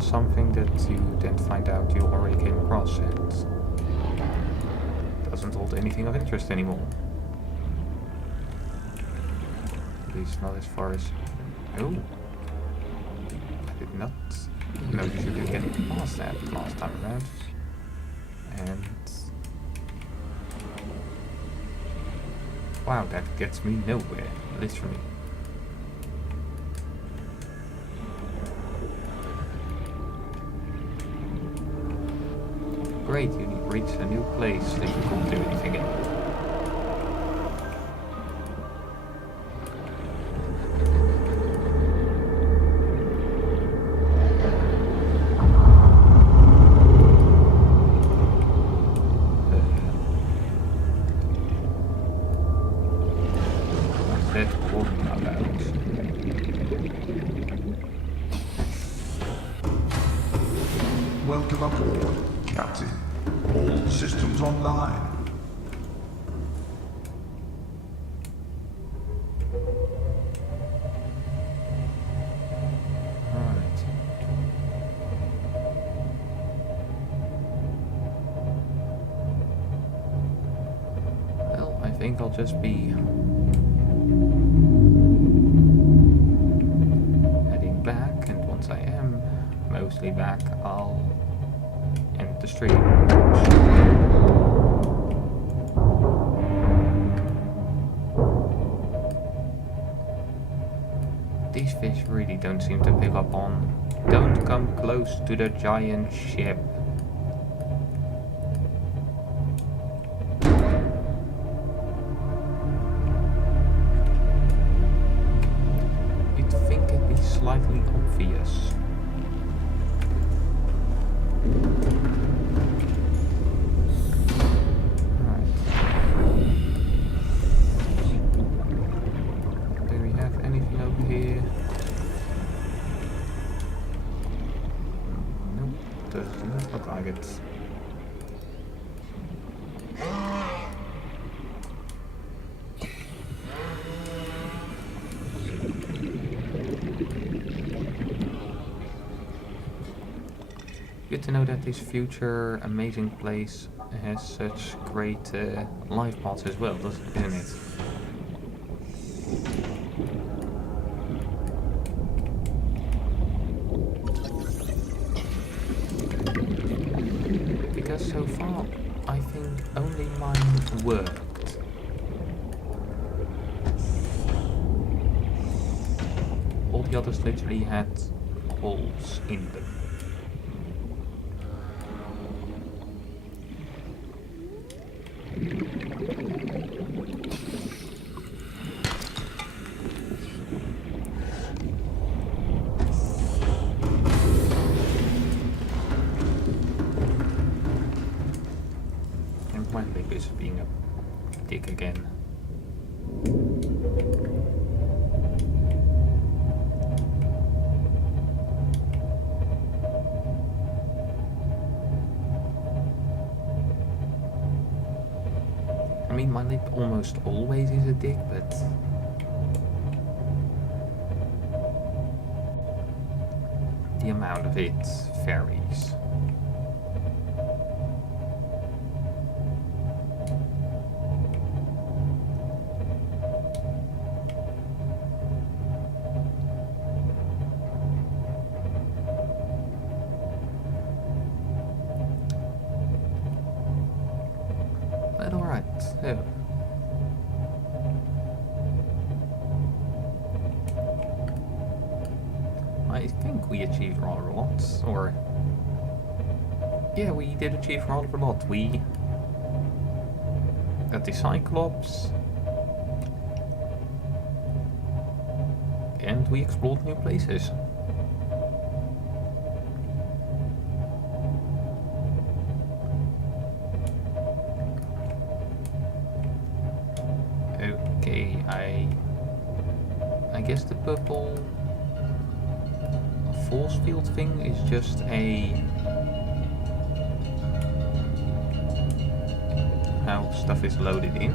Something that you then find out you already came across and doesn't hold anything of interest anymore. At least not as far as... Oh! I did not notice you could get past that last time around. And... wow, that gets me nowhere, literally. Great, you reach a new place that you can't do anything in. What's that talking about? Welcome aboard, Captain. All systems online. Alright. Well, I think I'll just be heading back, and once I am, mostly back, I'll end the stream. These fish really don't seem to pick up on "Don't come close to the giant ship." You'd think it'd be slightly obvious. Here. Nope, does not look like it. Good to know that this future amazing place has such great life pods as well, isn't it? So far, I think only mine worked. All the others literally had holes in them. My lip is being a dick again. I mean, my lip almost always is a dick, but the amount of it varies. But alright, so I think we achieved rather a lot, or yeah, we did achieve rather a lot. We got the Cyclops, and we explored new places. Okay, I guess the purple force field thing is just how stuff is loaded in.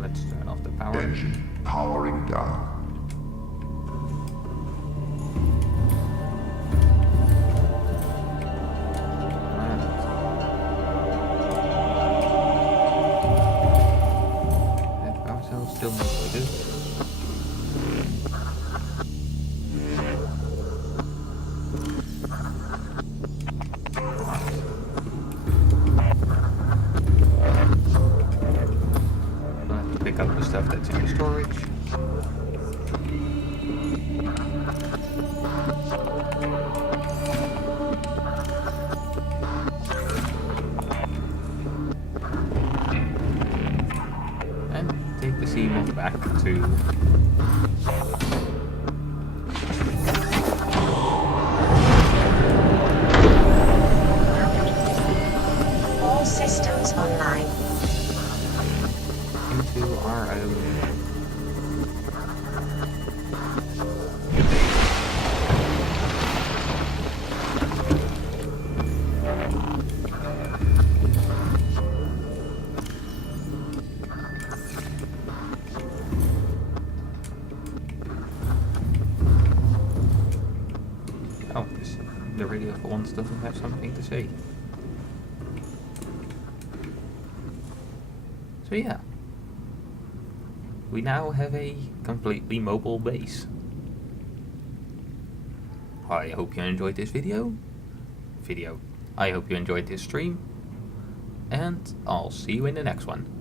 Let's turn off the power. Engine powering down. Still mostly good. Pick up the stuff that's in the storage. Take the Seamoth back to All systems online. into our own the radio for once doesn't have something to say. So yeah, we now have a completely mobile base. I hope you enjoyed this video. I hope you enjoyed this stream. And I'll see you in the next one.